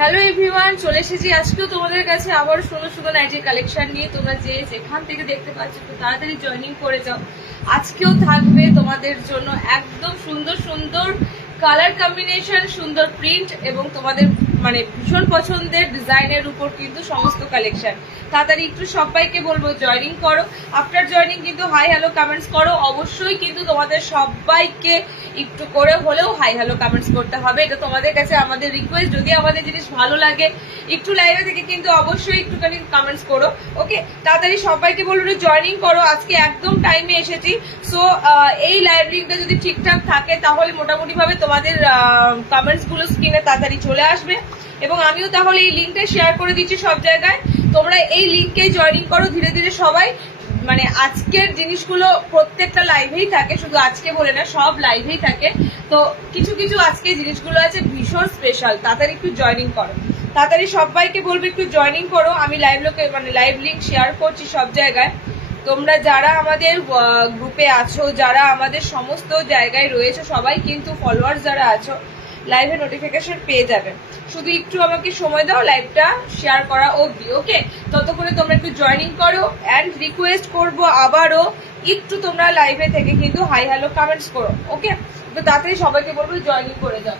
Hello everyone, চলে এসেছি আজকেও তোমাদের কাছে আবার সুন্দর সুন্দর নাইটির কালেকশন নিয়ে। তোমরা যে যেখান থেকে দেখতে পাচ্ছ একটু তাড়াতাড়ি জয়েনিং করে যাও। আজকেও থাকবে তোমাদের জন্য একদম সুন্দর সুন্দর কালার কম্বিনেশন, সুন্দর প্রিন্ট এবং তোমাদের মানে ভীষণ পছন্দের ডিজাইনের উপর কিন্তু সমস্ত কালেকশন। তাড়াতাড়ি একটু সবাইকে বলবো জয়েনিং করো। আফটার জয়েনিং কিন্তু হাই হ্যালো কমেন্টস করো। অবশ্যই কিন্তু তোমাদের সবাইকে একটু করে হলেও হাই হ্যালো কমেন্টস করতে হবে, এটা তোমাদের কাছে আমাদের রিকোয়েস্ট। যদি আমাদের জিনিস ভালো লাগে একটু লাইভে থেকে কিন্তু অবশ্যই একটুখানি কমেন্টস করো। ওকে, তাড়াতাড়ি সবাইকে বলবো জয়েনিং করো। আজকে একদম টাইমে এসেছি। সো এই লাইভ লিঙ্কটা যদি ঠিকঠাক থাকে তাহলে মোটামুটি ভাবে তোমাদের কমেন্টস গুলো স্ক্রিনে তাড়াতাড়ি চলে আসবে এবং আমিও তাহলে এই লিঙ্কটা শেয়ার করে দিচ্ছি সব জায়গায়। তোমরা এই লিঙ্কে জয়েনিং করো ধীরে ধীরে সবাই। মানে আজকের জিনিসগুলো প্রত্যেকটা লাইভেই থাকে, শুধু আজকে বলে না, সব লাইভেই থাকে। তো কিছু কিছু আজকে জিনিসগুলো আছে ভীষণ স্পেশাল। তাড়াতাড়ি একটু জয়েনিং করো, তাড়াতাড়ি সবাইকে বলবো একটু জয়েনিং করো। আমি লাইভ লাইভ লিঙ্ক শেয়ার করছি সব জায়গায়। তোমরা যারা আমাদের গ্রুপে আছো, যারা আমাদের সমস্ত জায়গায় রয়েছে, সবাই কিন্তু ফলোয়ার্স যারা আছো লাইভে নোটিফিকেশন পেয়ে যাবে। শুধু একটু আমাকে সময় দাও লাইভটা শেয়ার করা অবধি। ওকে, ততক্ষণে তোমরা একটু জয়েনিং করো। অ্যান্ড রিকোয়েস্ট করবো আবারও একটু তোমরা লাইভে থেকে কিন্তু হাই হ্যালো কমেন্টস করো। ওকে, তো তাড়াতাড়ি সবাইকে বলবো জয়েনিং করে যাও।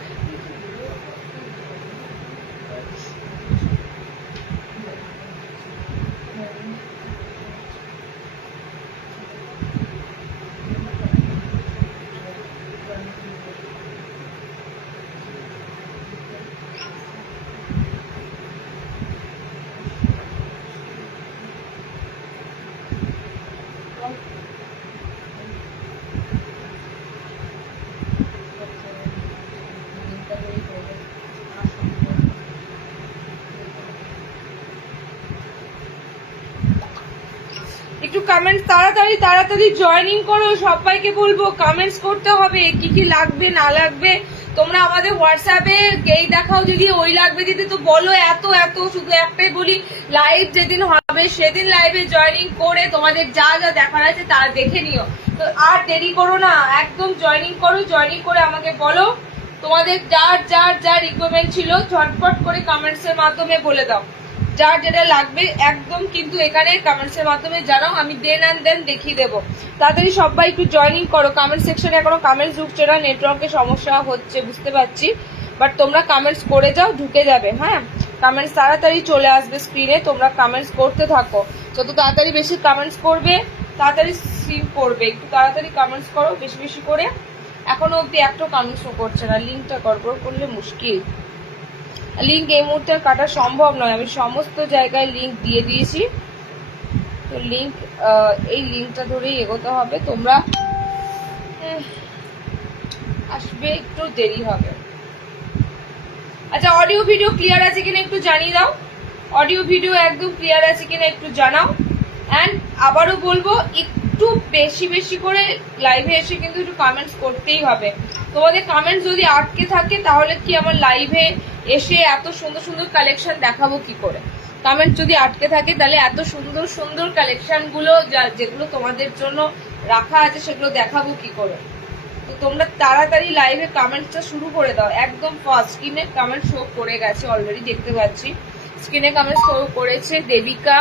একটু কমেন্ট তাড়াতাড়ি তাড়াতাড়ি জয়েনিং করো। সবাইকে বলবো কমেন্টস করতে হবে কি কি লাগবে না লাগবে। তোমরা আমাদের হোয়াটসঅ্যাপে এই দেখাও যদি ওই লাগবে দিদি তো বলো। এত এত শুধু একটাই বলি, লাইভ যেদিন হবে সেদিন লাইভে জয়েনিং করে তোমাদের যা যা দেখার আছে তারা দেখে নিও। তো আর দেরি করো না, একদম জয়েনিং করো। জয়েনিং করে আমাকে বলো তোমাদের যার যার যা রিকোয়ারমেন্ট ছিল, ঝটপট করে কমেন্টস এর মাধ্যমে বলে দাও যার যেটা লাগবে। একদম কিন্তু এখানে কমেন্টস এর মাধ্যমে জানাও, আমি দেন অ্যান্ড দেন দেখিয়ে দেবো। তাড়াতাড়ি সবাই একটু জয়েনিং করো। কমেন্ট সেকশনে এখনো কমেন্টস ঢুকছে না, নেটওয়ার্কের সমস্যা হচ্ছে বুঝতে পারছি, বাট তোমরা কমেন্টস করে যাও, ঢুকে যাবে। হ্যাঁ, কমেন্টস তাড়াতাড়ি চলে আসবে স্ক্রিনে, তোমরা কমেন্টস করতে থাকো। যত তাড়াতাড়ি বেশি কমেন্টস করবে তাড়াতাড়ি সিভ করবে। একটু তাড়াতাড়ি কমেন্টস করো বেশি বেশি করে। এখনো অব্দি একটা কমেন্টস করছে না, লিঙ্কটা গড়বড় করলে মুশকিল। লিঙ্ক এই মুহূর্তে কাটা সম্ভব নয়, আমি সমস্ত জায়গায় লিঙ্ক দিয়ে দিয়েছি। তো লিঙ্ক এই লিঙ্কটা ধরেই এগোতে হবে। তোমরা আসবে, একটু দেরি হবে। আচ্ছা, অডিও ভিডিও ক্লিয়ার আছে কিনা একটু জানিয়ে দাও। অডিও ভিডিও একদম ক্লিয়ার আছে কিনা একটু জানাও। অ্যান্ড আবারও বলবো একটু বেশি বেশি করে লাইভে এসে কিন্তু একটু কমেন্টস করতেই হবে। তোমাদের কমেন্টস যদি আটকে থাকে তাহলে কি আমার লাইভে এসে এত সুন্দর সুন্দর কালেকশন দেখাবো কি করে? কমেন্ট যদি আটকে থাকে তাহলে এত সুন্দর সুন্দর কালেকশন গুলো যেগুলো তোমাদের জন্য রাখা আছে সেগুলো দেখাবো কি করে? তো তোমরা তাড়াতাড়ি লাইভে কমেন্টসটা শুরু করে দাও। একদম ফার্স্ট স্ক্রিনে কমেন্ট শো করে গেছে, অলরেডি দেখতে পাচ্ছি স্ক্রিনে কমেন্ট শো করেছে দেবিকা,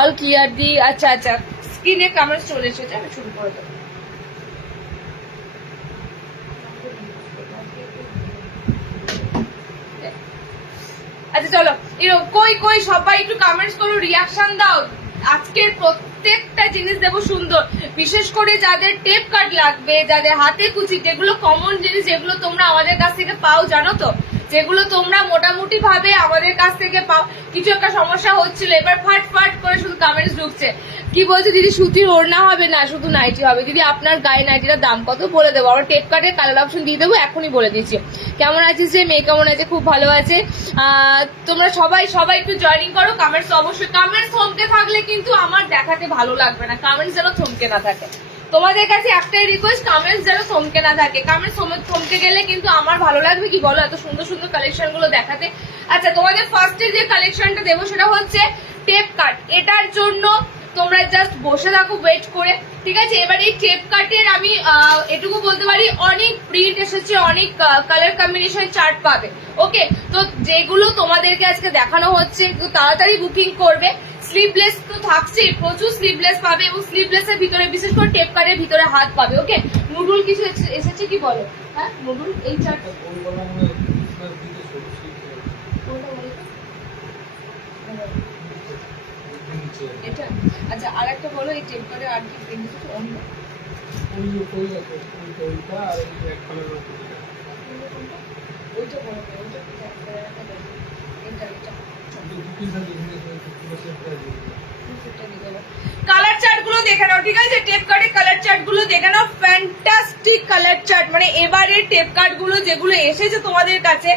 অল ক্লিয়ার দি। আচ্ছা আচ্ছা, স্ক্রিনে কমেন্ট চলে এসেছে, আমি শুরু করে দেবো। আচ্ছা চলো, কই কই সবাই একটু কমেন্টস করো, রিয়াকশন দাও। আজকের প্রত্যেকটা জিনিস দেবো সুন্দর, বিশেষ করে যাদের টেপ কাট লাগবে, যাদের হাতে কুচি, যেগুলো কমন জিনিস, যেগুলো তোমরা আমাদের কাছ থেকে পাও, জানো তো, যেগুলো তোমরা মোটামুটি ভাবে আমাদের কাছ থেকে পাও। কিছু একটা সমস্যা হচ্ছিল, এবার ফাট ফাট করে শুধু কমেন্টস ঢুকছে। কি বলছে দিদি, সুতির ওড়না হবে না, শুধু নাইটি হবে। দিদি আপনার গায়ে নাইটিটার দাম কত বলে দেবো, আমরা টেপ কার্ডের কালার অপশন দিয়ে দেবো, এখনই বলে দিচ্ছি। কেমন আছিস রে মেয়ে, কেমন আছে? খুব ভালো আছে। তোমরা সবাই সবাই একটু জয়েনিং করো। কমেন্টস অবশ্যই, কমেন্টস থমকে থাকলে কিন্তু আমার দেখাতে ভালো লাগবে না। কমেন্টস যেন থমকে না থাকে। তোমাদের কাছে একটাই রিকোয়েস্ট, কামেন্টস যেন থমকে না থাকে। কামেন্টস থমকে গেলে কিন্তু আমার ভালো লাগবে কি বলো, এত সুন্দর সুন্দর কালেকশন গুলো দেখাতে। আচ্ছা, তোমাদের ফার্স্টে যে কালেকশনটা দেবো সেটা হচ্ছে টেপ কাট। এটার জন্য তোমরা জাস্ট বসে থাকো ওয়েট করে, ঠিক আছে। এবার এই টেপ কাটের আমি এটুকু বলতে পারি অনেক প্রিন্ট এসেছে, অনেক কালার কম্বিনেশন চার্ট পাবে, ওকে। তো যেগুলো তোমাদেরকে আজকে দেখানো হচ্ছে একটু তাড়াতাড়ি বুকিং করবে। স্লিভলেস তো থাকছেই, প্রচুর স্লিভলেস পাবে এবং স্লিভলেসের ভিতরে বিশেষ করে টেপ কাটের ভিতরে হাত পাবে, ওকে। নুডুল কিছু এসেছে কি বলো, হ্যাঁ নুডুল এই চার্ট এটা। আচ্ছা আর একটা বলো এই টেপ কাটের আর কি প্রিন্ট এসেছে অন্য ওইটা বলো, কালার চার্ট গুলো দেখে নাও, ঠিক আছে। টেপ কার্ডের কালার চার্ট গুলো দেখে নাও, ফ্যান্টাস্টিক কালার চার্ট। মানে এবারে টেপ কার্ড গুলো যেগুলো এসেছে তোমাদের কাছে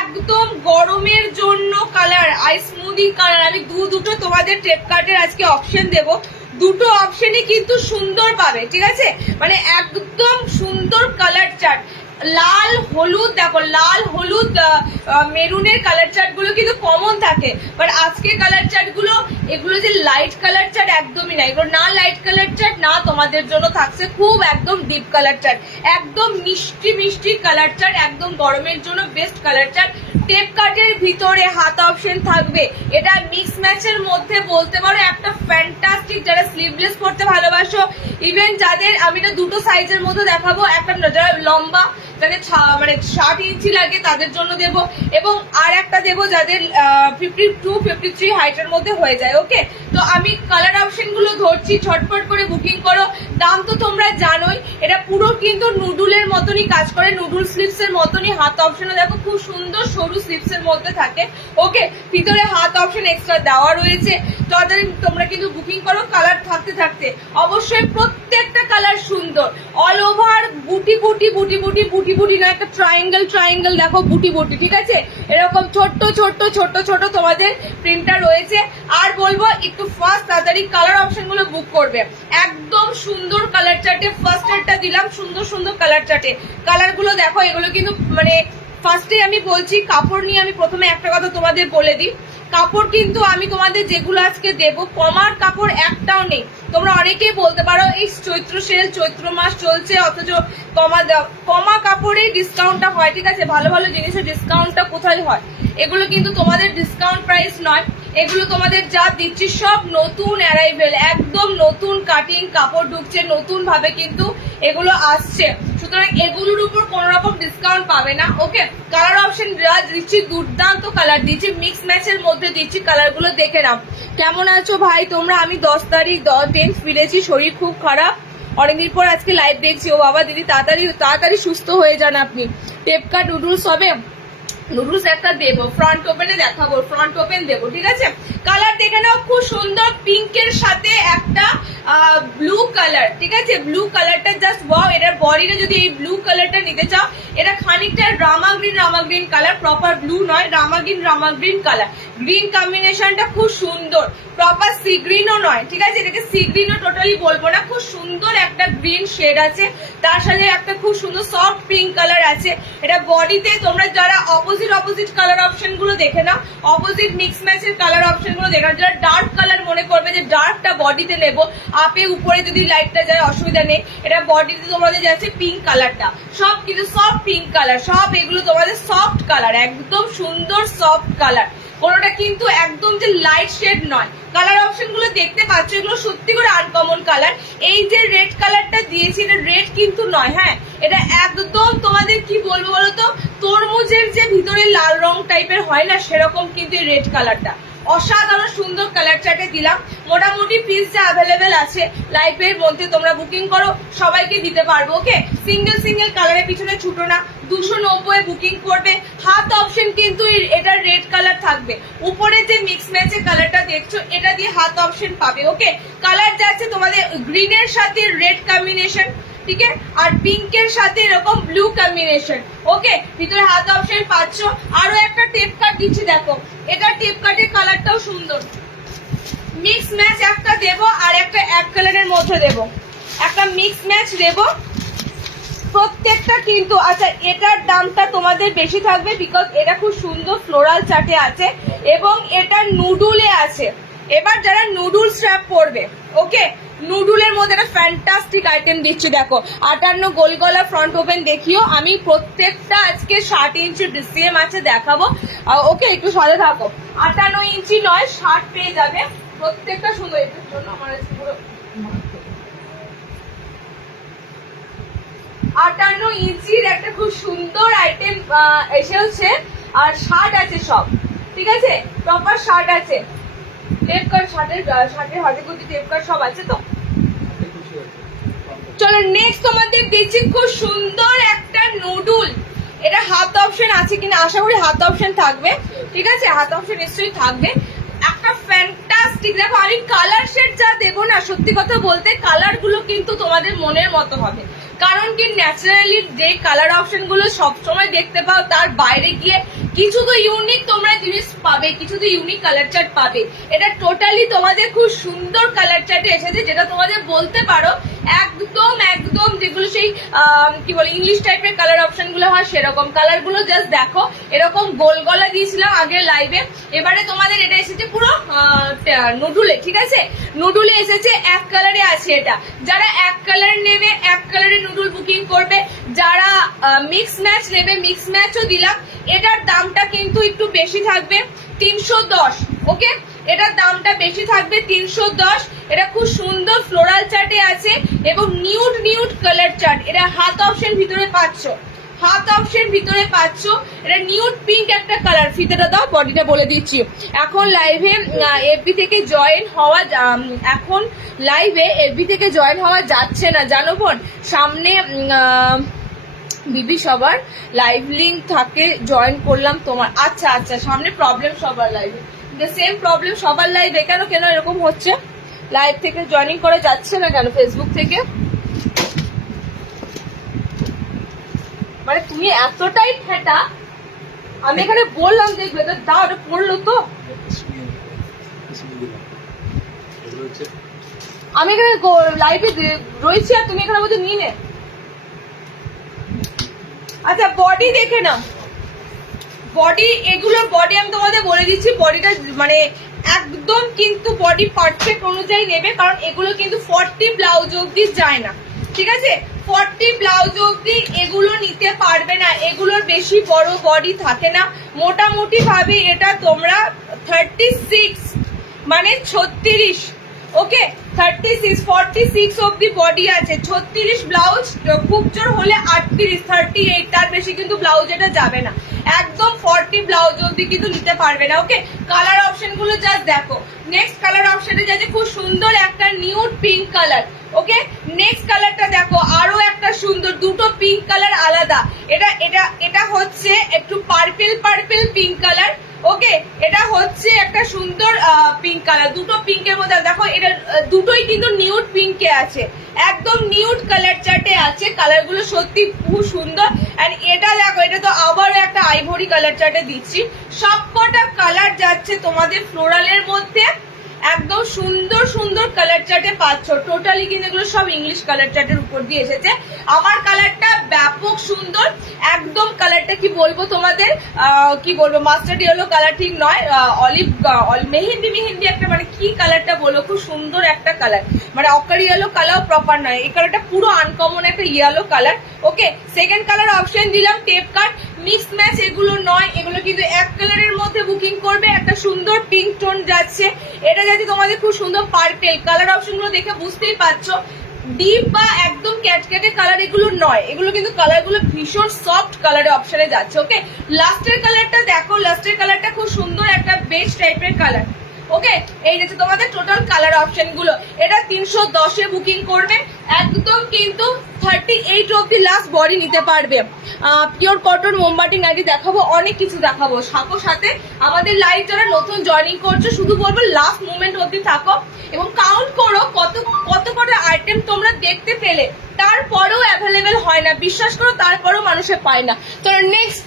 একদম গরমের জন্য কালার, আই স্মুদি কালার। আমি দুটো তোমাদের টেপ কার্ডের আজকে অপশন দেব, দুটো অপশনই কিন্তু সুন্দর পাবে, ঠিক আছে। মানে একদম সুন্দর কালার চার্ট, লাল হলুদ, দেখো লাল হলুদ মেরুনের কালার চার্ট গুলো কিন্তু কমন থাকে, বাট আজকে কালার চার্ট গুলো এগুলো যে লাইট কালার চার্ট একদমই না, এগুলো না লাইট কালার চার্ট না তোমাদের জন্য থাকছে খুব একদম ডিপ কালার চার্ট, একদম মিষ্টি মিষ্টি কালার চার্ট, একদম গরমের জন্য বেস্ট কালার চার্ট। টেপ কাটের ভিতরে হাত অপশন থাকবে, এটা মিক্স ম্যাচের মধ্যে বলতে পারো একটা ফ্যান্টাস্টিক। যারা স্লিভলেস পড়তে ভালোবাসো, ইভেন যাদের আমি না দুটো সাইজের মধ্যে দেখাবো, একটা যারা লম্বা মানে 60 ইঞ্চি লাগে তাদের জন্য দেব, এবং আর একটা দেবো যাদের 52-53 হাইটের মধ্যে হয়ে যায়, ওকে। তো আমি কালার অপশন গুলো ধরছি, ছটফট করে বুকিং করো। দাম তো তোমরা জানোই, এটা পুরো কিন্তু নুডুলের মতনই কাজ করে, নুডুল স্লিভস এর মতনই। হাত অপশনও দেখো খুব সুন্দর সরু স্লিভস এর মধ্যে থাকে, ওকে। ভিতরে হাত অপশন এক্সট্রা দেওয়া রয়েছে, তাদের তোমরা কিন্তু বুকিং করো। কালার থাকতে থাকতে অবশ্যই প্রত্যেকটা কালার সুন্দর, অল ওভার বুটি বুটি বুটি বুটি বুটি বুটি না, একটা ট্রায়াঙ্গেল দেখো বুটি বুটি, ঠিক আছে। এরকম ছোট্ট ছোট্ট ছোট্ট ছোট তোমাদের প্রিন্টার রয়েছে। আর বলবো একটু ফার্স্ট তাড়াতাড়ি কালার অপশন গুলো বুক করবে, একদম সুন্দর কালার চার্টে ফার্স্ট এরটা দিলাম, সুন্দর সুন্দর কালার চার্টে কালার গুলো দেখো। এগুলো কিন্তু মানে ফার্স্টে আমি বলছি কাপড় নিয়ে আমি প্রথমে একটা কথা তোমাদের বলে দিই, কাপড় কিন্তু আমি তোমাদের যেগুলো আজকে দেব কমার কাপড় একটাও নেই। তোমরা অনেকেই বলতে পারো এই চৈত্র সেল, চৈত্র মাস চলছে অথচ কমা কাপড়ে ডিসকাউন্টটা হয়, ঠিক আছে। ভালো ভালো জিনিসের ডিসকাউন্টটা কোথায় হয়? এগুলো কিন্তু তোমাদের ডিসকাউন্ট প্রাইস নয়, এগুলো তোমাদের যা দিচ্ছি সব নতুন অ্যারাইভেল, একদম নতুন কাটিং কাপড় ঢুকছে, নতুন ভাবে কিন্তু এগুলো আসছে, সুতরাং এগুলোর উপর কোন রকম ডিসকাউন্ট পাবে না, ওকে। কালার অপশন যা দিচ্ছি দুর্দান্ত কালার দিচ্ছি, মিক্স ম্যাচের মধ্যে দিচ্ছি, কালার গুলো দেখে নাও। কেমন আছো ভাই তোমরা? আমি 10 তারিখ 10 ফিরেছি, শরীর খুব খারাপ, অনেকদিন পর আজকে লাইভ দেখছি। ও বাবা দিদি তাড়াতাড়ি সুস্থ হয়ে যান আপনি। টেপকা নুডলস হবে, নুডলস একটা দেবো, ফ্রন্ট ওপেনে দেখাবো, ফ্রন্ট ওপেন দেবো, ঠিক আছে। কালার দেখে নাও, খুব সুন্দর পিঙ্কের সাথে একটা ব্লু কালার, ঠিক আছে। ব্লু কালারটা জাস্ট ওয়াও। এটার বডিটা যদি এই ব্লু কালারটা নিতে চাও, এটা খানিকটা রামা গ্রিন কালার, প্রপার ব্লু নয়, রামা গ্রিন কালার, গ্রিন কম্বিনেশনটা খুব সুন্দর, প্রপার সি গ্রিনও নয়, ঠিক আছে। এটাকে সি গ্রিনও টোটালি বলবো না, খুব সুন্দর একটা গ্রিন শেড আছে, তার সাথে একটা খুব সুন্দর সফট পিঙ্ক কালার আছে। এটা বডিতে তোমরা যারা অপোজিট কালার অপশন গুলো দেখে নাও, অপোজিট মিক্স ম্যাচের কালার অপশন গুলো দেখে নাও। যারা ডার্ক কালার মনে করবে যে ডার্কটা বডিতে নেবো, আপে উপরে যদি লাইটটা যায় অসুবিধা নেই, এটা বডিতে তোমাদের যাচ্ছে পিঙ্ক কালারটা, সব কিন্তু সফট পিঙ্ক কালার, সব এগুলো তোমাদের সফট কালার, একদম সুন্দর সফট কালার, কোনোটা কিন্তু একদম যে লাইট শেড নয়। কালার অপশন গুলো দেখতে পাচ্ছ, এগুলো সত্যি করে আনকমন কালার। এই যে রেড কালারটা দিয়েছি, এটা রেড কিন্তু নয়, হ্যাঁ, এটা একদম তোমাদের কি বলবো বলতো, তরমুজের যে ভিতরে লাল রং টাইপের হয় না, সেরকম কিন্তু এই রেড কালারটা। অসাধারণ সুন্দর কালার চার্টে দিলাম। মোটামুটি পিস যা অ্যাভেলেবেল আছে লাইভের মধ্যে তোমরা বুকিং করো, সবাইকে দিতে পারবো, ওকে। সিঙ্গেল কালারের পিছনে ছুটো না, 290 বুকিং করবে। হাত অপশন কিন্তু এটা রেড কালার থাকবে, উপরে যে মিক্স ম্যাচের কালারটা দেখছো এটা দিয়ে হাত অপশন পাবে, ওকে। কালার যাচ্ছে তোমাদের গ্রিনের সাথে রেড কম্বিনেশন, ঠিক আছে, আর পিঙ্কের সাথে এরকম ব্লু কম্বিনেশন, ওকে। ভিতরে হাত অপশন পাচ্ছ। আরো একটা টেপ কাট দিচ্ছি, দেখো এটা টেপ কাটের কালারটাও সুন্দর, মিক্স ম্যাচ একটা দেবো আর একটা এক কালারের মধ্যে দেবো, একটা মিক্স ম্যাচ দেবো প্রত্যেকটা কিন্তু। আচ্ছা এটার দামটা তোমাদের বেশি থাকবে বিকজ এটা খুব সুন্দর ফ্লোরাল চার্টে আছে এবং এটা নুডুলে আছে, এবার যারা নুডুল স্ট্র্যাপ পরবে, ওকে, নুডুলের মধ্যে একটা ফ্যান্টাস্টিক আইটেম দিচ্ছি। দেখো 58 গোল গলা ফ্রন্ট ওপেন দেখিও। আমি প্রত্যেকটা আজকে 60 ইঞ্চি ডিসিএম আছে দেখাবো, ওকে, একটু সাথে থাকো। 58 ইঞ্চি নয় 60 পেয়ে যাবে প্রত্যেকটা সুন্দর। এটার জন্য আমার পুরো 58 ইঞ্চির একটা খুব সুন্দর আইটেম এসেছে, আর শার্ট আছে সব, ঠিক আছে, প্রপার শার্ট আছে, টেপ কাট শার্টের হাতে কুচি টেপ কাট সব আছে তো। চলো নেক্সট তোমাদের দিচ্ছি খুব সুন্দর একটা নুডুল। এটা হাত অপশন আছে কিনা, আশা করি হাত অপশন থাকবে, ঠিক আছে, হাত অপশন নিশ্চয়ই থাকবে। একটা ফ্যান্টাস্টিক, দেখো আমি কালার শেড যা দেবো না, সত্যি কথা বলতে কালার গুলো কিন্তু তোমাদের মনের মতো হবে। কারণ কি ন্যাচারালি যে কালার অপশন গুলো সবসময় দেখতে পাও, তার বাইরে গিয়ে কিছু তো ইউনিক তোমরা জিনিস পাবে, কিছু তো ইউনিক কালার চার্ট পাবে। এটা টোটালি তোমাদের খুব সুন্দর কালার চার্টে এসেছে, যেটা তোমাদের বলতে পারো একদম একদম যেগুলো সেই কি বলে ইংলিশ টাইপের কালার অপশন গুলো হয় সেরকম কালার গুলো। জাস্ট দেখো এরকম গোল গলা দিয়েছিলাম আগের লাইভে, এবারে তোমাদের এটা এসেছে পুরো নুডুলে, ঠিক আছে, নুডুলে এসেছে এক কালারে আছে। এটা যারা এক কালার নেবে এক কালারে নুডুল বুকিং করবে, যারা মিক্স ম্যাচ নেবে মিক্স ম্যাচও দিলাম। এটার দামটা কিন্তু একটু বেশি থাকবে 310, ওকে, এটার দামটা বেশি থাকবে 310। এটা খুব সুন্দর ফ্লোরাল চার্টে আছে এবং নিউড নিউড কালার চার্ট। এটা হাত অপশন ভিতরে পাচ্ছ, হাত অপশন ভিতরে পাচ্ছ। এটা নিউড পিঙ্ক একটা কালার। ফিতেটা দাও, বডিটা বলে দিচ্ছি। এখন লাইভে এফবি থেকে জয়েন হওয়া, এখন লাইভে এফবি থেকে জয়েন হওয়া যাচ্ছে না জানো বোন, সামনে বিবি সবার লাইভ লিঙ্ক থাকে, জয়েন করলাম তোমার। আচ্ছা আচ্ছা, সামনে প্রবলেম সবার লাইভে, সেম প্রবলেম সবার লাইভে। কেন কেন এরকম হচ্ছে? লাইভ থেকে জয়েনিং করা যাচ্ছে না কেন ফেসবুক থেকে? মানে তুমি এতটাই ঠেটা, আমি এখানে বললাম দেখবে তো, দাও ওটা পড়লো তো, আমি এখানে লাইভে রয়েছি আর তুমি এখানে বলছো নিয়ে নে। আচ্ছা বডি দেখে নাও, বডি, এগুলোর বডি আমি তোমাদের বলে দিচ্ছি, বডিটা মানে একদম কিন্তু বডি পারফেক্ট অনুযায়ী নেবে, কারণ এগুলো কিন্তু 40 ব্লাউজ অব্দি যায় না, ঠিক আছে, 40 ব্লাউজ অব্দি এগুলো নিতে পারবে না, এগুলোর বেশি বড় বডি থাকে না। মোটামুটি ভাবে এটা তোমরা 36 মানে 36, ওকে, 36 46 অব্দি বডি আছে, 36 ব্লাউজ, খুব জোর হলে 38 38, তার বেশি কিন্তু ব্লাউজ এটা যাবে না। একদম 40 ব্লাউজ অব্দি কিন্তু নিতে পারবে না, ওকে। কালার অপশন গুলো জাস্ট দেখো। নেক্সট কালার অপশনে যাচ্ছে খুব সুন্দর একটা নিউড পিঙ্ক কালার, ওকে। নেক্সট কালারটা দেখো, আরো একটা সুন্দর, দুটো পিঙ্ক কালার আলাদা। এটা এটা এটা হচ্ছে একটু পার্পল পার্পল পিঙ্ক কালার, ওকে, এটা হচ্ছে একটা সুন্দর পিঙ্ক কালার। দুটো পিঙ্কের মধ্যে দেখো, এটা দুটোই কিন্তু নিউড পিঙ্কে আছে, একদম নিউড কালার চার্টে আছে। কালার গুলো সত্যি খুব সুন্দর। এন্ড এটা দেখো, এটা তো আবারও একটা আইভরি কালার চার্টে দিচ্ছি। সবকটা কালার যাচ্ছে তোমাদের ফ্লোরালের মধ্যে, একদম সুন্দর সুন্দর কালার চার্টে পাচ্ছ। টোটালি কিন্তু এগুলো সব ইংলিশ কালার চার্টের উপর দিয়ে এসেছে। আমার কালারটা ব্যাপক সুন্দর, একদম কালারটা কি বলবো তোমাদের, কি বলবো, মাস্টার্ড ইয়েলো কালার ঠিক নয়, অলিভ মেহেন্দি মেহেন্দি একটা, মানে কি কালারটা বলবো, খুব সুন্দর একটা কালার, মানে অকার ইয়েলো কালার প্রপার নয়, এই কালারটা পুরো আনকমন একটা ইয়েলো কালার, ওকে। সেকেন্ড কালার অপশন দিলাম টেপ কাট, মিক্স ম্যাচ এগুলো নয়, এগুলো কিন্তু এক কালারের মধ্যে বুকিং করবে। একটা সুন্দর পিঙ্ক টোন যাচ্ছে, এটা যাচ্ছে তোমাদের খুব সুন্দর পার্পেল। কালার অপশন গুলো দেখে বুঝতেই পারছো, ডিপ বা একদম ক্যাটক্যাটে কালার এগুলো নয়, এগুলো কিন্তু কালার গুলো ভীষণ সফট কালারের অপশনে যাচ্ছে, ওকে। লাস্টের কালারটা দেখো, লাস্টের কালারটা খুব সুন্দর একটা বেজ টাইপের কালার, ওকে। এই যাচ্ছে তোমাদের টোটাল কালার অপশন গুলো। এটা 310-এ বুকিং করবে, একদম কিন্তু 38 অব্দি লাস্ট বডি নিতে পারবে। পিওর কটন মোমবাটি নাইটি দেখাবো, অনেক কিছু দেখাবো। সাথে আমাদের লাইভ যারা নতুন জয়েনিং করছো, শুধু বলবো লাস্ট মুভমেন্ট অব্দি থাকো এবং কাউন্ট করো কত কত কটা আইটেম তোমরা দেখতে পেলে। তারপরেও অ্যাভেলেবেল হয় না, বিশ্বাস করো, তারপরেও মানুষে পায় না। তো নেক্সট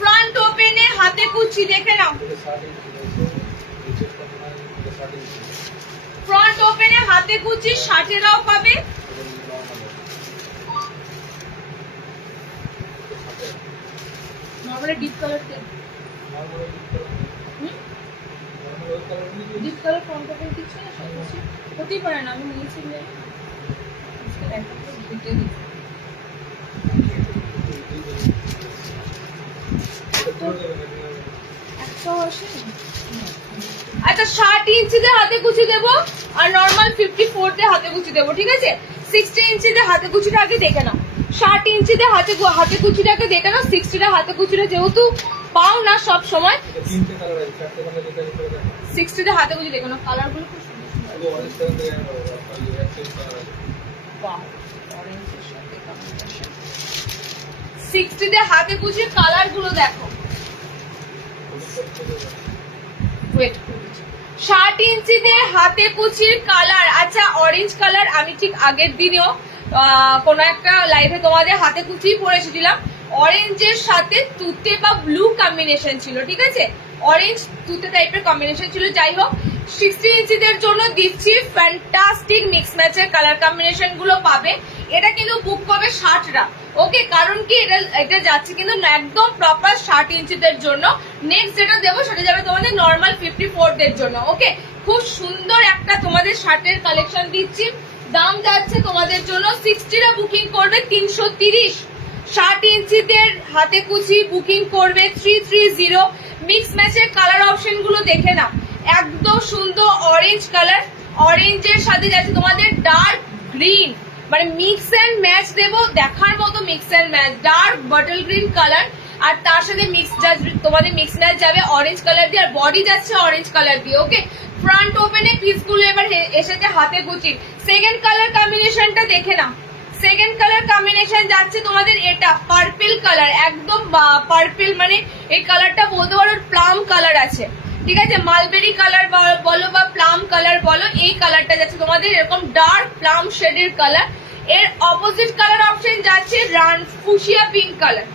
ফ্রন্ট ওপেনে হাতে কুচি দেখে নাও, ফ্রন্ট ওপেনে হাতে কুচি 60-এরাও পাবে, নর্মাল ডিপ কালার দেন, ডিপ কালার ফ্রন্ট ওপেন কিছু না, সব কিছু হতেই পারে না, আমি নিয়েছি ঘেটে দিই। আচ্ছা 60 ইঞ্চিতে হাতে কুচি দেবো আর নর্মাল 54 তে হাতে কুচি দেবো, ঠিক আছে? 60 ইঞ্চিতে হাতে কুচিটা আগে দেখে নাও, 60 ইঞ্চিতে হাতে কুচিটাকে দেখে নাও। 60 টা হাতে কুচিটা যেহেতু পাও না সব সময়, 60 তে হাতে কুচি দেখে নাও, কালার গুলো খুব সুন্দর সুন্দর। বাহ, অরেঞ্জের সাথে কম্বিনেশন। 60 তে হাতে কুচির কালার গুলো দেখো। ওয়েট, 60 ইঞ্চিতে হাতে কুচির কালার। আচ্ছা অরেঞ্জ কালার আমি ঠিক আগের দিনেও কোন একটা লাইভে তোমাদের হাতে কুচি পরে এসেছিলাম, অরেঞ্জের সাথে তুতে বা ব্লু কম্বিনেশন ছিল, ঠিক আছে? অরেঞ্জ তুতে টাইপের কম্বিনেশন ছিল। যাই হোক, 60 ইঞ্চিদের জন্য দিচ্ছি ফ্যান্টাস্টিক মিক্স ম্যাচের কালার কম্বিনেশন গুলো পাবে। এটা কিন্তু বুক করবে 60টা, ওকে? কারণ কি এটা যাচ্ছে কিন্তু একদম প্রপার 60 ইঞ্চিদের জন্য। নেক্সট যেটা দেবো সেটা যাবে তোমাদের নর্মাল 54 দের জন্য, ওকে? খুব সুন্দর একটা তোমাদের শার্টের কালেকশন দিচ্ছি। দাম যাচ্ছে তোমাদের জন্য 60টা বুকিং করবে 330। 60 ইঞ্চিদের হাতে কুচি বুকিং করবে 330। মিক্স ম্যাচের কালার অপশন গুলো দেখে নাও, একদম সুন্দর অরেঞ্জ কালার, অরেঞ্জের সাথে যাচ্ছে তোমাদের ডার্ক গ্রিন, মানে মিক্স এন্ড ম্যাচ দেবো, দেখার মতো mix and match. Dark bottle green colour আর তার সাথে তোমাদের মিক্স ম্যাচ যাবে অরেঞ্জ কালার দিয়ে, আর বডি যাচ্ছে অরেঞ্জ কালার দিয়ে, ওকে? ফ্রন্ট ওপেনে পিসগুলো এবার এসেছে হাতে কুচির। সেকেন্ড কালার কম্বিনেশনটা দেখে নাও, সেকেন্ড কালার কম্বিনেশন যাচ্ছে তোমাদের এটা পার্পল কালার, একদম পার্পল, মানে এই কালারটা বলতে পারো প্লাম কালার আছে, ঠিক আছে? মালবেরি কালার বলো বা প্লাম কালার বলো, এই কালারটা যাচ্ছে তোমাদের এরকম ডার্ক প্লাম শেডের কালার। এর অপোজিট কালার অপশন যাচ্ছে fuchsia pink colour,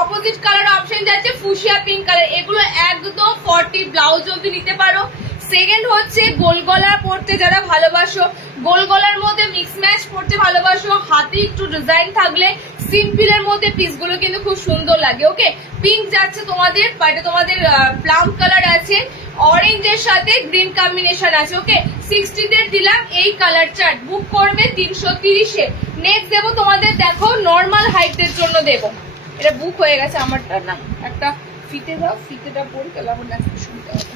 opposite colour option যাচ্ছে ফুশিয়া পিঙ্ক কালার। এগুলো একদম 40 ব্লাউজ অব্দি নিতে পারো। সেকেন্ড হচ্ছে গোল গলা পরতে যারা ভালোবাসো, গোল গলার মধ্যে মিক্স ম্যাচ পরতে ভালোবাসো, হাতে একটু ডিজাইন থাকলে সিম্পলের মধ্যে পিসগুলো কিন্তু খুব সুন্দর লাগে, ওকে? পিঙ্ক যাচ্ছে তোমাদের, এটা তোমাদের প্লাম কালার আছে, অরেঞ্জের সাথে গ্রিন কম্বিনেশন আছে, ওকে? 60 দের দিলাম এই কালার চার্ট, বুক করবে 330-এ। নেক্সট দেবো তোমাদের, দেখো নর্মাল হাইটের জন্য দেবো, এটা বুক হয়ে গেছে আমারটা না, একটা ফিতে দাও, ফিতেটা পরে তাহলে আমার নেক্সট শুনতে হবে।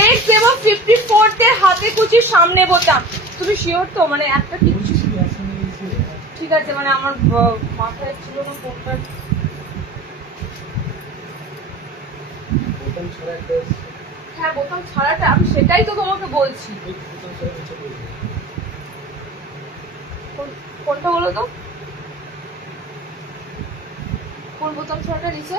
নেক্সট দেবো 54 তে হাতে কুচির সামনে বোতাম। তুমি শিওর তো? মানে একটা কিছু ঠিক আছে, মানে আমার মাথায় ছিল না কোনটা। হ্যাঁ বোতাম ছাড়াটা, আমি সেটাই তো তোমাকে বলছি। কোনটা বলো তো, কোন বোতাম ছাড়াটা নিচে?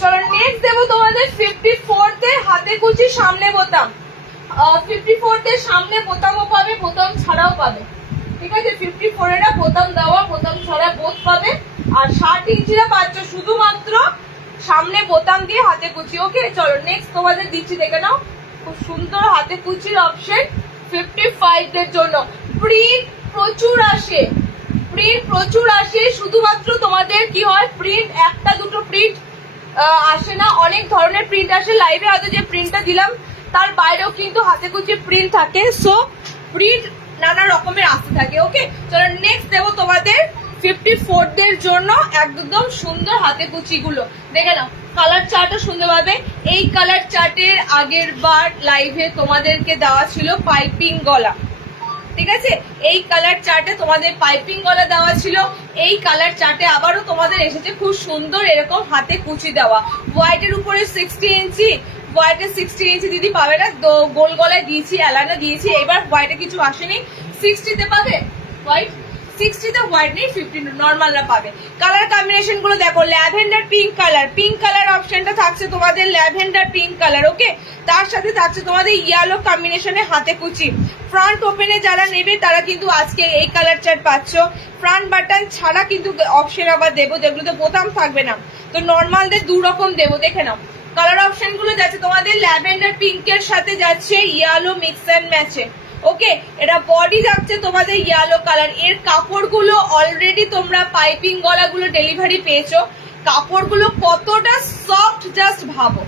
চলো নেক্সট দেবো তোমাদের 54 তে হাতে কুচি সামনে বোতাম। 54 তে সামনে বোতামও পাবে, বোতাম ছাড়াও পাবে, ঠিক আছে? 54 এরা বোতাম দেওয়া বোতাম ছাড়া বোধ পাবে, আর 60 ইঞ্চিরা পাচ্ছ শুধুমাত্র সামনে বোতাম দিয়ে হাতে কুচি, ওকে? চলো নেক্সট তোমাদের দিচ্ছি, দেখে নাও, খুব সুন্দর হাতে কুচির অপশন 55 দের জন্য। প্রিন্ট প্রচুর আসে, প্রিন্ট প্রচুর আসে, শুধুমাত্র তোমাদের কি হয়, প্রিন্ট একটা দুটো প্রিন্ট আসে না, অনেক ধরনের প্রিন্ট আসে। লাইভে হয়তো যে প্রিন্টটা দিলাম তার বাইরেও কিন্তু হাতে কুচি প্রিন্ট থাকে, সো প্রিন্ট নানা রকমের আসতে থাকে, ওকে? চলো নেক্সট দেবো তোমাদের 54 দের জন্য একদম সুন্দর হাতে কুচি গুলো, দেখে নাও। কালার চার্টও সুন্দর পাবে। এই কালার চার্টের আগের বার লাইভে তোমাদেরকে দেওয়া ছিল পাইপিং গলা, ঠিক আছে? এই কালার চার্টে তোমাদের পাইপিং গলা দেওয়া ছিল, এই কালার চার্টে আবারও তোমাদের এসেছে খুব সুন্দর এরকম হাতে কুচি দেওয়া। হোয়াইটের উপরে 60 ইঞ্চি, হোয়াইটে 60 ইঞ্চি দিদি পাবে না, তো গোল গলায় দিয়েছি, অ্যালানা দিয়েছি, এবার হোয়াইটে কিছু আসেনি। 60 তে পাবে হোয়াইট, 60 তে হোয়াইট নেই, 50 নর্মালরা পাবে। কালার কম্বিনেশন গুলো দেখো, lavender pink colour, pink colour অপশনটা থাকছে তোমাদের ল্যাভেন্ডার পিঙ্ক কালার, ওকে? তার সাথে থাকছে তোমাদের ইয়েলো কম্বিনেশনে হাতে কুচি। ফ্রন্ট ওপেনে যারা নেবে তারা কিন্তু আজকে এই কালার চার্ট পাচ্ছ। ফ্রন্ট বাটন ছাড়া কিন্তু অপশন আবার দেবো, যেগুলোতে বোতাম থাকবে না, তো নর্মালদের দু রকম দেবো, দেখে নাও। কালার অপশন গুলো যাচ্ছে তোমাদের ল্যাভেন্ডার পিঙ্কের সাথে যাচ্ছে ইয়েলো মিক্স অ্যান্ড ম্যাচে। ওকে, এটা বডি যাচ্ছে তোমাদের ইয়েলো কালার। এর কাপড়গুলো অলরেডি তোমরা পাইপিং গলাগুলো ডেলিভারি পেয়েছো। কাপড়গুলো কতটা সফট জাস্ট ভাবো,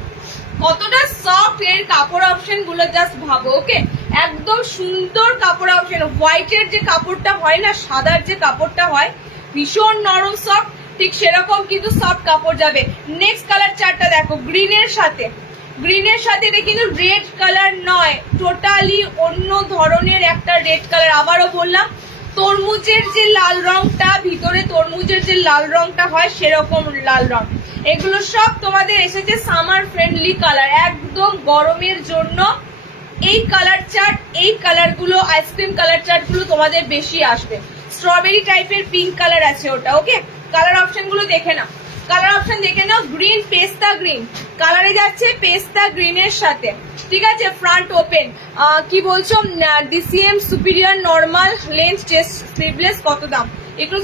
কতটা সফট এর কাপড় অপশন গুলো জাস্ট ভাবো। ওকে, একদম সুন্দর কাপড় অপশন। হোয়াইটের যে কাপড়টা হয় না, সাদার যে কাপড়টা হয় ভীষণ নরম সফট, ঠিক সেরকম কিন্তু সফট কাপড় যাবে। নেক্সট কালার চারটা দেখো, গ্রিনের সাথে। গ্রিনের সাথে এটা কিন্তু রেড কালার নয়, টোটালি অন্য ধরনের একটা রেড কালার। আবারও বললাম, তরমুজের যে লাল রংটা, ভিতরে তরমুজের যে লাল রংটা হয় সেরকম লাল রং। এগুলো সব তোমাদের এসেছে সামার ফ্রেন্ডলি কালার, একদম গরমের জন্য এই কালার চার্ট, এই কালারগুলো আইসক্রিম কালার চার্টগুলো তোমাদের বেশি আসবে। স্ট্রবেরি টাইপের পিঙ্ক কালার আছে ওটা। ওকে, কালার অপশন গুলো দেখে নাও, কালার অপশন দেখে নাও। গ্রিন, পেস্তা গ্রিন কালারে যাচ্ছে, পেস্তা গ্রিনের সাথে, ঠিক আছে। ফ্রন্ট ওপেন, কি বলছো, DCM superior normal length chest sleeveless, কত দাম? একটু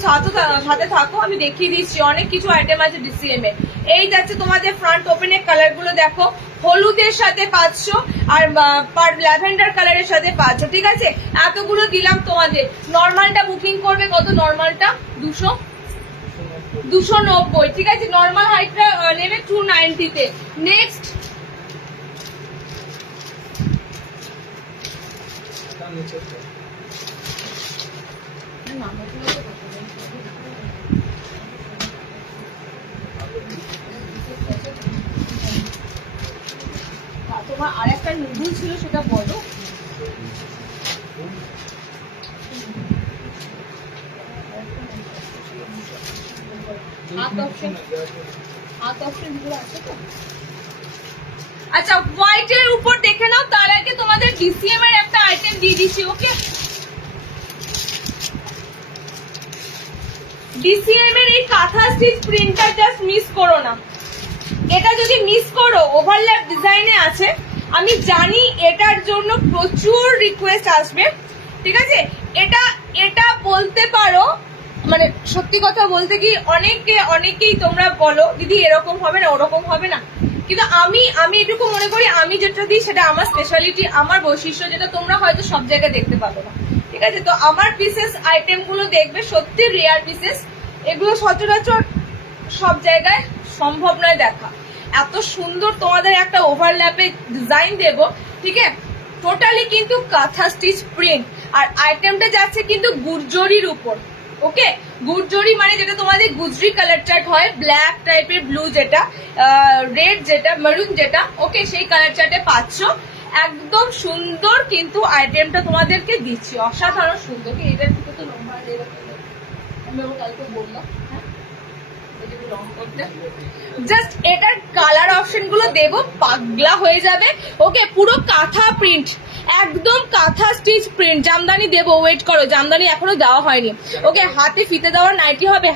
সাথে থাকো, আমি দেখিয়ে দিচ্ছি, অনেক কিছু আইটেম আছে ডিসিএম এর। এই যাচ্ছে তোমাদের ফ্রন্ট ওপেনের কালার গুলো দেখো, হলুদের সাথে 500 আর ল্যাভেন্ডার কালারের সাথে 500, ঠিক আছে। এতগুলো দিলাম তোমাদের। নর্মালটা বুকিং করবে কত? নর্মালটা 290, ঠিক আছে। নর্মাল হাইটটা নেবে 290 তে। নেক্সট তোমার আর একটা নুডল ছিল, সেটা বলো। আচ্ছা, হোয়াইটের উপর দেখে নাও, তার আগে তোমাদের ডিসিএম এর একটা আইটেম দিয়ে দিচ্ছি। ওকে, ডিসিএম এর এই কাঁথা স্টিচ প্রিন্টটা জাস্ট মিস করো না। এটা যদি মিস করো, ওভারল্যাপ ডিজাইনে আছে, আমি জানি এটার জন্য প্রচুর রিকোয়েস্ট আসবে, ঠিক আছে। এটা বলতে পারো, মানে সত্যি কথা বলতে কি, অনেকেই তোমরা বলো দিদি এরকম হবে না, ওরকম হবে না, কিন্তু আমি এটুকু মনে করি, আমি যেটা দিই সেটা আমার স্পেশালিটি, আমার বৈশিষ্ট্য, যেটা তোমরা হয়তো সব জায়গায় দেখতে পাবো না, ঠিক আছে। তো আমার পিসেস আইটেম গুলো দেখবে, সত্যি রেয়ার পিসেস, এগুলো সচরাচর সব জায়গায় সম্ভব নয় দেখা। এত সুন্দর তোমাদের একটা ওভারল্যাপে ডিজাইন দেব, ঠিক আছে। টোটালি কিন্তু কাঁথা স্টিচ প্রিন্ট, আর আইটেমটা যাচ্ছে কিন্তু গুরজরির উপর। ওকে, গুরজরি মানে যেটা তোমাদের গুজরি কালার চার্ট হয়, ব্ল্যাক টাইপের, ব্লু যেটা, রেড যেটা, মেরুন যেটা, ওকে, সেই কালার চার্টে পাচ্ছ। একদম সুন্দর কিন্তু আইটেমটা তোমাদেরকে দিচ্ছি, অসাধারণ সুন্দর। এটার থেকে তো লম্বা আমি কালকে বললাম, হ্যাঁ, জাস্ট এটার কালার অপশন গুলো দেবো, পাগলা হয়ে যাবে। ওকে, পুরো কাঁথা প্রিন্ট, একদম কাঁথা স্টিচ প্রিন্ট। জামদানি দেবো, ওয়েট করো, জামদানি এখনো দেওয়া হয়নি। ওকে, হাতে ফিতে দেওয়ার নাইটি হবে,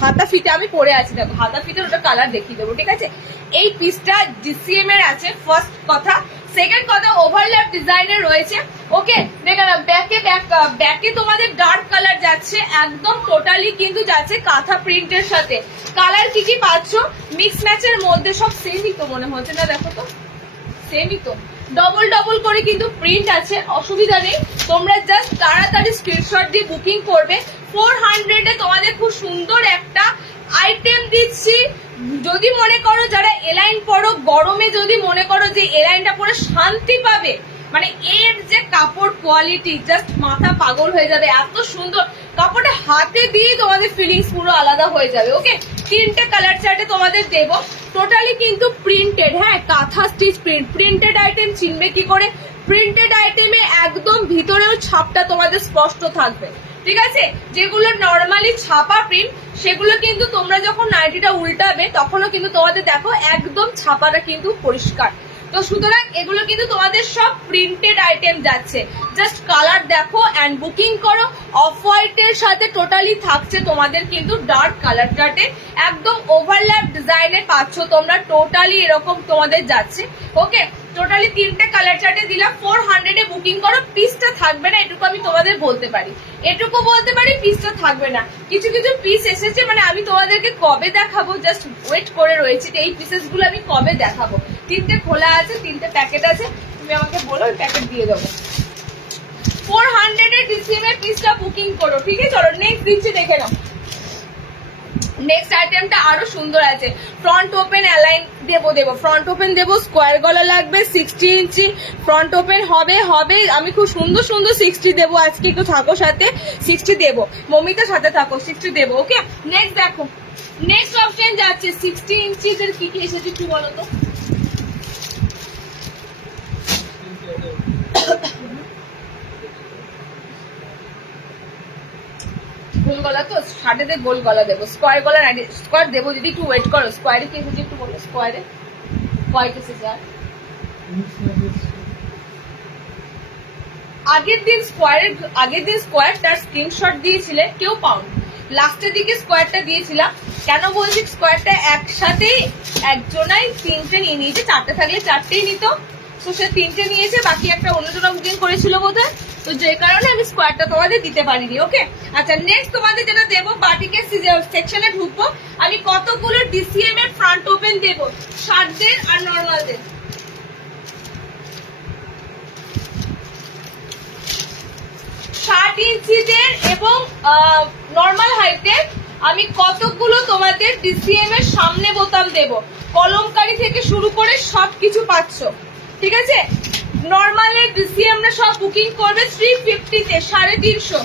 হাতা ফিতে আমি পরে আছি, দেখো হাতা ফিতে ওটা কালার দেখিয়ে দেবো, ঠিক আছে। এই পিসটা ডিসিএম এর আছে, ফার্স্ট কথা। সেকেন্ড কথা, ওভারল্যাপ ডিজাইনের রয়েছে। ওকে, দেখে না, ব্যাকে তোমাদের ডার্ক কালার যাচ্ছে, একদম টোটালি কিন্তু যাচ্ছে কাঁথা প্রিন্টের সাথে। কালার কি কি পাচ্ছ? মিক্স ম্যাচের মধ্যে, সব সেমই তো মনে হচ্ছে না, দেখো তো সেমই তো, ডবল করে কিন্তু প্রিন্ট আছে, অসুবিধা নেই। তোমরা জাস্ট তাড়াতাড়ি স্ক্রিনশট দিয়ে বুকিং করবে। 400 এ তোমাদের খুব সুন্দর একটা আইটেম দিচ্ছি। যদি মনে করো যারা এলাইন পরো, গরমে যদি মনে করো যে এলাইনটা পরে শান্তি পাবে, মানে এর যে কাপড় কোয়ালিটি, জাস্ট মাথা পাগল হয়ে যাবে, এত সুন্দর কাপড়টা, হাতে দিয়ে তোমাদের ফিলিংস পুরো আলাদা হয়ে যাবে। ওকে, তিনটে কালার চার্টে তোমাদের দেবো, টোটালি কিন্তু প্রিন্টেড, হ্যাঁ, কাঁথা স্টিচ প্রিন্ট। প্রিন্টেড আইটেম চিনবে কি করে? প্রিন্টেড আইটেমে একদম ভিতরেও ছাপটা তোমাদের স্পষ্ট থাকবে, ঠিক আছে। যেগুলো নর্মালি ছাপা প্রিন্ট, সেগুলো কিন্তু তোমরা যখন নাইটিটা উল্টাবে তখনও কিন্তু তোমাদের দেখো একদম ছাপাটা কিন্তু পরিষ্কার। তো সুতরাং এগুলো কিন্তু তোমাদের সব প্রিন্টেড আইটেম যাচ্ছে। জাস্ট কালার দেখো অ্যান্ড বুকিং করো। অফ হোয়াইটের সাথে টোটালি থাকছে তোমাদের কিন্তু ডার্ক কালার চার্টে, একদম ওভারল্যাপ ডিজাইনে পাচ্ছ তোমরা, টোটালি এরকম তোমাদের যাচ্ছে। ওকে, টোটালি 3টে কালার চার্টে দিলাম। 400 এ বুকিং করো, পিসটা থাকবে না, এটুকু আমি তোমাদের বলতে পারি, পিসটা থাকবে না। কিছু কিছু পিস এসেছে, মানে আমি তোমাদেরকে কবে দেখাবো জাস্ট ওয়েট করে রয়েছি, এই পিসেস গুলো আমি কবে দেখাবো। 3টে খোলা আছে, 3টে প্যাকেট আছে, তুমি আমাকে বলো প্যাকেট দিয়ে দেবো। 400 এর ডিসিএম এর পিসটা বুকিং করো, ঠিক আছে? চলো নেক্সট দিচ্ছি, দেখে নাও। নেক্সট আইটেমটা আরো সুন্দর আছে, ফ্রন্ট ওপেন অ্যালাইন দেবো, ফ্রন্ট ওপেন দেবো, স্কোয়ার গলা লাগবে, 60 ইঞ্চি ফ্রন্ট ওপেন হবে। আমি খুব সুন্দর সুন্দর 60 দেবো, আজকে একটু থাকো সাথে, 60 দেবো, মমিতার সাথে থাকো, 60 দেবো। ওকে, নেক্সট দেখো, নেক্সট অপশন যাচ্ছে 60 ইঞ্চি এর কি কি এসেছে একটু বলো তো। গোল গলা তো, শার্টেতে গোল গলা দেবো, স্কোয়ার গলা স্কোয়ার দেবো, যদি একটু ওয়েট করো। স্কোয়ারে কি এসেছে একটু বলো, স্কোয়ারে হোয়াইট এসেছে। আর আগের দিন স্কোয়ারটার স্ক্রিনশট দিয়েছিলে, কেউ পাওনি। লাস্টের দিকে স্কোয়ারটা দিয়েছিলাম, কেন বলছি স্কোয়ারটা একসাথেই একজনাই 3টে নিয়ে নিয়েছে, 4টে থাকলে 4টেই নিত, তো সে 3টে নিয়েছে, বাকি একটা অন্যজনা বুকিং করেছিল বোধহয়, তো যে কারণে আমি স্কোয়ারটা তোমাদের দিতে পারিনি। ওকে, আচ্ছা নেক্সট তোমাদের যেটা দেবো, বাটিকের সেকশনে ঢুকবো, আমি কতগুলো ডিসিএম এর ফ্রন্ট ওপেন দেবো, শার্টদের আর নর্মালদের। 60 ইঞ্চিদের এবং নর্মাল হাইটের আমি কতগুলো তোমাদের ডিসিএম এর সামনে বোতাম দেব, কলমকারি থেকে শুরু করে সবকিছু পাচ্ছ, ঠিক আছে? নর্মালের ডিসিএম রা সব বুকিং করবে 350 তে, 350।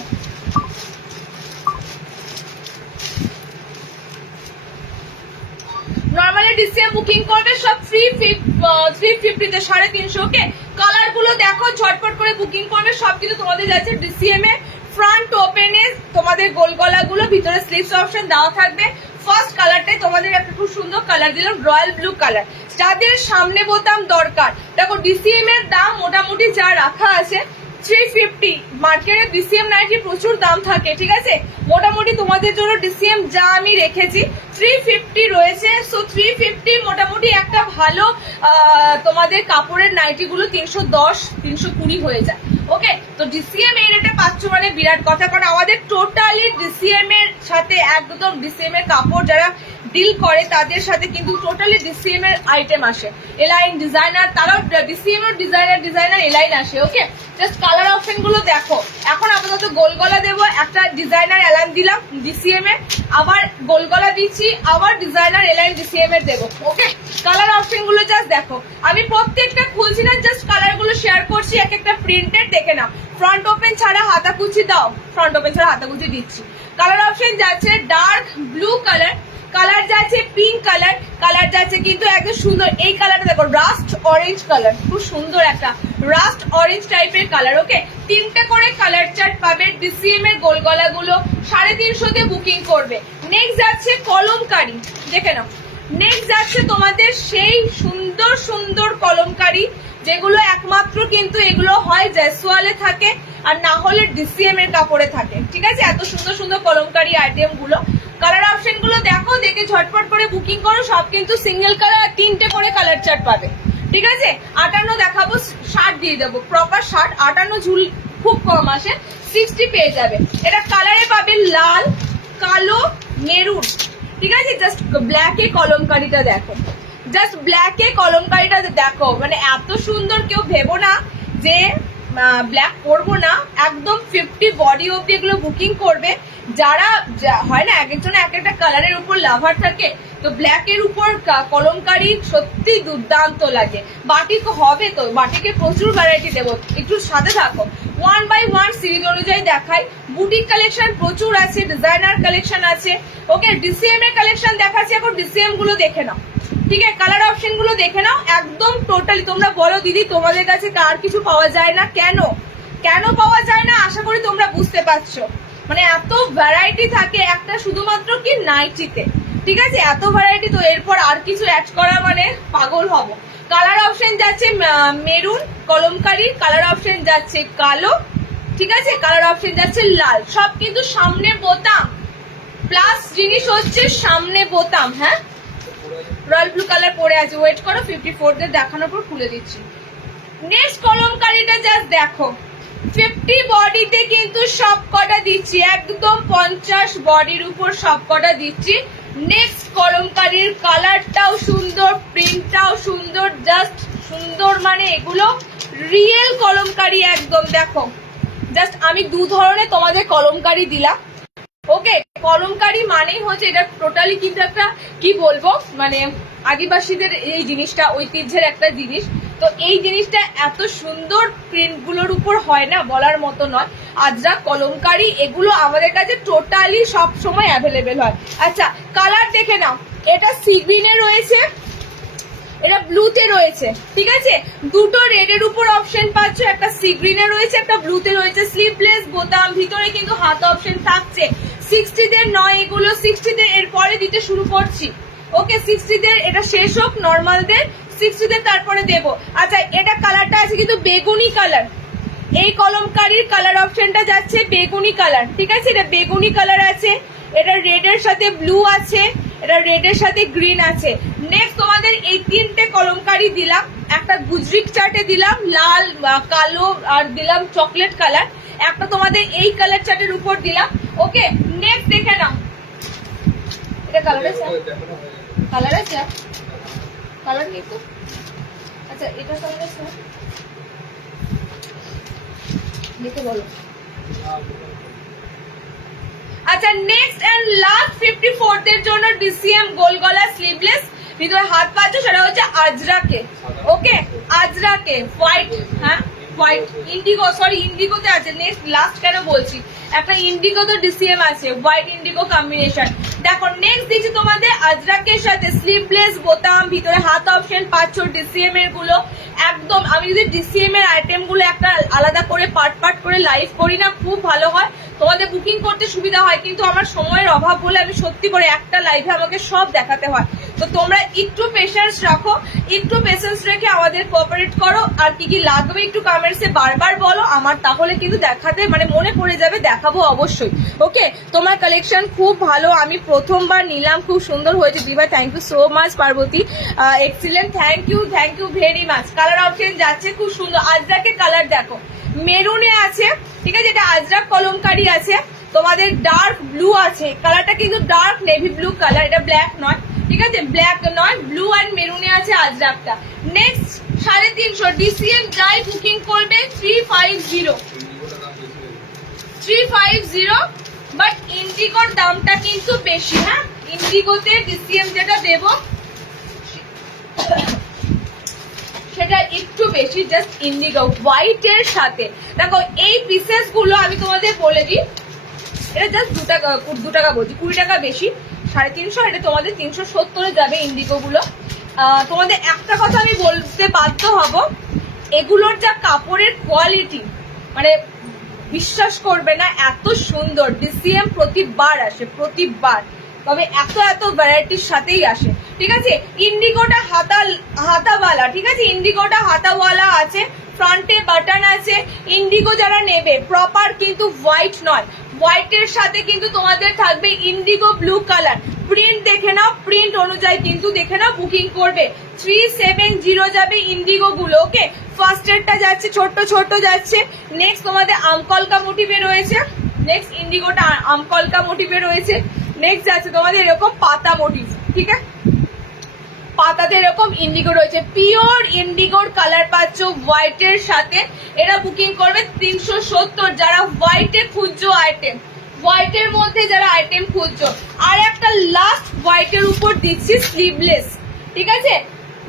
নর্মালের ডিসিএম বুকিং করবে সব 350 তে, 350। ওকে, কালার গুলো দেখো, ঝটপট করে বুকিং করবে, সব কিছু তোমাদের যাচ্ছে ডিসিএম এ। ফ্রন্ট ওপেনে তোমাদের গোল গলা গুলো, ভিতরে স্লিভস অপশন দেওয়া থাকবে। ফার্স্ট কালারটাই তোমাদের একটা খুব সুন্দর কালার দিলাম, রয়্যাল ব্লু কালার। যাদের সামনে বোতাম দরকার, দেখো ডিসিএম এর দাম মোটামুটি যা রাখা আছে 350। মার্কেটে ডিসিএম নাইটি প্রচুর দাম থাকে, ঠিক আছে? মোটামুটি তোমাদের জন্য ডিসিএম যা আমি রেখেছি 350 রয়েছে। সো 350 মোটামুটি একটা ভালো তোমাদের কাপড়ের নাইটি গুলো 310 320 হয়ে যায়। ওকে, তো ডিসিএম এই রেটে পাচ্ছ মানে বিরাট কথা, কারণ আমাদের টোটালি ডিসিএম এর সাথে একদম ডিসিএম এর কাপড় যারা ডিল করে তাদের সাথে কিন্তু টোটালি ডিসিএম এর আইটেম আসে, এলাইন ডিজাইনার, তারাও ডিসিএম এর ডিজাইনার এলাইন আসে। ওকে, জাস্ট কালার অপশন গুলো দেখো। এখন আপাতত গোল গলা দেবো, একটা ডিজাইনার এলাইন দিলাম ডিসিএম এর, আবার গোল গলা দিচ্ছি, আবার ডিজাইনার এলাইন ডিসিএম এর দেবো। ওকে, কালার অপশন গুলো জাস্ট দেখো, আমি প্রত্যেকটা খুলছি না, জাস্ট কালার গুলো শেয়ার করছি, এক একটা প্রিন্টেড দেখে নাও। ফ্রন্ট ওপেন ছাড়া হাতাকুচি দাও, ফ্রন্ট ওপেন ছাড়া হাতাকুচি দিচ্ছি। কালার অপশন যাচ্ছে ডার্ক ব্লু কালার, কালার যাচ্ছে পিঙ্ক কালার, কালার যাচ্ছে কিন্তু একদম সুন্দর, এই কালারটা দেখো রাস্ট অরেঞ্জ কালার, খুব সুন্দর একটা রাস্ট অরেঞ্জ টাইপের কালার। ওকে, 3টে করে কালার চার্ট পাবে, ডিসিএম এর গোল গলা গুলো 350 তে বুকিং করবে। নেক্সট যাচ্ছে কলমকারি, দেখে নাও। নেক্সট যাচ্ছে তোমাদের সেই সুন্দর সুন্দর কলমকারি, যেগুলো একমাত্র কিন্তু এগুলো হয় জয়সওয়ালে থাকে, আর না হলে ডিসিএম এর কাপড়ে থাকে, ঠিক আছে? এত সুন্দর সুন্দর কলমকারি আইটেম গুলো। কালার অপশন গুলো দেখো, দেখে ঝটপট করে বুকিং করো, সব কিন্তু সিঙ্গেল কালার, 3টে করে কালার চার্ট পাবে, ঠিক আছে? 58 দেখাবো, 60 দিয়ে দেবো, প্রপার 60। 58 ঝুল খুব কম আসে, 60 পেয়ে যাবে। এটা কালারে পাবে লাল, কালো, মেরুন, ঠিক আছে? জাস্ট ব্ল্যাকে কলমকারিটা দেখো, জাস্ট ব্ল্যাকে কলমকারিটা দেখো, মানে এত সুন্দর, কেউ ভেবো না যে ব্ল্যাক করবো না, একদম 50 বডি অব্দি এগুলো বুকিং করবে। যারা হয় না, এক একজন এক একটা কালারের উপর লাভার থাকে, তো ব্ল্যাকের উপর কলমকারি সত্যি দুর্দান্ত লাগে। বাটিক হবে তো, বাটিকে প্রচুর ভ্যারাইটি দেবো, একটু সাথে থাকো। 1 by 1 সিরিজ অনুযায়ী দেখাই। বুটিক কালেকশন প্রচুর আছে, ডিজাইনার কালেকশন আছে। ওকে, ডিসিএম এর কালেকশন দেখাচ্ছি, এখন ডিসিএম গুলো দেখে নাও, ঠিক আছে? কালার অপশন গুলো দেখে নাও, একদম টোটালি। তোমরা বলো দিদি তোমাদের কাছে আর কিছু পাওয়া যায় না কেন? কেন পাওয়া যায় না আশা করি তোমরা বুঝতে পারছো। মানে এত ভ্যারাইটি থাকে একটা শুধুমাত্র কি নাইটিতে, ঠিক আছে? এত ভ্যারাইটি, তো এরপর আর কিছু অ্যাড করা মানে পাগল হব। কালার অপশন যাচ্ছে মেরুন কলমকারি, কালার অপশন যাচ্ছে কালো, ঠিক আছে, কালার অপশন যাচ্ছে লাল। সব কিন্তু সামনে বোতাম, প্লাস জিনিস হচ্ছে সামনে বোতাম। হ্যাঁ, রয়্যাল ব্লু কালার পরে আছে, ওয়েট করো 54 দের দেখানোর পর খুলে দিচ্ছি। নেক্সট কলমকারিটা জাস্ট দেখো, 50 বডিতে কিন্তু সব কটা দিচ্ছি, একদম 50 বডির উপর সব কটা দিচ্ছি। নেক্সট কলমকারির কালারটাও সুন্দর, প্রিন্টটাও সুন্দর, জাস্ট সুন্দর, মানে এগুলো রিয়েল কলমকারি একদম। দেখো জাস্ট আমি দু ধরনের তোমাদের কলমকারি দিলাম। ওকে, কলমকারি মানেই হচ্ছে এটা টোটালি কিন্তু একটা কি বলবো, মানে আদিবাসীদের এই জিনিসটা ঐতিহ্যের একটা জিনিস। তো এই জিনিসটা এত সুন্দর প্রিন্ট গুলোর উপর হয় না, বলার মতো নয়। আজরাক কলমকারি এগুলো আমাদের কাছে টোটালি সব সময় অ্যাভেলেবেল হয়। আচ্ছা, কালার দেখে নাও, এটা সি গ্রিনে রয়েছে, এটা ব্লুতে রয়েছে, ঠিক আছে। দুটো রেডের উপর অপশন পাচ্ছ, একটা সি গ্রিনে রয়েছে, একটা ব্লুতে রয়েছে। স্লিভলেস বোতাম, ভিতরে কিন্তু হাত অপশন থাকছে। 60 দের নয় এগুলো, 60 দের এরপরে দিতে শুরু করছি। ওকে, 60 দের এটা শেষ হোক, নর্মালদের 60 দের তারপরে দেবো। আচ্ছা, এটা কালারটা আছে কিন্তু বেগুনি কালার, এই কলমকারির কালার অপশনটা যাচ্ছে বেগুনি কালার, ঠিক আছে, এটা বেগুনি কালার আছে, এটা রেডের সাথে ব্লু আছে, এটা রেডের সাথে গ্রিন আছে। নেক্সট তোমাদের এই তিনটে কলমকারি দিলাম, একটা গুজরিক চার্টে দিলাম লাল, কালো আর দিলাম চকলেট কালার, একটা তোমাদের এই কালার চার্টের উপর দিলাম। ওকে, নেক্সট দেখে নাও, এটা কালার আছে, কালার আছে, কালার নেই তো। আচ্ছা, এটা কালার আছে, দেখে বলো। আচ্ছা, নেক্সট এন্ড লাস্ট 54 দের জন্য ডিসিএম গোল গলা স্লিভলেস, ভিতরে হাত পাচ্ছ, সেটা হচ্ছে আজরাকে। ওকে, আজরাকে হোয়াইট, হ্যাঁ হোয়াইট ইন্ডিগো, সরি ইন্ডিগোতে আছে। নেক্সট লাস্ট কেন বলছি, একটা ইন্ডিগো তো ডিসিএম আছে, হোয়াইট ইন্ডিগো কম্বিনেশন। দেখো নেক্সট দিচ্ছি তোমাদের আজরাকের সাথে স্লিভলেস বোতাম, ভিতরে হাত অপশন পাচ্ছ ডিসিএম এর গুলো একদম। আমি যদি ডিসিএম এর আইটেম গুলো একটা আলাদা করে পার্ট পার্ট করে লাইভ করি না, খুব ভালো হয়, তোমাদের বুকিং করতে সুবিধা হয়। কিন্তু আমার সময়ের অভাব বলে আমি সত্যি করে একটা লাইভে আমাকে সব দেখাতে হয়। তো তোমরা একটু পেশেন্স রাখো, একটু পেশেন্স রেখে আমাদের কোঅপারেট করো। আর কি কি লাগবে একটু কমেন্টসে বারবার বলো আমার, তাহলে কিন্তু দেখাতে মানে মনে পড়ে যাবে, দেখাবো অবশ্যই। ওকে, তোমার কালেকশন খুব ভালো, আমি প্রথমবার নিলাম, খুব সুন্দর হয়েছে Diba, thank you so much Parvati, excellent, thank you very much. Colour option যাচ্ছে খুব সুন্দর, আজরাকে কালার দেখো মেরুনে আছে, ঠিক আছে, এটা আজরাক কলমকারি আছে, তোমাদের ডার্ক ব্লু আছে, কালারটা কিন্তু ডার্ক নেভি ব্লু কালার, এটা ব্ল্যাক নয়, ঠিক আছে, ব্ল্যাক নয়, ব্লু অ্যান্ড মেরুনে আছে আজরাকটা। নেক্সট 350 ডিসিএম যাই বুকিং করবে 350, বাট ইন্ডিগোর দামটা কিন্তু বেশি। হ্যাঁ, ইন্ডিগোতে ডিসিএম যেটা দেবো সেটা একটু বেশি, জাস্ট ইন্ডিগো হোয়াইট এর সাথে। দেখো এই পিসেস গুলো আমি তোমাদের বলে দিই, এটা জাস্ট 2 টাকা বলছি, 20 টাকা বেশি, 350, এটা তোমাদের 370 যাবে ইন্ডিগো গুলো। তোমাদের একটা কথা আমি বলতে বাধ্য হব, এগুলোর যা কাপড়ের কোয়ালিটি, মানে বিশ্বাস করবে না, এত সুন্দর। ডিসিএম প্রতিবার আসে, প্রতিবার, তবে এত ভ্যারাইটির সাথেই আসে, ঠিক আছে। ইন্ডিগোটা হাতাওয়ালা, ঠিক আছে, ইন্ডিগোটা হাতাওয়ালা আছে, ফ্রন্টে বাটন আছে। ইন্ডিগো যারা নেবে প্রপার কিন্তু হোয়াইট নয়, হোয়াইটের সাথে কিন্তু তোমাদের থাকবে ইন্ডিগো ব্লু কালার। প্রিন্ট দেখে নাও, প্রিন্ট অনুযায়ী কিন্তু দেখে নাও বুকিং করবে। 370 যাবে ইন্ডিগো গুলো। ওকে, ফার্স্ট এরটা যাচ্ছে ছোট ছোট যাচ্ছে। নেক্সট তোমাদের আমকলকা মোটিভে রয়েছে, নেক্সট ইন্ডিগোটা আমকলকা মোটিভে রয়েছে। নেক্সট যাচ্ছে তোমাদের এরকম পাতা মোটিভ, ঠিক আছে, পাতাতে এরকম ইন্ডিগো রয়েছে, পিওর ইন্ডিগোর কালার পাচ্ছ হোয়াইটের সাথে। এটা বুকিং করবে 370 যারা হোয়াইটে খুঁজছো আইটেম, হোয়াইটের মধ্যে যারা আইটেম খুঁজছো। আর একটা লাস্ট হোয়াইটের উপর দিচ্ছি স্লিভলেস, ঠিক আছে,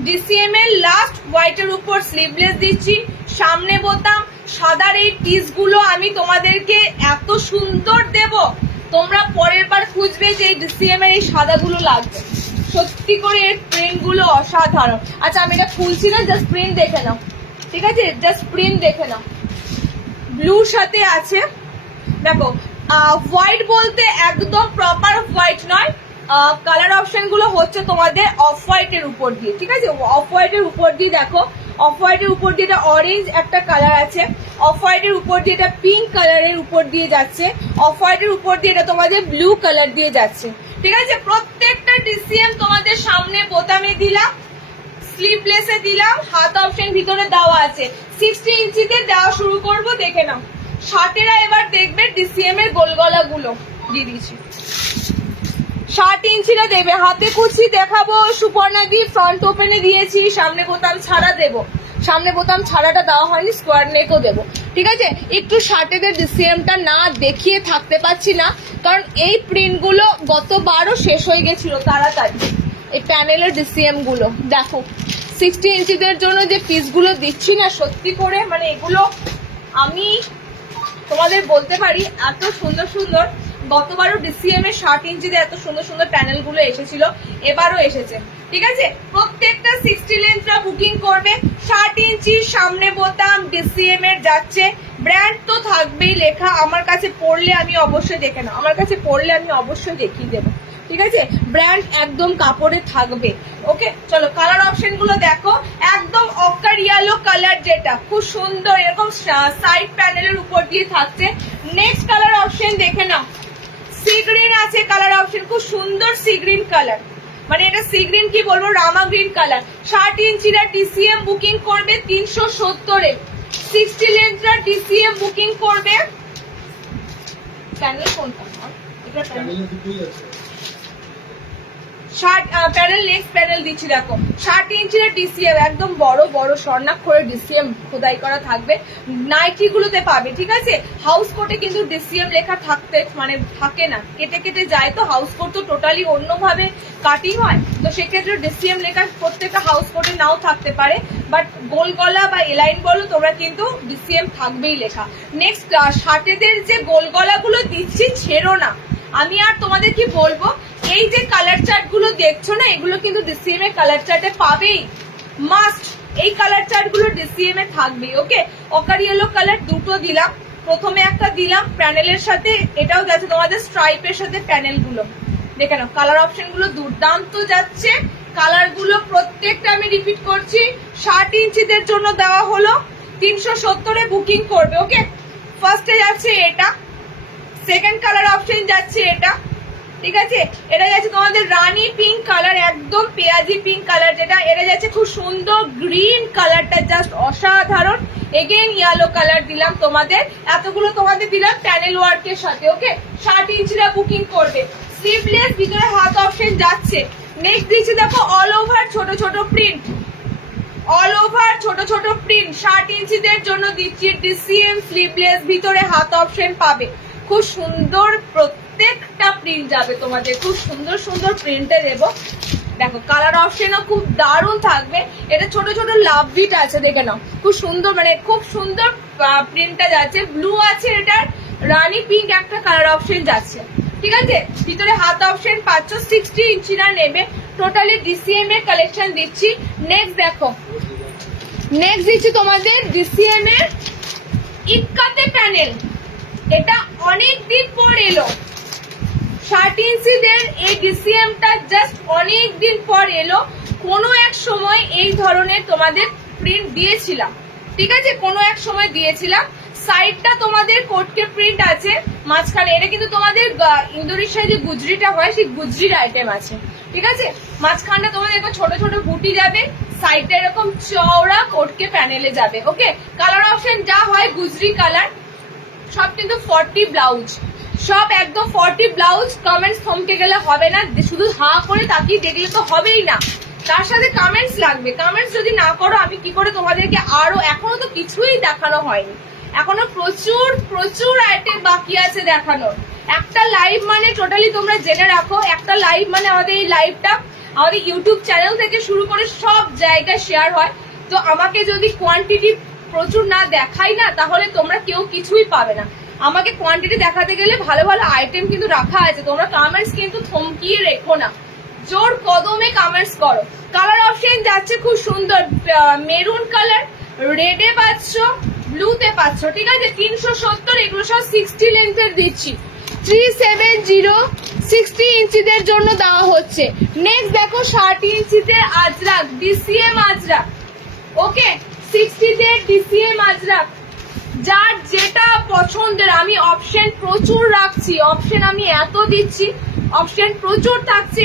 ডিসিএম এর লাস্ট হোয়াইটের উপর স্লিভলেস দিচ্ছি, সামনে বোতাম। সাদার এই পিস গুলো আমি তোমাদেরকে এত সুন্দর দেব, তোমরা পরের বার খুঁজবে যে এই ডিসিএম এর এই সাদাগুলো লাগবে, সত্যি করে এর প্রিন্ট গুলো অসাধারণ। আচ্ছা, আমি এটা খুলছি না, জাস্ট প্রিন্ট দেখে নাও, ঠিক আছে, জাস্ট প্রিন্ট দেখে নাও। ব্লুর সাথে আছে, দেখো হোয়াইট বলতে একদম প্রপার হোয়াইট নয়, কালার অপশন গুলো হচ্ছে তোমাদের অফ হোয়াইটের উপর দিয়ে, ঠিক আছে? অফ হোয়াইটের উপর দিয়ে দেখো, অফ হোয়াইটের উপর দিয়ে এটা অরেঞ্জ একটা কালার আছে, অফ হোয়াইটের উপর দিয়ে এটা পিঙ্ক কালারের উপর দিয়ে যাচ্ছে, অফ হোয়াইটের উপর দিয়ে এটা তোমাদের ব্লু কালার দিয়ে যাচ্ছে, ঠিক আছে? প্রত্যেকটা ডিসিএম তোমাদের সামনে বোতামে দিলাম, স্লিভলেসে দিলাম, হাত অপশন ভিতরে দেওয়া আছে। 60 ইঞ্চিতে দেওয়া শুরু করব, দেখে নাও। শার্টেরা এবার দেখবে ডিসিএম এর গোলগলা গুলো দিয়ে দিয়েছি। 60 ইঞ্চিটা দেবে, হাতে কুচি দেখাবো, সুপর্ণা দি ফ্রন্ট ওপেনে দিয়েছি, সামনে বোতাম ছাড়া দেবো, সামনে বোতাম ছাড়াটা দেওয়া হয়নি, স্কোয়ার নেকও দেবো, ঠিক আছে? একটু শার্টেদের ডিসিএমটা না দেখিয়ে থাকতে পারছি না, কারণ এই প্রিন্ট গুলো গতবারও শেষ হয়ে গেছিল তাড়াতাড়ি। এই প্যানেলের ডিসিএম গুলো দেখো, 60 ইঞ্চিদের জন্য যে পিসগুলো দিচ্ছি না, সত্যি করে মানে এগুলো আমি তোমাদের বলতে পারি এত সুন্দর সুন্দর। গতবারও ডিসিএম এর 60 ইঞ্চিতে এত সুন্দর সুন্দর প্যানেল গুলো এসেছিল, এবারও এসেছে, ঠিক আছে? প্রত্যেকটা 60 লেন্থরা বুকিং করবে। 60 ইঞ্চি সামনে বোতাম ডিসিএম এর যাচ্ছে, ব্র্যান্ড তো থাকবেই লেখা। আমার কাছে পড়লে আমি অবশ্যই দেখে নাও, আমার কাছে পড়লে আমি অবশ্যই দেখিয়ে দেবো, ঠিক আছে? ব্র্যান্ড একদম কাপড়ে থাকবে। ওকে, চলো কালার অপশন গুলো দেখো। একদম অকার ইয়েলো কালার, যেটা খুব সুন্দর, এরকম সাইড প্যানেলের উপর দিয়ে থাকছে। নেক্সট কালার অপশন দেখে নাও, সি গ্রিন আছে কালার অপশন, খুব সুন্দর সি গ্রিন কালার, মানে এটা সি গ্রিন কি বলবো, রামা গ্রিন কালার। 60 ইঞ্চিরা ডিসিএম বুকিং করবে 370-এ, 60 লেন্থরা ডিসিএম বুকিং করবে। প্যানেল কোনটা? এটা প্যানেল, নেক্সট প্যানেল দিচ্ছি দেখো। 60 ইঞ্চির ডিসিএম একদম বড় বড় স্বর্ণাক্ষরে ডিসিএম খোদাই করা থাকবে, নাইটি গুলোতে পাবে, ঠিক আছে? হাউস কোটে কিন্তু ডিসিএম লেখা থাকতে মানে থাকে না, কেটে কেটে যায়, তো হাউস কোট তো টোটালি অন্যভাবে কাটিং হয়, তো সেক্ষেত্রে ডিসিএম লেখা প্রত্যেকটা হাউস কোটে নাও থাকতে পারে, বাট গোল গলা বা এলাইন বলো তোমরা কিন্তু ডিসিএম থাকবেই লেখা। নেক্সট শার্টেদের যে গোল গলাগুলো দিচ্ছি, ছেড়ো না। আমি আর তোমাদের কি বলবো, এই যে কালার চার্ট গুলো দেখছো না, এগুলো কিন্তু ডিসিএম এর কালার চার্টে পাবেই, মাস্ট। এই কালার চার্ট গুলো ডিসিএম এ থাকবে। ওকে, অকার ইয়েলো কালার দুটো দিলাম, প্রথমে একটা দিলাম প্যানেলের সাথে, এটাও যাচ্ছে তোমাদের স্ট্রাইপের সাথে প্যানেল গুলো, দেখে নাও। কালার অপশন গুলো দুর্দান্ত যাচ্ছে, কালার গুলো প্রত্যেকটা আমি রিপিট করছি। 60 ইঞ্চিদের জন্য দেওয়া হলো 370-এ বুকিং করবে। ওকে, ফার্স্টে যাচ্ছে এটা, সেকেন্ড কালার অপশন যাচ্ছে এটা, ঠিক আছে? এটা যাচ্ছে তোমাদের রানী পিঙ্ক কালার, একদম পেঁয়াজি পিঙ্ক কালার যেটা, এটা যাচ্ছে খুব সুন্দর গ্রিন কালারটা, জাস্ট অসাধারণ। এগেইন ইয়েলো কালার দিলাম তোমাদের, এতগুলো তোমাদের দিলাম প্যানেল ওয়ার্কের সাথে। ওকে, 60 ইঞ্চিরা বুকিং করবে, স্লিভলেস, ভিতরে হাত অপশন যাচ্ছে। নেক্সট দিচ্ছি দেখো, অল ওভার ছোট ছোট প্রিন্ট, অল ওভার ছোট ছোট প্রিন্ট 60 ইঞ্চিদের জন্য দিচ্ছি ডিসিএম স্লিভলেস, ভিতরে হাত অপশন পাবে। খুব সুন্দর প্রত্যেকটা প্রিন্ট যাবে তোমাদের, খুব সুন্দর সুন্দর প্রিন্টে দেবো। দেখো কালার অপশনও খুব দারুণ থাকবে। এটা ছোট ছোট লাভ বিট আছে, দেখে নাও, খুব সুন্দর, মানে খুব সুন্দর প্রিন্টটা যাচ্ছে। ব্লু আছে, এটার রানী পিঙ্ক একটা কালার অপশন যাচ্ছে, ঠিক আছে? ভিতরে হাত অপশন পাচ্ছ। 60 ইঞ্চিরা নেবে, টোটালি ডিসিএম এর কালেকশন দিচ্ছি। নেক্সট দেখো, নেক্সট দিচ্ছি তোমাদের ডিসিএম এর ইক্কাতে প্যানেল, এটা অনেক দিন পর এলো। 60 ইঞ্চিদের এই ডিসিএমটা জাস্ট অনেক দিন পর এলো। কোনো এক সময় এই ধরনের তোমাদের প্রিন্ট দিয়েছিলাম, ঠিক আছে? কোনো এক সময় দিয়েছিলাম। সাইডটা তোমাদের কোটকে প্রিন্ট আছে, মাঝখানে এটা কিন্তু তোমাদের ইন্দোনেশিয়ায় যে গুজরিটা হয়, সেই গুজরির আইটেম আছে, ঠিক আছে? মাঝখানটা তোমাদের একটা ছোট ছোট বুটি যাবে, সাইডটা এরকম চওড়া কোটকে প্যানেলে যাবে। ওকে, কালার অপশন যা হয় গুজরি কালার, সব কিন্তু 40 ব্লাউজ, সব একদম 40 ব্লাউজ। কমেন্টস থমকে গেলে হবে না, শুধু হা করে তাকিয়ে দেখলে তো হবেই না, তার সাথে কমেন্টস লাগবে। কমেন্টস যদি না করো আমি কি করে তোমাদেরকে আরো, এখনো তো কিছুই দেখানো হয়নি, এখনো প্রচুর প্রচুর আইটেম বাকি আছে দেখানোর। একটা লাইভ মানে টোটালি তোমরা জেনে রাখো, একটা লাইভ মানে আমাদের এই লাইভটা আমাদের ইউটিউব চ্যানেল থেকে শুরু করে সব জায়গায় শেয়ার হয়। তো আমাকে যদি কোয়ান্টিটি প্রচুর না দেখাই না, তাহলে তোমরা কেউ কিছুই পাবে না। আমাকে কোয়ান্টিটি দেখাতে গেলে ভালো ভালো আইটেম কিন্তু রাখা আছে, তোমরা কমেন্টস কিন্তু থমকিয়ে রেখো না, জোর কদমে কমেন্টস করো। কালার অপশন যাচ্ছে খুব সুন্দর, মেরুন কালার, রেডে পাচ্ছ, ব্লুতে পাচ্ছ, ঠিক আছে? 370, এগুলো সব 60 লেন্থের দিচ্ছি। 370 60 ইঞ্চিদের জন্য দেওয়া হচ্ছে। নেক্সট দেখো 60 ইঞ্চিতে আজরাক, ডিসিএম আজরাক, ওকে 60 তে ডিসিএম আজরাক। যার যেটা পছন্দের, আমি অপশন প্রচুর রাখছি, অপশন আমি এত দিচ্ছি, অপশন প্রচুর থাকছে,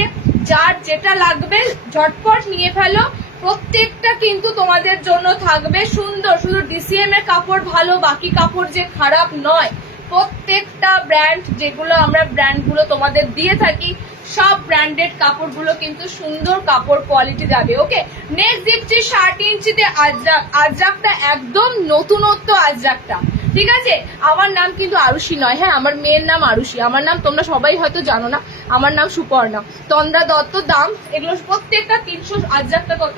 যার যেটা লাগবে ঝটপট নিয়ে ফেলো। প্রত্যেকটা কিন্তু তোমাদের জন্য থাকবে সুন্দর। শুধু ডিসিএম এর কাপড় ভালো, বাকি কাপড় যে খারাপ নয়। প্রত্যেকটা ব্র্যান্ড, যেগুলো আমরা ব্র্যান্ডগুলো তোমাদের দিয়ে থাকি, সব ব্র্যান্ডেড কাপড়গুলো কিন্তু সুন্দর কাপড় কোয়ালিটি যাবে। ওকে, নেক্সট দেখছি 60 ইঞ্চিতে আজরাক। আজরাকটা একদম নতুনত্ব আজরাকটা, ঠিক আছে। আমার নাম কিন্তু আরুষি নয়, হ্যাঁ, আমার মেয়ের নাম আরুষি। আমার নাম তোমরা সবাই হয়তো জানো না, আমার নাম সুপর্ণা। তন্দ্রা দত্ত। দাম এগুলো প্রত্যেকটা 300। আজরাকটা কত?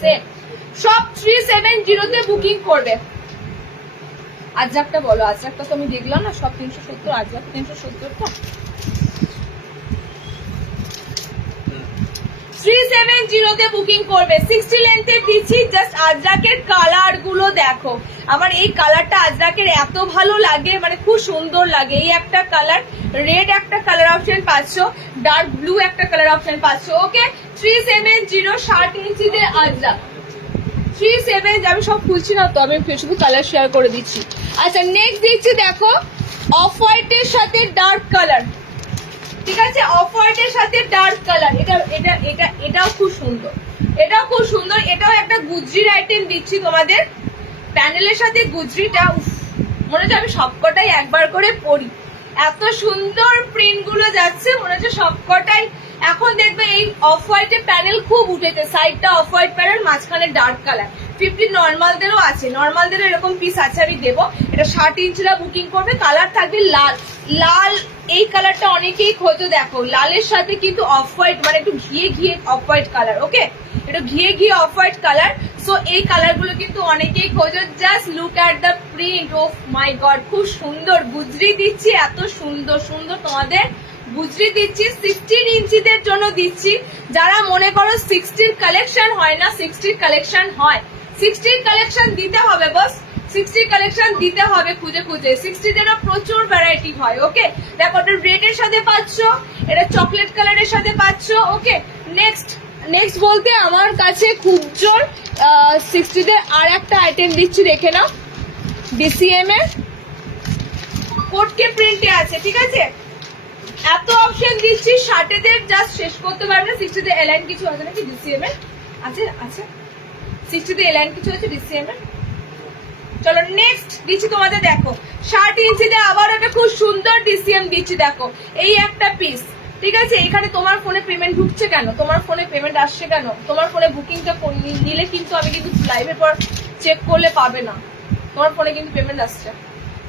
সেম। সব 370 তে বুকিং করবে। আজরাকটা বলো, আজরাকটা তো আমি দেখলাম না, সব 370। আজরাক 370 তো 370 তে বুকিং করবে। 60 লেন্থে দিচ্ছি। জাস্ট আজরাকের কালার গুলো দেখো, আমার এই কালারটা আজরাকের এত ভালো লাগে, মানে খুব সুন্দর লাগে। এই একটা কালার, রেড একটা কালার অপশন পাচ্ছ, ডার্ক ব্লু একটা কালার অপশন পাচ্ছ। ওকে, 370 60 ইঞ্চিতে আজরাক। 370, আমি সব খুলছি না তো, আমি শুধু কালার শেয়ার করে দিচ্ছি। আচ্ছা, নেক্সট দিচ্ছি দেখো অফ হোয়াইটের সাথে ডার্ক কালার, ঠিক আছে, অফ হোয়াইটের সাথে ডার্ক কালার। এটাও খুব সুন্দর, এটাও খুব সুন্দর। এটাও একটা গুজরির আইটেম দিচ্ছি তোমাদের, প্যানেলের সাথে গুজরিটা মনে হচ্ছে আমি সবকটাই একবার করে পরি, এত সুন্দর প্রিন্ট গুলো যাচ্ছে, মনে হচ্ছে সবকটাই। এখন দেখবে এই অফ হোয়াইটের প্যানেল খুব উঠেছে, সাইডটা অফ হোয়াইট প্যানেল, মাঝখানে ডার্ক কালার। 50 নর্মালদেরও আছে, নর্মালদেরও এরকম পিস আছে, আমি দেবো। এটা 60 ইঞ্চিরা বুকিং করবে। কালার থাকবে লাল, লাল এই কালারটা অনেকেই খোঁজো, দেখো লালের সাথে কিন্তু অফ হোয়াইট, মানে একটু ঘিয়ে ঘিয়ে অফ হোয়াইট কালার। ওকে, এটা ঘিয়ে ঘিয়ে অফ হোয়াইট কালার। সো এই কালার গুলো কিন্তু অনেকেই খোঁজো। Just look at the print, oh my god, খুব সুন্দর গুজরি দিচ্ছি, এত সুন্দর সুন্দর তোমাদের গুজরি দিচ্ছি। 16 ইঞ্চিদের জন্য দিচ্ছি। যারা মনে করো 60 কালেকশন হয় না, 60 কালেকশন হয়, 60 কালেকশন দিতে হবে, বস 60 কালেকশন দিতে হবে খুঁজে খুঁজে। 60 দেরও প্রচুর ভ্যারাইটি হয়। ওকে, দেখো এটা রেড এর সাথে পাচ্ছ, এটা চকলেট কালারের সাথে পাচ্ছ। ওকে, নেক্সট বলতে আমার কাছে খুব জোর 60 তে আর একটা আইটেম দিচ্ছি, দেখে নাও, ডিসিএম এর কোটকে প্রিন্টে আছে, ঠিক আছে। এত অপশন দিচ্ছি, 60 দের জাস্ট শেষ করতে পারবে না। 60 তে এলাইন কিছু আছে নাকি ডিসিএম এর? আছে, আছে 60 তে এলাইন কিছু আছে ডিসিএম এর। চলো নেক্সট দিচ্ছি তোমাদের, দেখো 60 ইঞ্চিতে আবার একটা খুব সুন্দর ডিসিএম দিচ্ছি, দেখো এই একটা পিস, ঠিক আছে। এখানে তোমার ফোনে পেমেন্ট ঢুকছে কেন, তোমার ফোনে পেমেন্ট আসছে কেন, তোমার ফোনে বুকিংটা নিলে কিন্তু আমি কিন্তু লাইভের পর চেক করলে পাবে না, তোমার ফোনে কিন্তু পেমেন্ট আসছে।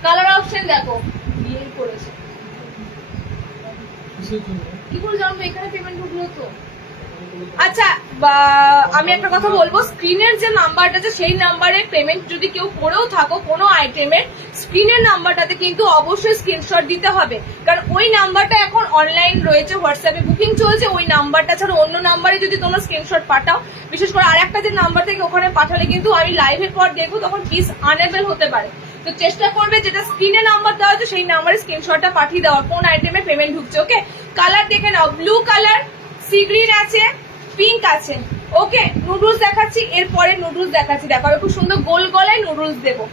কালার অপশন দেখো, বিয়েই করেছে, কি করে জানবো এখানে পেমেন্ট ঢুকলো তো। আচ্ছা, আমি একটা কথা বলবো, স্ক্রিনের যে নাম্বারটা আছে সেই নাম্বারে পেমেন্ট যদি কেউ করেও থাকো কোনো আইটেমের, স্ক্রিনের নাম্বারটাতে কিন্তু অবশ্যই স্ক্রিনশট দিতে হবে, কারণ ওই নাম্বারটা এখন অনলাইন রয়েছে, হোয়াটসঅ্যাপে বুকিং চলছে। ওই নাম্বারটা ছাড়া অন্য নাম্বারে যদি তোমরা স্ক্রিনশট পাঠাও, বিশেষ করে আর একটা যে নাম্বার থেকে ওখানে পাঠালে কিন্তু আমি লাইভের পর দেখবো তখন পিস আনএবল হতে পারে। তো চেষ্টা করবে যেটা স্ক্রিনে নাম্বার দেওয়া আছে সেই নাম্বারে স্ক্রিনশটটা পাঠিয়ে দেওয়ার, কোন আইটেমে পেমেন্ট ঢুকছে। ওকে, কালার দেখে নাও, ব্লু কালার, সি গ্রিন আছে, পিঙ্ক আছে। ওকে, নুডলস দেখাচ্ছি, এরপরে নুডলস দেখাচ্ছি, দেখো খুব সুন্দর গোল গলায় নুডলস দেবো,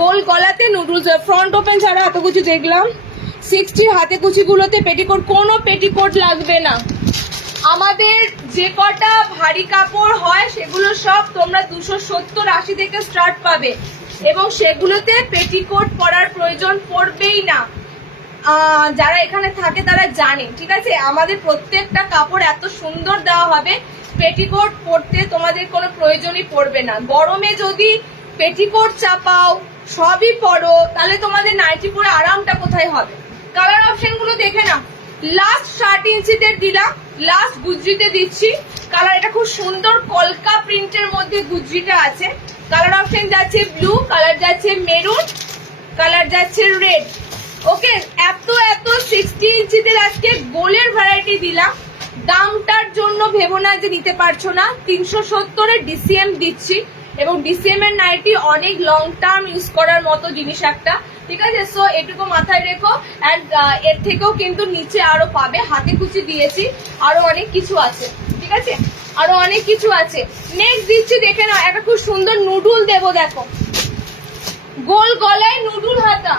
গোল গলাতে নুডলস, ফ্রন্ট ওপেন ছাড়া এত কিছু দেখলাম। 60 হাতে কুচিগুলোতে পেটিকোট, কোনো পেটিকোট লাগবে না। আমাদের যে কটা ভারী কাপড় হয় সেগুলো সব তোমরা 270-80 থেকে স্টার্ট পাবে, এবং সেগুলোতে পেটিকোট পরার প্রয়োজন পড়বেই না। যারা এখানে থাকে তারা জানে, ঠিক আছে। আমাদের প্রত্যেকটা কাপড় এত সুন্দর দেওয়া হবে, পেটিকোট পরতে তোমাদের কোনো প্রয়োজনই পড়বে না। গরমে যদি পেটিকোট চাপাও, সবই পরো, তাহলে তোমাদের নাইটি পরে আরামটা কোথায় হবে। কালার অপশন গুলো দেখে না, লাস্ট 60 ইঞ্চিতে দিলাম, লাস্ট গুজরিতে দিচ্ছি কালার। এটা খুব সুন্দর কলকা প্রিন্টের মধ্যে গুজরিটা আছে। কালার অপশন যাচ্ছে ব্লু, কালার যাচ্ছে মেরুন, কালার যাচ্ছে রেড। ওকে, এত 60 ইঞ্চিতে আজকে গোলের ভ্যারাইটি দিলাম। দামটার জন্য ভেবো না যে নিতে পারছো না, 370 এর ডিসিএম দিচ্ছি, এবং ডিসিএম এর নাইটি অনেক লং টার্ম ইউজ করার মতো জিনিস একটা, ঠিক আছে। সো এটুকু মাথায় রেখো। অ্যান্ড এর থেকেও কিন্তু নিচে আরো পাবে, হাতে কুচি দিয়েছি, আরো অনেক কিছু আছে, ঠিক আছে, আরো অনেক কিছু আছে। নেক্সট দিচ্ছি, দেখে নাও, একটা খুব সুন্দর নুডুল দেবো, দেখো গোল গলায় নুডুল হাতা,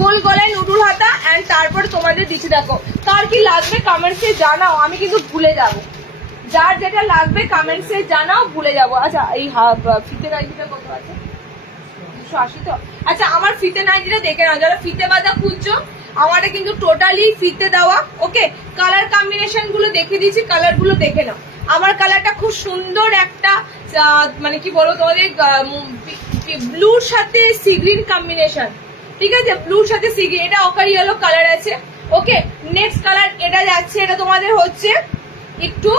গোল গলায় নুডুল হাতা। অ্যান্ড তারপর তোমাদের দিচ্ছি, দেখো কার কি লাগবে কমেন্টসে জানাও, আমি কিন্তু ভুলে যাব, যার যেটা লাগবে কমেন্টসে জানাও, ভুলে যাবো। আচ্ছা এই ফিতে নাইটিটা কত আছে? 280 তো। আচ্ছা আমার ফিতে নাইটিটা দেখে নাও, যারা ফিতে বাঁধা খুঁজছো, আমারটা কিন্তু টোটালি ফিতে দেওয়া। ওকে, কালার কম্বিনেশন গুলো দেখে দিয়েছি, কালার গুলো দেখে নাও। আমার কালারটা খুব সুন্দর একটা মানে কি বলবো তোমাদের, ব্লুর সাথে সি গ্রিন কম্বিনেশন, ঠিক আছে, ব্লুর সাথে সি গ্রিন, এটা অকার ইয়েলো কালার আছে। ওকে, নেক্সট কালার এটা যাচ্ছে, এটা তোমাদের হচ্ছে একটু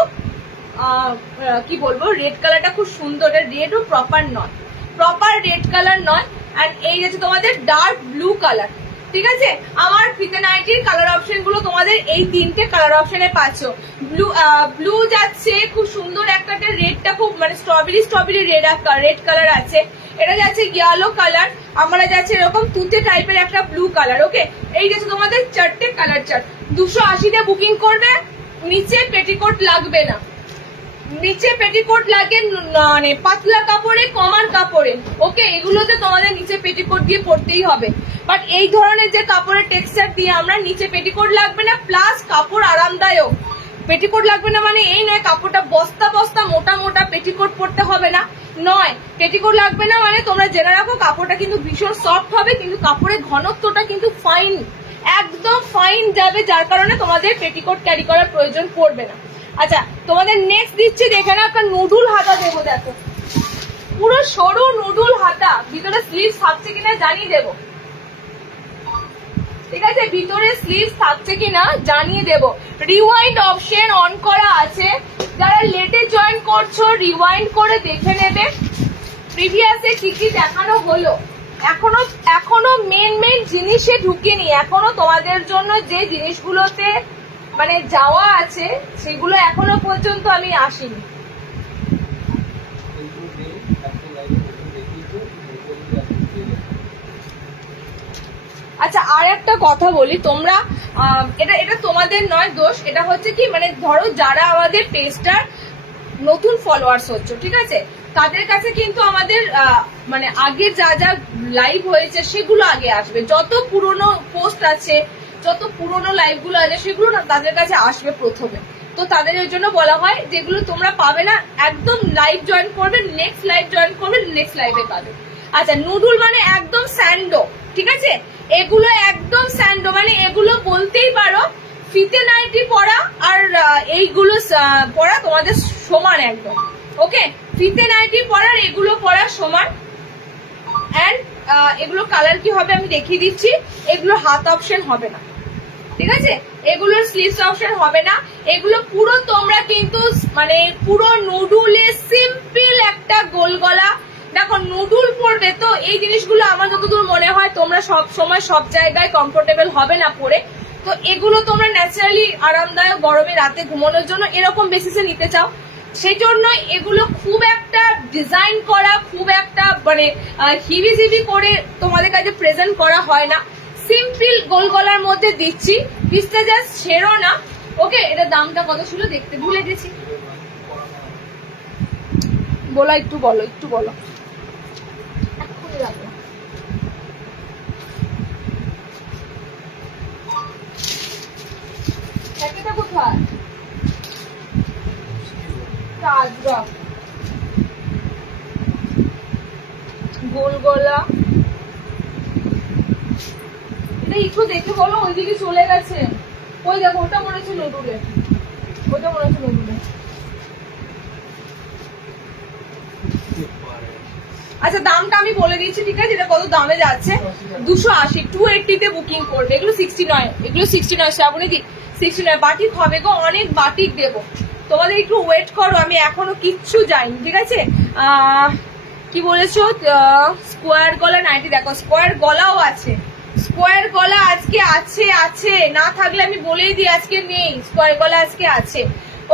কি বলবো, রেড কালারটা খুব সুন্দর, এটা রেডও প্রপার নয়, প্রপার রেড কালার নয়। অ্যান্ড এই যাচ্ছে তোমাদের ডার্ক ব্লু কালার, ঠিক আছে। আমার ফিতে নাইটির কালার অপশন গুলো তোমাদের এই তিনটে কালার অপশনে পাচ্ছ। ব্লু যাচ্ছে খুব সুন্দর একটা, রেডটা খুব মানে স্ট্রবেরি রেড কালার আছে। এটা যাচ্ছে ইয়েলো কালার, আমরা যাচ্ছে এরকম তুতে টাইপের একটা ব্লু কালার। ওকে, এই যাচ্ছে তোমাদের চারটে কালার চার্ট। 280 বুকিং করবে, নিচে পেটিকোট লাগবে না, নিচে পেটিকোট লাগে মানে পাতলা কাপড়ে, কমার কাপড়ে। ওকে, এগুলোতে তোমাদের নিচে পেটিকোট দিয়ে পরতেই হবে, বাট এই ধরনের যে কাপড়ের টেক্সচার দিয়ে আমরা, নিচে পেটিকোট লাগবে না, প্লাস কাপড় আরামদায়ক। পেটিকোট লাগবে না মানে এই নয় কাপড়টা বস্তা বস্তা মোটা মোটা পেটিকোট পরতে হবে না, নয়। পেটিকোট লাগবে না মানে তোমরা জেনে রাখো কাপড়টা কিন্তু ভীষণ সফট হবে, কিন্তু কাপড়ের ঘনত্বটা কিন্তু ফাইন, একদম ফাইন যাবে, যার কারণে তোমাদের পেটিকোট ক্যারি করার প্রয়োজন পড়বে না। আচ্ছা তোমাদের নেক্সট দিচ্ছি, দেখে না একটা নুডুল হাতা দেবো, দেখো পুরো সরু নুডুল হাতা, ভিতরে স্লিভস থাকছে কিনা জানিয়ে দেবো, ঠিক আছে, ভিতরে স্লিভস থাকছে কিনা জানিয়ে দেবো। রিওয়াইন্ড অপশন অন করা আছে, যারা লেটে জয়েন করছো রিওয়াইন্ড করে দেখে নেবে প্রিভিয়াসে কি কি দেখানো হলো। এখনো মেন জিনিসে ঢুকিনি, এখনো তোমাদের জন্য যে জিনিসগুলোতে মানে যাওয়া আছে সেগুলো এখনো পর্যন্ত আমি আসিনি। আচ্ছা আর একটা কথা বলি, তোমরা এটা তোমাদের নয় দোষ, এটা হচ্ছে কি মানে ধরো যারা আমাদের পেজটার নতুন ফলোয়ার্স হচ্ছে, ঠিক আছে, তাদের কাছে কিন্তু আমাদের মানে আগে যা যা লাইভ হয়েছে সেগুলো আগে আসবে, যত পুরনো পোস্ট আছে, যত পুরনো লাইভ গুলো আছে সেগুলো না তাদের কাছে আসবে প্রথমে। তো তাদের ওই জন্য বলা হয় যেগুলো তোমরা পাবে না, একদম লাইভ জয়েন করবে, নেক্সট লাইভ জয়েন করবে, নেক্সট লাইভে পাবে। আচ্ছা নুডুল মানে একদম স্যান্ডো, ঠিক আছে, এগুলো একদম স্যান্ডো মানে এগুলো বলতেই পারো ফিতে নাইটি পরা আর এইগুলো পরা তোমাদের সমান একদম। ওকে, ফিতে নাইটি পরার এগুলো পরা সমান। অ্যান্ড এগুলো কালার কি হবে আমি দেখিয়ে দিচ্ছি, এগুলো হাত অপশন হবে না, ঠিক আছে, এগুলোর স্লিভস অপশন হবে না, এগুলো পুরো তোমরা কিন্তু মানে পুরো নুডুলে সিম্পল একটা গোল গলা। দেখো নুডুল পরবে তো এই জিনিসগুলো আমার যতদূর মনে হয় তোমরা সব সময় সব জায়গায় কমফোর্টেবল হবে না পরে, তো এগুলো তোমরা ন্যাচারালি আরামদায়ক গরমে রাতে ঘুমানোর জন্য এরকম বেসিসে নিতে চাও, সেই জন্য এগুলো খুব একটা ডিজাইন করা, খুব একটা মানে হিবিজিবি করে তোমাদের কাছে প্রেজেন্ট করা হয় না, সিম্পল গোল গলার মধ্যে দিচ্ছি, পিসটা জাস্ট ছেড়ো না। ওকে, এটা দামটা কত ছিল দেখতে ভুলে গেছি, বলো একটু বলো এক্ষুনি রাখো। প্যাকেটটা কোথায়? গোল গলা, এটা একটু দেখে বলো, ওইদিকে চলে গেছে, ওই দেখো ওটা মনে হচ্ছে নুডুলে, ওটা মনে হচ্ছে নুডুলে। আচ্ছা দামটা আমি বলে দিয়েছি, ঠিক আছে, এটা কত দামে যাচ্ছে, 280, 280 তে বুকিং করবে। এগুলো 69, এগুলো 69 শ্রাবণী দি 69। বাটিক হবে গো, অনেক বাটিক দেবো, তোমাদের একটু ওয়েট করো, আমি এখনো কিচ্ছু যাইনি, ঠিক আছে। কি বলেছো, স্কোয়ার গলা নাইটি, দেখো স্কোয়ার গলাও আছে, স্কোয়ার গলা আজকে আছে, না থাকলে আমি বলেই দিই আজকে নেই, স্কোয়ার গলা আজকে আছে।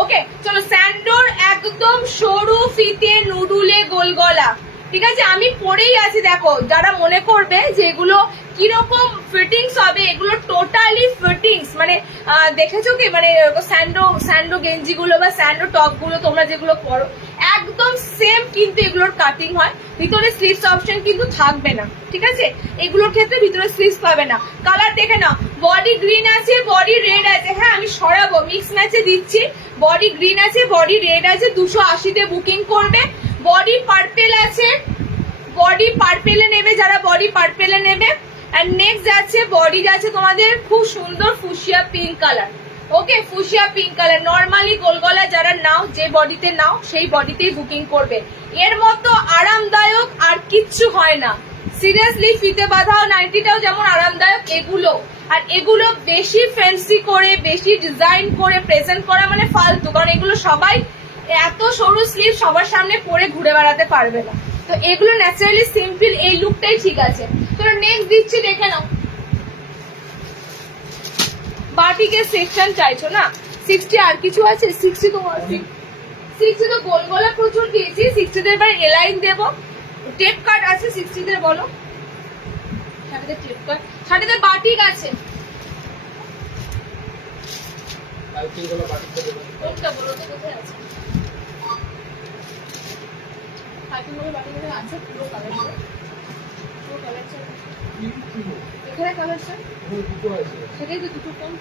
ওকে চলো স্যান্ডোর একদম সরু ফিতে নুডুলে গোল গলা, ঠিক আছে? আমি পরেই আছি, দেখো যারা মনে করবে যে এগুলো কিরকম ফিটিংস হবে, এগুলো টোটালি ফিটিংস, মানে দেখেছো কি, মানে স্যান্ডো গেঞ্জি গুলো বা স্যান্ডো টপ গুলো তোমরা যেগুলো পরো একদম সেম কিন্তু এগুলোর কাটিং হয়। ভিতরে স্লিভস অপশন কিন্তু থাকবে না, ঠিক আছে? এগুলোর ক্ষেত্রে ভিতরে স্লিভস পাবে না। কালার দেখে নাও, বডি গ্রিন আছে, বডি রেড আছে, হ্যাঁ আমি সরাবো, মিক্স ম্যাচে দিচ্ছি। বডি গ্রিন আছে, বডি রেড আছে, 280-তে বুকিং করবে। বডি পার্পেল আছে, বডি পার্পেলে নেবে যারা বডি পার্পেলে নেবে। এন্ড নেক্সট যাচ্ছে বডি যাচ্ছে তোমাদের খুব সুন্দর ফুশিয়া পিঙ্ক কালার, ওকে ফুশিয়া পিঙ্ক কালার। নর্মালি গোলগলা যারা নাও, যে বডিতে নাও সেই বডিতেই বুকিং করবে। এর মতো আরামদায়ক আর কিচ্ছু হয় না, সিরিয়াসলি। ফিতে বাঁধাও নাইটিটাও যেমন আরামদায়ক, এগুলো আর এগুলো বেশি ফ্যান্সি করে বেশি ডিজাইন করে প্রেজেন্ট করা মানে ফালতু, কারণ এগুলো সবাই এত সরু স্লিভ সবার সামনে পরে ঘুরে বেড়াতে পারবে না। তো এগুলো ন্যাচারালি সিম্পল, এই লুকটাই ঠিক আছে। তো নেক্সট দিচ্ছি, দেখে নাও। বাটিকের সেকশন চাইছো না? 60 আর কিছু আছে? 60 তো 60 তো গোল গলা প্রচুর দিয়েছি, 60 তে এবার এলাইন দেবো। টেপ কাট আছে 60 তে, বলো সাথে টেপ কাট, সাথে বাটিক আছে। কোনটা বলো তো, কোথায় আছে? আছে পুরো কালার, পুরো কালার চাই এখানে, কালার চাই সেটাই তো দুটো কম।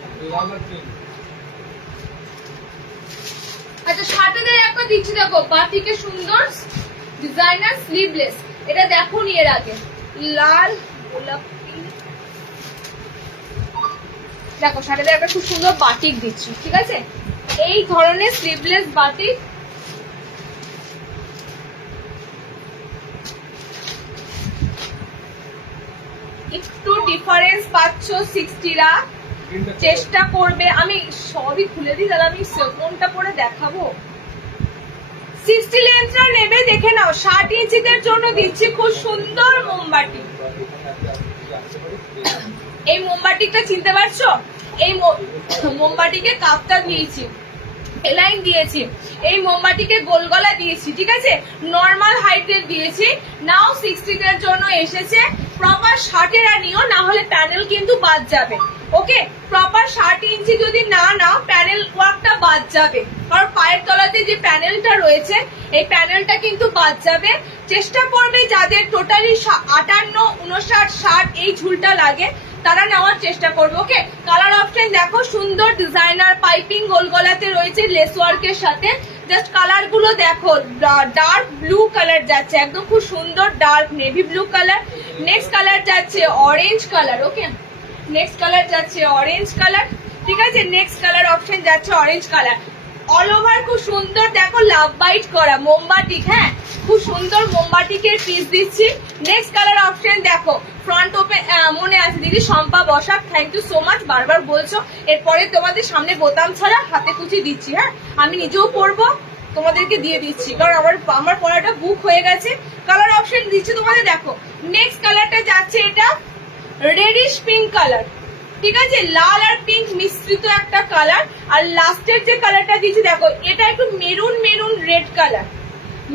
আচ্ছা শার্টেদের একটা দিচ্ছি, দেখো বাটিকে সুন্দর ডিজাইনার স্লিভলেস, এটা দেখো নি এর আগে, লাল গোলাপি, দেখো শার্টেদের একটা খুব সুন্দর বাটিক দিচ্ছি, ঠিক আছে? এই ধরনের স্লিভলেস বাটিক একটু ডিফারেন্স পাচ্ছ 60রা, চেষ্টা করবে। আমি সবই খুলে দিই, তাহলে আমি কোনটা পরে দেখাবো। 60 লেন্থটা নেবে, দেখে নাও। 60 ইঞ্চিদের জন্য দিচ্ছি খুব সুন্দর মোমবাটি। এই মোমবাটিটা চিনতে পারছো? এই মোমবাটিকে কাপটা দিয়েছি, এলাইন দিয়েছি, এই মোমবাটিকে গোল গলা দিয়েছি, ঠিক আছে? নর্মাল হাইটের দিয়েছি। নাও 60 দের জন্য এসেছে। প্রপার 60 এর নিও, না হলে প্যানেল কিন্তু বাদ যাবে, ওকে? প্রপার 60 ইঞ্চি যদি না নাও প্যানেল ওয়ার্কটা বাদ যাবে, কারণ পায়ের তলাতে যে প্যানেলটা রয়েছে এই প্যানেলটা কিন্তু বাদ যাবে। চেষ্টা করবে যাদের টোটালি 58, 59, 60 এই ঝুলটা লাগে তারা নেওয়ার চেষ্টা করবে, ওকে? কালার অপশন দেখো, সুন্দর ডিজাইনার পাইপিং গোল গলাতে রয়েছে লেস ওয়ার্কের সাথে। জাস্ট কালার গুলো দেখো, ডার্ক ব্লু কালার যাচ্ছে, একদম খুব সুন্দর dark navy blue colour. Next colour যাচ্ছে অরেঞ্জ কালার, ওকে? নেক্সট কালার যাচ্ছে অরেঞ্জ কালার, ঠিক আছে? নেক্সট কালার অপশন যাচ্ছে অরেঞ্জ কালার। অল ওভার খুব সুন্দর দেখো লাভ বাইট করা মোমবাটিক, হ্যাঁ খুব সুন্দর মোমবাটিকের পিস দিচ্ছি। নেক্সট কালার অপশন দেখো, ফ্রন্ট ওপেন, মনে আছে দিদি Shampa Basak, thank you so much, বারবার বলছো। এরপরে তোমাদের সামনে বোতাম ছাড়া হাতে কুচি দিচ্ছি, হ্যাঁ আমি নিজেও পরবো, তোমাদেরকে দিয়ে দিচ্ছি, কারণ আমার পড়াটা বুক হয়ে গেছে। কালার অপশন দিচ্ছি তোমাদের, দেখো নেক্সট কালারটা যাচ্ছে এটা রেডিশ পিঙ্ক কালার, ঠিক আছে? লাল আর পিঙ্ক মিশ্রিত একটা কালার। আর লাস্টের যে কালারটা দিচ্ছি দেখো, এটা একটু maroon maroon red colour,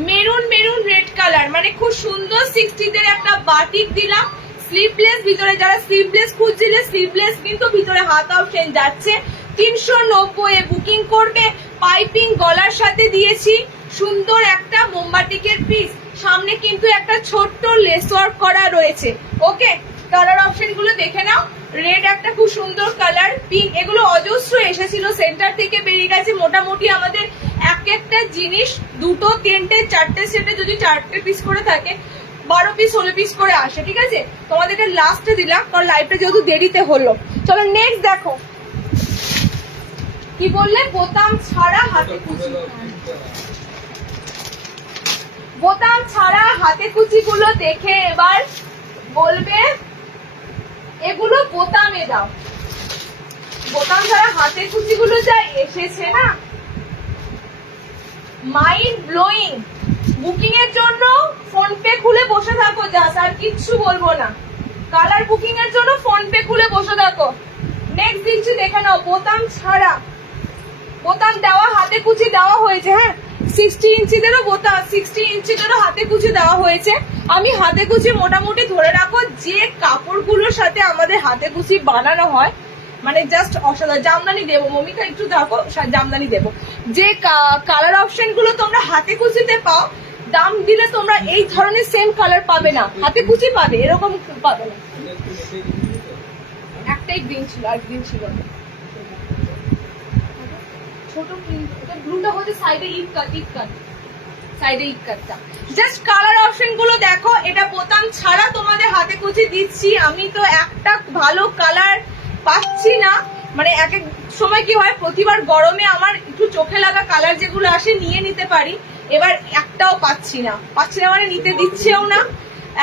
maroon maroon red colour, মানে খুব সুন্দর 60 দের একটা বাটিক দিলাম। স্লিভলেস, ভিতরে যারা স্লিভলেস খুঁজছিলে স্লিভলেস কিন্তু ভিতরে হাত অপশন যাচ্ছে। 390 এ বুকিং করবে। পাইপিং গলার সাথে দিয়েছি, সুন্দর একটা মোমবাটিকের পিস, সামনে কিন্তু একটা ছোট্ট লেস ওয়ার্ক করা রয়েছে, ওকে? কালার অপশন গুলো দেখে নাও। রেড একটা খুব সুন্দর কালার, পিঙ্ক, এগুলো অজস্র এসেছিল, সেন্টার থেকে বেরিয়ে গেছে। মোটামুটি আমাদের এক একটা জিনিস 2, 3, 4 সেটে যদি 4টে পিস করে থাকে 12 পিস 16 পিস করে আসে, ঠিক আছে? তোমাদেরকে লাস্টে দিলাম কারণ লাইভটা যেহেতু দেরিতে হলো। চলো নেক্সট দেখো, কি বললে বোতাম ছাড়া হাতে কুচি, বোতাম ছাড়া হাতে কুচি গুলো দেখে এবার বলবে এগুলো বোতামে দাও। বোতাম ছাড়া হাতে কুচি গুলো যা এসেছে না, মাইন্ড ব্লোয়িং। বুকিং এর জন্য ফোন পে খুলে বসে থাকো, জাস্ট আর কিচ্ছু বলবো না। কালার বুকিং এর জন্য ফোন পে খুলে বসে থাকো। নেক্সট দিচ্ছি দেখে নাও, বোতাম ছাড়া, বোতাম দেওয়া হাতে হাতে কুচি দেওয়া হয়েছে। হ্যাঁ, 60 ইঞ্চিদেরও বোতাম, 60 ইঞ্চিদেরও হাতে কুচি দেওয়া হয়েছে। আমি হাতে কুচি মোটামুটি ধরে রাখো যে কাপড়গুলোর সাথে আমাদের হাতে কুচি বানানো হয়, মানে জাস্ট অসাধারণ। জামদানি দেবো মমিকা, একটু দেখো, জামদানি দেবো। যে কালার অপশন গুলো তোমরা হাতে কুচিতে পাও, দাম দিলে তোমরা এই ধরনের সেম কালার পাবে না, হাতে কুচি পাবে, এরকম পাবে না। একটাই গ্রিন ছিল, আর গ্রিন ছিল না। ছোট ব্লুটা হচ্ছে সাইডে সাইডে ইটকাটটা। জাস্ট কালার অপশন গুলো দেখো, এটা বোতাম ছাড়া তোমাদের হাতে কুচি দিচ্ছি। আমি তো একটা ভালো কালার পাচ্ছি না, মানে এক এক সময় কি হয়, প্রতিবার গরমে আমার একটু চোখে লাগা কালার যেগুলো আসে নিয়ে নিতে পারি, এবার একটাও পাচ্ছি না মানে নিতে দিচ্ছেও না।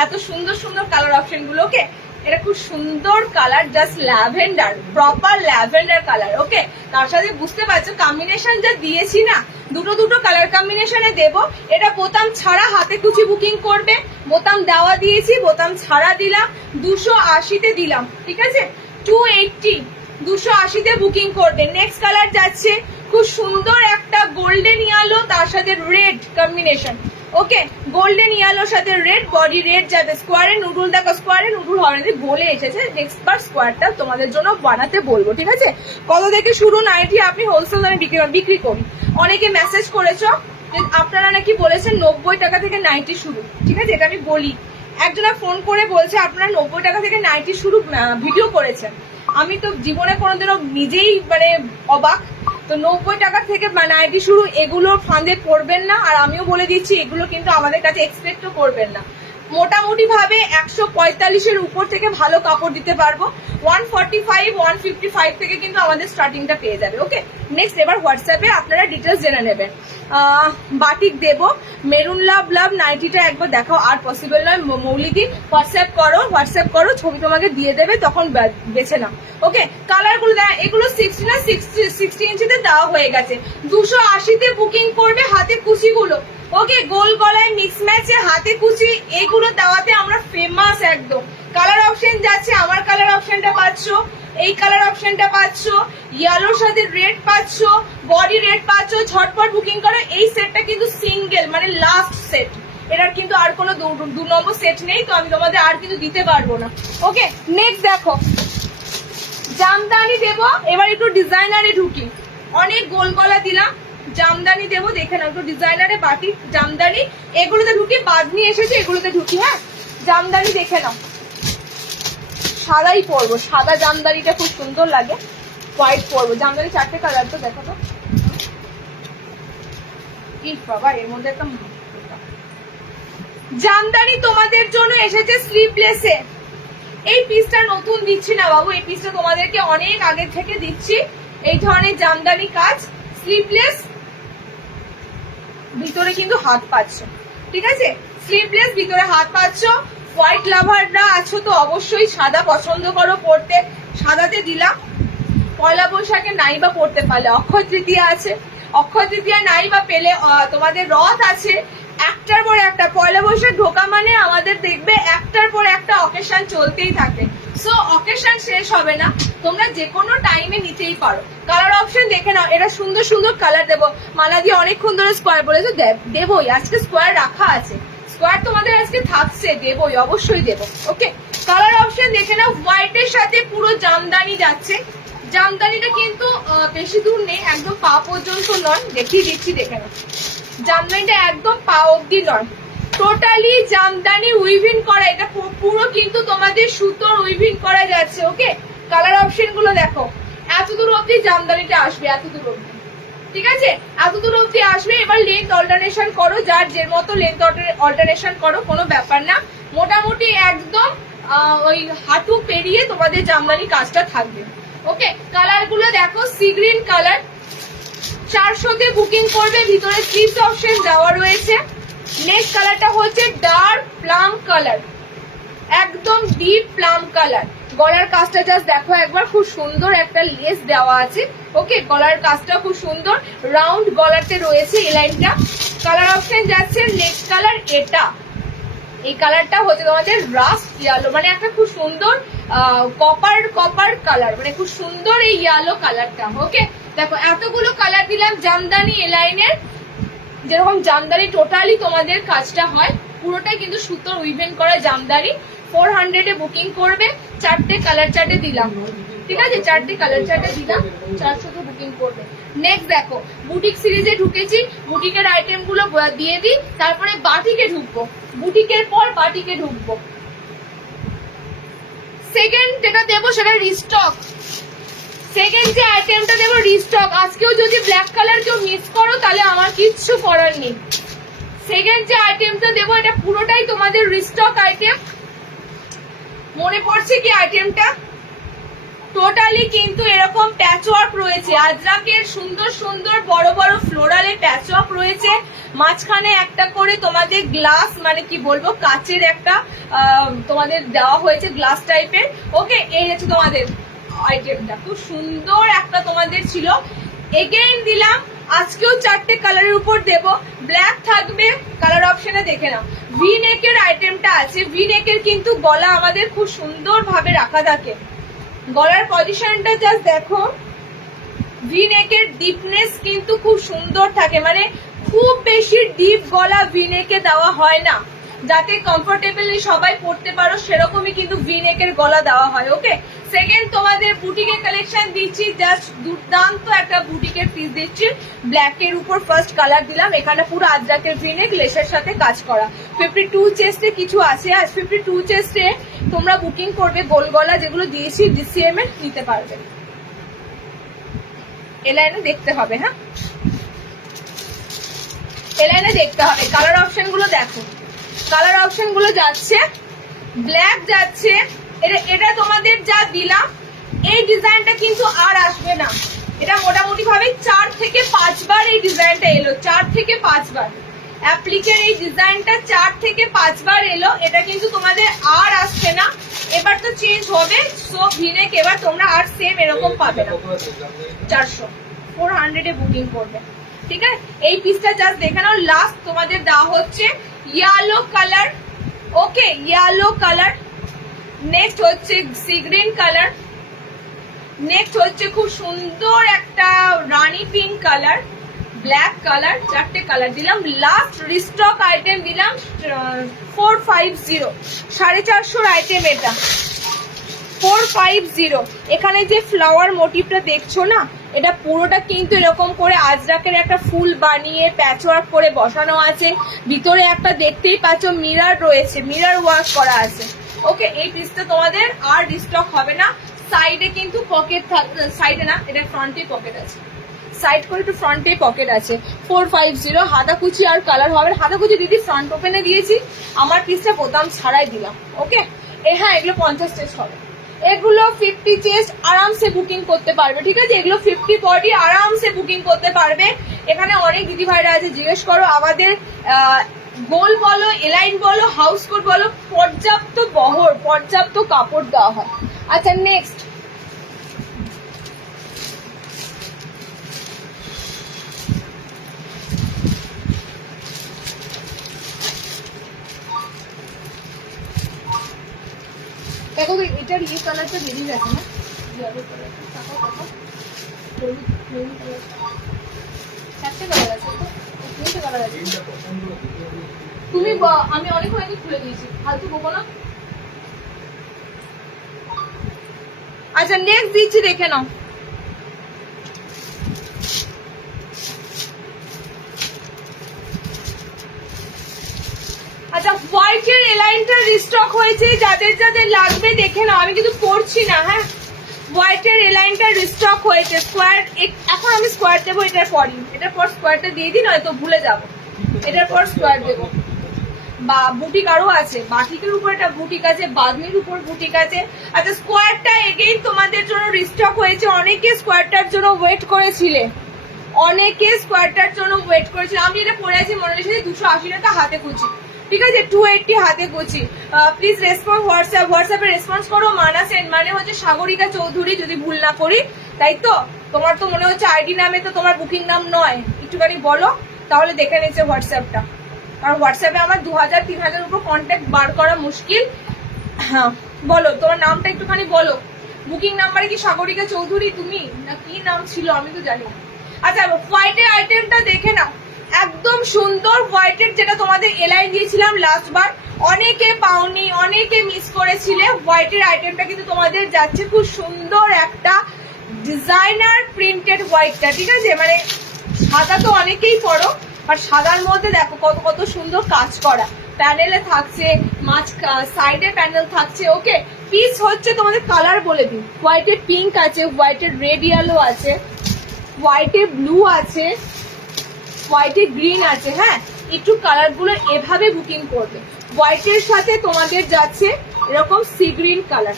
এত সুন্দর সুন্দর কালার অপশন গুলো। ওকে, এটা খুব সুন্দর colour, just lavender, proper lavender colour. Okay, তার সাথে বুঝতে পারছো কম্বিনেশন যা দিয়েছি না, দুটো কালার কম্বিনেশনে দেব। এটা বোতাম ছাড়া হাতে কুচি বুকিং করবে, বোতাম দেওয়া দিয়েছি, বোতাম ছাড়া দিলাম 280-তে দিলাম, ঠিক আছে, 280 280-তে বুকিং করবে। নেক্সট কালার যাচ্ছে খুব সুন্দর একটা গোল্ডেন ইয়েলো, তার সাথে রেড কম্বিনেশন। ওকে, গোল্ডেন ইয়েলোর সাথে রেড, বডি রেড যাবে। স্কোয়ারে নুডুল দেখো, স্কোয়ারে নুডুল হবে না, বলে এসেছে নেক্সট বার স্কোয়ারটা তোমাদের জন্য বানাতে বলবো, ঠিক আছে। কত থেকে শুরু নাইটি আপনি হোলসেল দামে বিক্রি করি। অনেকে মেসেজ করেছো যে আপনারা নাকি বলেছেন 90 টাকা থেকে নাইটি শুরু, ঠিক আছে, এটা আমি বলি। একজনা ফোন করে বলছে আপনারা 90 টাকা থেকে নাইটি শুরু ভিডিও করেছেন। আমি তো জীবনে কোনোদিনও নিজেই মানে অবাক। তো 90 টাকা থেকে নাইটি শুরু, এগুলো ফাঁদে পড়বেন না। আর আমিও বলে দিচ্ছি, এগুলো কিন্তু আমাদের কাছে এক্সপেক্টও করবেন না। মোটামুটি ভাবে 145-এর উপর থেকে ভালো কাপড় দিতে পারবো। 145-155 থেকে কিন্তু আমাদের স্টার্টিংটা পেয়ে যাবে। ওকে, নেক্সট এবার হোয়াটসঅ্যাপে আপনারা ডিটেলস জেনে নেবেন। বাটিক দেব, মেরুন লাভ নাইটিটা একবার দেখাও, আর পসিবল নয় মৌলিদি, হোয়াটসঅ্যাপ করো, ছবি তোমাকে দিয়ে দেবে, তখন বেছে নাও। ওকে, কালার গুলো এগুলো 60 ইঞ্চিতে দেওয়া হয়ে গেছে। 280-তে বুকিং করবে হাতে কুচি গুলো। ওকে, গোল গলায় মিক্স ম্যাচে হাতে কুচি, এগুলো দেওয়াতে আমরা ফেমাস একদম। কালার অপশন যাচ্ছে, আমার কালার অপশনটা পাচ্ছ, এই কালার অপশনটা পাচ্ছ, ইয়েলোর সাথে রেড পাচ্ছ, বডি রেড পাচ্ছ। ঝটপট বুকিং করো। এই সেটটা কিন্তু সিঙ্গেল, মানে লাস্ট সেট, এটার কিন্তু আর কোনো 2 নম্বর সেট নেই, তো আমি তোমাদের আর কিন্তু দিতে পারবো না। ওকে, নেক্সট দেখো, জামদানি দেব। এবার একটু ডিজাইনারে ঢুকি, অনেক গোল গলা দিলাম, জামদানি দেবো, দেখে নাও, একটু ডিজাইনারে বাটিক জামদানি, এগুলোতে ঢুকি, বাঁধনি এসেছে, এগুলোতে ঢুকি। হ্যাঁ, জামদানি দেখে নাও, সাদাই পরবো, সাদা জামদানিটা খুব সুন্দর লাগে, হোয়াইট পরবো। জামদানি 4টে কালার, তো দেখো তো, বাবা এর মধ্যে একটা জামদানি তোমাদের জন্য এসেছে স্লিভলেসে। এই পিসটা নতুন দিচ্ছি না বাবু, এই পিসটা তোমাদেরকে অনেক আগে থেকে দিচ্ছি। এই ধরনের জামদানি কাজ, স্লিভলেস, ভিতরে কিন্তু হাত পাচ্ছ, ঠিক আছে, স্লিভলেস, ভিতরে হাত পাচ্ছ। হোয়াইট লাভাররা আছো তো অবশ্যই সাদা পছন্দ করো পড়তে, সাদাতে দিলাম। পয়লা বৈশাখে নাই বা পড়তে পারলে, অক্ষয় তৃতীয়া আছে, অক্ষয় তৃতীয়া নাই বা পেলে, তোমাদের রথ আছে, একটার পর একটা। পয়লা বৈশাখ ঢোকা মানে আমাদের দেখবে একটার পর একটা অকেশন চলতেই থাকে। সো অকেশন শেষ হবে না, তোমরা যে কোনো টাইমে নিতেই পারো। কালার অপশন দেখে নাও, এটা সুন্দর সুন্দর কালার দেবো। মালাদি অনেকক্ষণ ধরে স্কোয়ার বলেছে, দেবই, আজকে স্কোয়ার রাখা আছে, স্কোয়ার তোমাদের আজকে থাকছে, দেবই, অবশ্যই দেবো। ওকে, কালার অপশন দেখে নাও। হোয়াইটের সাথে পুরো জামদানি যাচ্ছে। জামদানিটা কিন্তু বেশি দূর নেই, একদম পা পর্যন্ত নয়, দেখিয়ে দিচ্ছি, দেখে নাও, জামদানিটা একদম পা অব্দি নয়, টোটালি জামদানি উইভিং করা। এটা পুরো কিন্তু তোমাদের সুতোর উইভিং করা যাচ্ছে। ওকে, কালার অপশন গুলো দেখো, এত দূর অব্দি জামদানিটা আসবে, এত দূর অব্দি, ঠিক আছে, এত দূর অব্দি আসবে। এবার লেন্থ অল্টারনেশন করো, যার যে মতো লেন্থ অল্টারনেশন করো, কোনো ব্যাপার না। মোটামুটি একদম ওই হাঁটু পেরিয়ে তোমাদের জামদানি কাজটা থাকবে। ওকে, কালার গুলো দেখো, সি গ্রিন কালার, 400-তে বুকিং করবে, ভিতরে স্লিভস অপশন দেওয়া রয়েছে। নেক্সট কালারটা হচ্ছে ডার্ক প্লাম কালার, একদম ডিপ প্লাম কালার। গলার কাজটা জাস্ট দেখো একবার, খুব সুন্দর একটা লেস দেওয়া আছে। ওকে, গলার কাজটা খুব সুন্দর, রাউন্ড গলাতে রয়েছে এই লাইনটা। কালার অপশন যাচ্ছে, নেক্সট কালার এটা, এই কালারটা হচ্ছে তোমাদের রাস্ট ইয়েলো, মানে একটা খুব সুন্দর কপার কপার কালার, মানে খুব সুন্দর এই ইয়েলো কালারটা। ওকে দেখো এতগুলো কালার দিলাম। জামদানি এলাইনের যেরকম জামদানি টোটালি তোমাদের কাজটা হয়, পুরোটাই কিন্তু সুতোর উইভেন করা জামদানি। 400 বুকিং করবে, 4টে কালার চার্টে দিলাম, ঠিক আছে? 4টে কালার চার্টে দিলাম, 400 বুকিং করবে। নেক্সট দেখো বুটিক সিরিজে ঢুকেছি, বুটিকের আইটেম গুলো দিয়ে দিই, তারপরে বাটিকে ঢুকবো, বুটিকের পর বাটিকে ঢুকবো। সেকেন্ড যেটা দেবো সেটা রিস্টক। সেকেন্ড যে আইটেমটা দেবো রিস্টক। আজকেও যদি ব্ল্যাক কালার কেউ মিস করো তাহলে আমার কিচ্ছু করার নেই। সেকেন্ড যে আইটেমটা দেবো এটা পুরোটাই তোমাদের রিস্টক আইটেম। মনে পড়ছে কি আইটেমটা? টোটালি কিন্তু এরকম প্যাচওয়ার্ক রয়েছে, আজরাকের সুন্দর সুন্দর বড় বড় ফ্লোরালে প্যাচওয়ার্ক রয়েছে। মাঝখানে একটা করে তোমাদের গ্লাস, মানে কি বলবো, কাচের একটা তোমাদের দেওয়া হয়েছে গ্লাস টাইপের। ওকে, এই হচ্ছে তোমাদের আইটেমটা, খুব সুন্দর একটা তোমাদের ছিল। এগেইন দিলাম, আজকেও 4টে কালারের উপর দেব। ব্ল্যাক থাকবে, কালার অপশনে দেখে নাও। ভি নেকের আইটেমটা আছে, ভি নেকের কিন্তু গলা আমাদের খুব সুন্দর ভাবে রাখা থাকে। গলার পজিশনটা জাস্ট দেখো, ভি নেকের ডিপনেস কিন্তু খুব সুন্দর থাকে, মানে খুব বেশি ডিপ গলা ভি নেকে দেওয়া হয় না, যাতে কমফোর্টেবলি সবাই পড়তে পারো সেরকমই কিন্তু ভি নেকের গলা দেওয়া হয়। ওকে, সেকেন্ড তোমাদের বুটিকের কালেকশন দিচ্ছি, জাস্ট দুর্দান্ত একটা বুটিকের পিস দিচ্ছি। ব্ল্যাকের উপর ফার্স্ট কালার দিলাম, এখানে পুরো আজরাকের ভি নেক লেসের সাথে কাজ করা। 52 চেস্টে কিছু আছে, আজ 52 চেস্টে তোমরা বুকিং করবে, গোল গলা যেগুলো দিয়েছি ডিসিএম এর নিতে পারবে। এলাইনে দেখতে হবে, হ্যাঁ এলাইনে দেখতে হবে। কালার অপশন গুলো দেখো, কালার অপশন গুলো যাচ্ছে, ব্ল্যাক যাচ্ছে। এটা তোমাদের যা দিলাম এই ডিজাইনটা কিন্তু আর আসবে না। এটা মোটামুটি ভাবে 4 থেকে 5 বার এই ডিজাইনটা এলো, 4 থেকে 5 বার অ্যাপ্লিকের এই ডিজাইনটা 4 থেকে 5 বার এলো। এটা কিন্তু তোমাদের আর আসছে না, এবার তো চেঞ্জ হবে। সো ভিনেক এবার তোমরা আর সেম এরকম পাবে না। 400 400 বুকিং করবে, ঠিক আছে? এই পিসটা জাস্ট দেখে নাও। লাস্ট তোমাদের দেওয়া হচ্ছে yellow colour. Okay, yellow colour. Next হচ্ছে সি গ্রিন কালার। নেক্সট হচ্ছে খুব সুন্দর একটা rani pink colour, black colour. 4টে কালার দিলাম। লাস্ট রিস্টক আইটেম দিলাম 450, 450 আইটেম এটা 450। এখানে যে ফ্লাওয়ার মোটিভটা দেখছো না, এটা পুরোটা কিন্তু এরকম করে আজরাকের একটা ফুল বানিয়ে প্যাচওয়ার্ক করে বসানো আছে। ভিতরে একটা দেখতেই পাচ্ছ মিরর রয়েছে, মিরর ওয়ার্ক করা আছে। ওকে, এই পিসটা তোমাদের আর রিস্টক হবে না। সাইডে কিন্তু পকেট থাকবে, সাইডে না, এটা ফ্রন্টে পকেট আছে, সাইড করে একটু ফ্রন্টে পকেট আছে। 450 হাতাকুচি আর কালার হবে। হাতাকুচি দিদি ফ্রন্ট ওপেনে দিয়েছি, আমার পিসটা বোতাম ছাড়াই দিলাম। ওকে, হ্যাঁ এগুলো 50 চেস্ট হবে, এগুলো 50 চেস্ট আরামসে বুকিং করতে পারবে, ঠিক আছে? এগুলো 50 বডি আরামসে বুকিং করতে পারবে। এখানে অনেক দিদি ভাইরা আছে, জিজ্ঞেস করো। আমাদের গোল বলো, এলাইন বলো, হাউস কোট বলো, পর্যাপ্ত বহর, পর্যাপ্ত কাপড় দেওয়া হয়। আচ্ছা নেক্সট দেখো, এটার এই কালারটা বেরিয়ে গেছে না, ইয়েলো কালারটা। টাকা টাকা চারটে কালার আছে, তিনটে কালার আছে। তুমি আমি অনেক আগে খুলে দিয়েছি, ফালতু বকো না। আচ্ছা নেক্সট দিচ্ছি, দেখে নাও। আচ্ছা হোয়াইটের এলাইনটা রিস্টক হয়েছে, যাদের যাদের লাগবে দেখে নাও। আমি কিন্তু পড়ছি না, হ্যাঁ। হোয়াইটের এলাইনটা রিস্টক হয়েছে। স্কোয়ার, এখন আমি স্কোয়ার দেবো এটার পরই, এটার পর স্কোয়ারটা দিয়ে দিই, নয়তো ভুলে যাবো। এটার পর স্কোয়ার দেবো। বা বুটিক আরো আছে, বাটিকের উপর একটা বুটিক আছে, বাদনির উপর বুটিক আছে। আচ্ছা স্কোয়ারটা এগেইন তোমাদের জন্য রিস্টক হয়েছে। অনেকে স্কোয়ারটার জন্য ওয়েট করেছিলে, অনেকে স্কোয়ারটার জন্য ওয়েট করেছিল। আমি এটা পরে আছি মনে রেখেছি 280 টাকা হাতে কুচি, ঠিক আছে? 280 হাতে কুচি। প্লিজ রেসপন্স হোয়াটসঅ্যাপে রেসপন্স করো। মানা সেন মানে হচ্ছে সাগরিকা চৌধুরী, যদি ভুল না করি, তাই তো? তোমার তো মনে হচ্ছে আইডি নামে তো তোমার বুকিং নাম নয়, একটুখানি বলো, তাহলে দেখে নিচ্ছে হোয়াটসঅ্যাপটা। কারণ হোয়াটসঅ্যাপে আমার 2000-3000 উপর কন্ট্যাক্ট বার করা মুশকিল। হ্যাঁ বলো তোমার নামটা একটুখানি বলো। বুকিং নাম্বারে কি সাগরিকা চৌধুরী তুমি, না কি নাম ছিল আমি তো জানি না। আচ্ছা হোয়াইটের আইটেমটা দেখে নাও, একদম সুন্দর হোয়াইটের, যেটা তোমাদের এলাই দিয়েছিলাম লাস্ট বার, অনেকে পাওনি, অনেকে মিস করেছিলে। হোয়াইটের আইটেমটা কিন্তু তোমাদের যাচ্ছে খুব সুন্দর একটা ডিজাইনার প্রিন্টেড হোয়াইটটা, ঠিক আছে? মানে সাদা তো অনেকেই পরো, আর সাদার মধ্যে দেখো কত কত সুন্দর কাজ করা, প্যানেলে থাকছে, মাঝ সাইডে প্যানেল থাকছে। ওকে, পিস হচ্ছে তোমাদের কালার বলে দিই, হোয়াইটের পিঙ্ক আছে, হোয়াইটের রেড ইয়েলো আছে, হোয়াইটের ব্লু আছে, হোয়াইটের গ্রিন আছে। হ্যাঁ, একটু কালার গুলো এভাবে বুকিং করবে। হোয়াইটের সাথে তোমাদের যাচ্ছে এরকম সি গ্রিন কালার,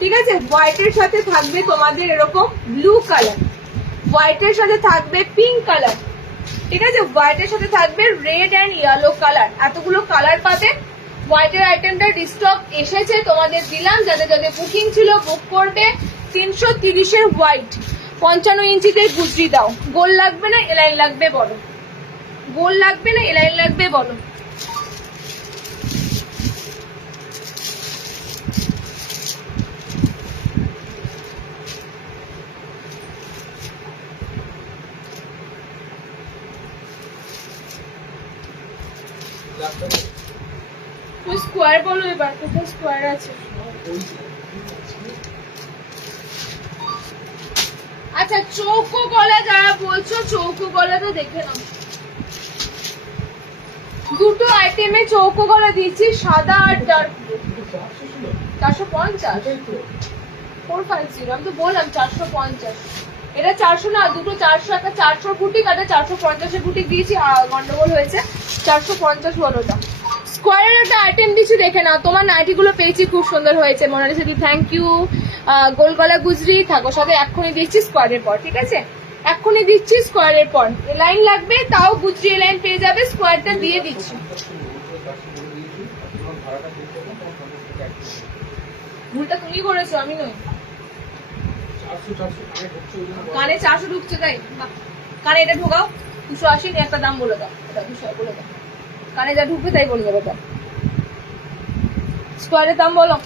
ঠিক আছে? হোয়াইটের সাথে থাকবে তোমাদের এরকম ব্লু কালার, হোয়াইটের সাথে থাকবে পিঙ্ক কালার, ঠিক আছে? হোয়াইটের সাথে থাকবে রেড অ্যান্ড ইয়েলো কালার, এতগুলো কালার পাবে। হোয়াইটের আইটেমটা রিস্টক এসেছে, তোমাদের দিলাম, যাদের যাদের বুকিং ছিল বুক করবে। 330-এর হোয়াইট, 55 ইঞ্চিতে গুজরি দাও। গোল লাগবে না এলাইন লাগবে বলো, গোল লাগবে না এলাইন লাগবে বলো। তুই স্কোয়ার বলো এবার, কোথায় স্কোয়ার আছে? আচ্ছা চৌকো গলা যারা বলছো, চৌকো গলা তো দেখে নাও, দুটো আইটেমে চৌকো গলা দিচ্ছি, সাদা আর ডার্ক। 450 450, আমি তো বললাম 450। এটা 400 না, দুটো 400, একটা 400 বুটিক, একটা 450 বুটিক দিয়েছি, গন্ডগোল হয়েছে। 450 বলোটা। স্কোয়ারের একটা আইটেম দিচ্ছি দেখে নাও, তোমার নাইটি গুলো পেয়েছি, খুব সুন্দর হয়েছে। মোনালিসা দি থ্যাংক ইউ। গোল গলা গুজরি থাকো সাথে, এক্ষুনি দিচ্ছি স্কোয়ারের পর, ঠিক আছে? এক্ষুনি দিচ্ছি স্কোয়ারের পর। এলাইন লাগবে তাও গুজরি এলাইন পেয়ে যাবে, স্কোয়ারটা দিয়ে দিচ্ছি। ভুলটা তুমি করেছো, আমি নই। কানে 400 ঢুকছে তাই, কানে এটা ঢোকাও। 280 একটা দাম বলে দাও, এটা 200 বলে দাও, কানে যা ঢুকবে তাই বলে দেবো। দাও স্কোয়ারের দাম বলো।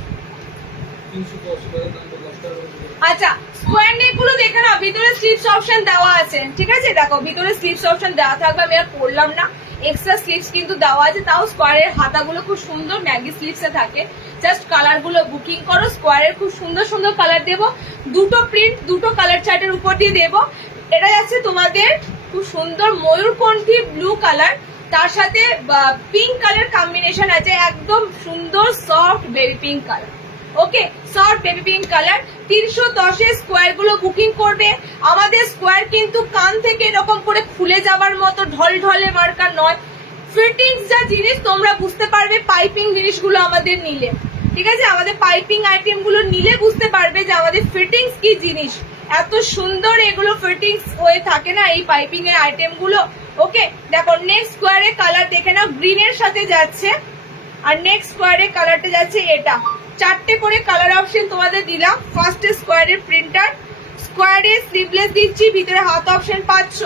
আচ্ছা স্কোয়ার নেক গুলো দেখে নাও, ভিতরে স্লিপস অপশন দেওয়া আছে, ঠিক আছে? দেখো ভিতরে স্লিপস অপশন দেওয়া থাকবে, আমি আর পড়লাম না, এক্সট্রা স্লিপস কিন্তু দেওয়া আছে। তাও স্কোয়ারের হাতাগুলো খুব সুন্দর ম্যাগি স্লিপসে থাকে। জাস্ট কালার গুলো বুকিং করো, স্কোয়ারের খুব সুন্দর সুন্দর কালার দেবো, দুটো প্রিন্ট দুটো কালার চার্টের উপর দিয়ে দেবো। এটা যাচ্ছে তোমাদের খুব সুন্দর ময়ূরকণ্ঠী ব্লু কালার, তার সাথে পিঙ্ক কালার কম্বিনেশন আছে, একদম সুন্দর soft baby pink colour. Okay, soft baby pink colour. 310-এর স্কোয়ার গুলো বুকিং করবে। আমাদের স্কোয়ার কিন্তু কান থেকে এরকম করে খুলে যাবার মতো ঢল ঢলে মার্কা নয়। ফিটিংস যা জিনিস তোমরা বুঝতে পারবে পাইপিং জিনিসগুলো আমাদের নিলে, ঠিক আছে? আমাদের পাইপিং আইটেম গুলো নিলে বুঝতে পারবে যে আমাদের ফিটিংস কি জিনিস। এত সুন্দর এগুলো ফিটিংস হয়ে থাকে না এই পাইপিং এর আইটেম গুলো। ওকে, দেখো নেক্সট স্কোয়ারের কালার দেখে নাও, গ্রিনের সাথে যাচ্ছে, আর নেক্সট স্কোয়ারের কালারটা যাচ্ছে এটা। 4টে করে কালার অপশন তোমাদের দিলাম। ফার্স্ট স্কোয়ারের প্রিন্টার, স্কোয়ারে স্লিভলেস দিচ্ছি, ভিতরে হাত অপশন পাচ্ছ।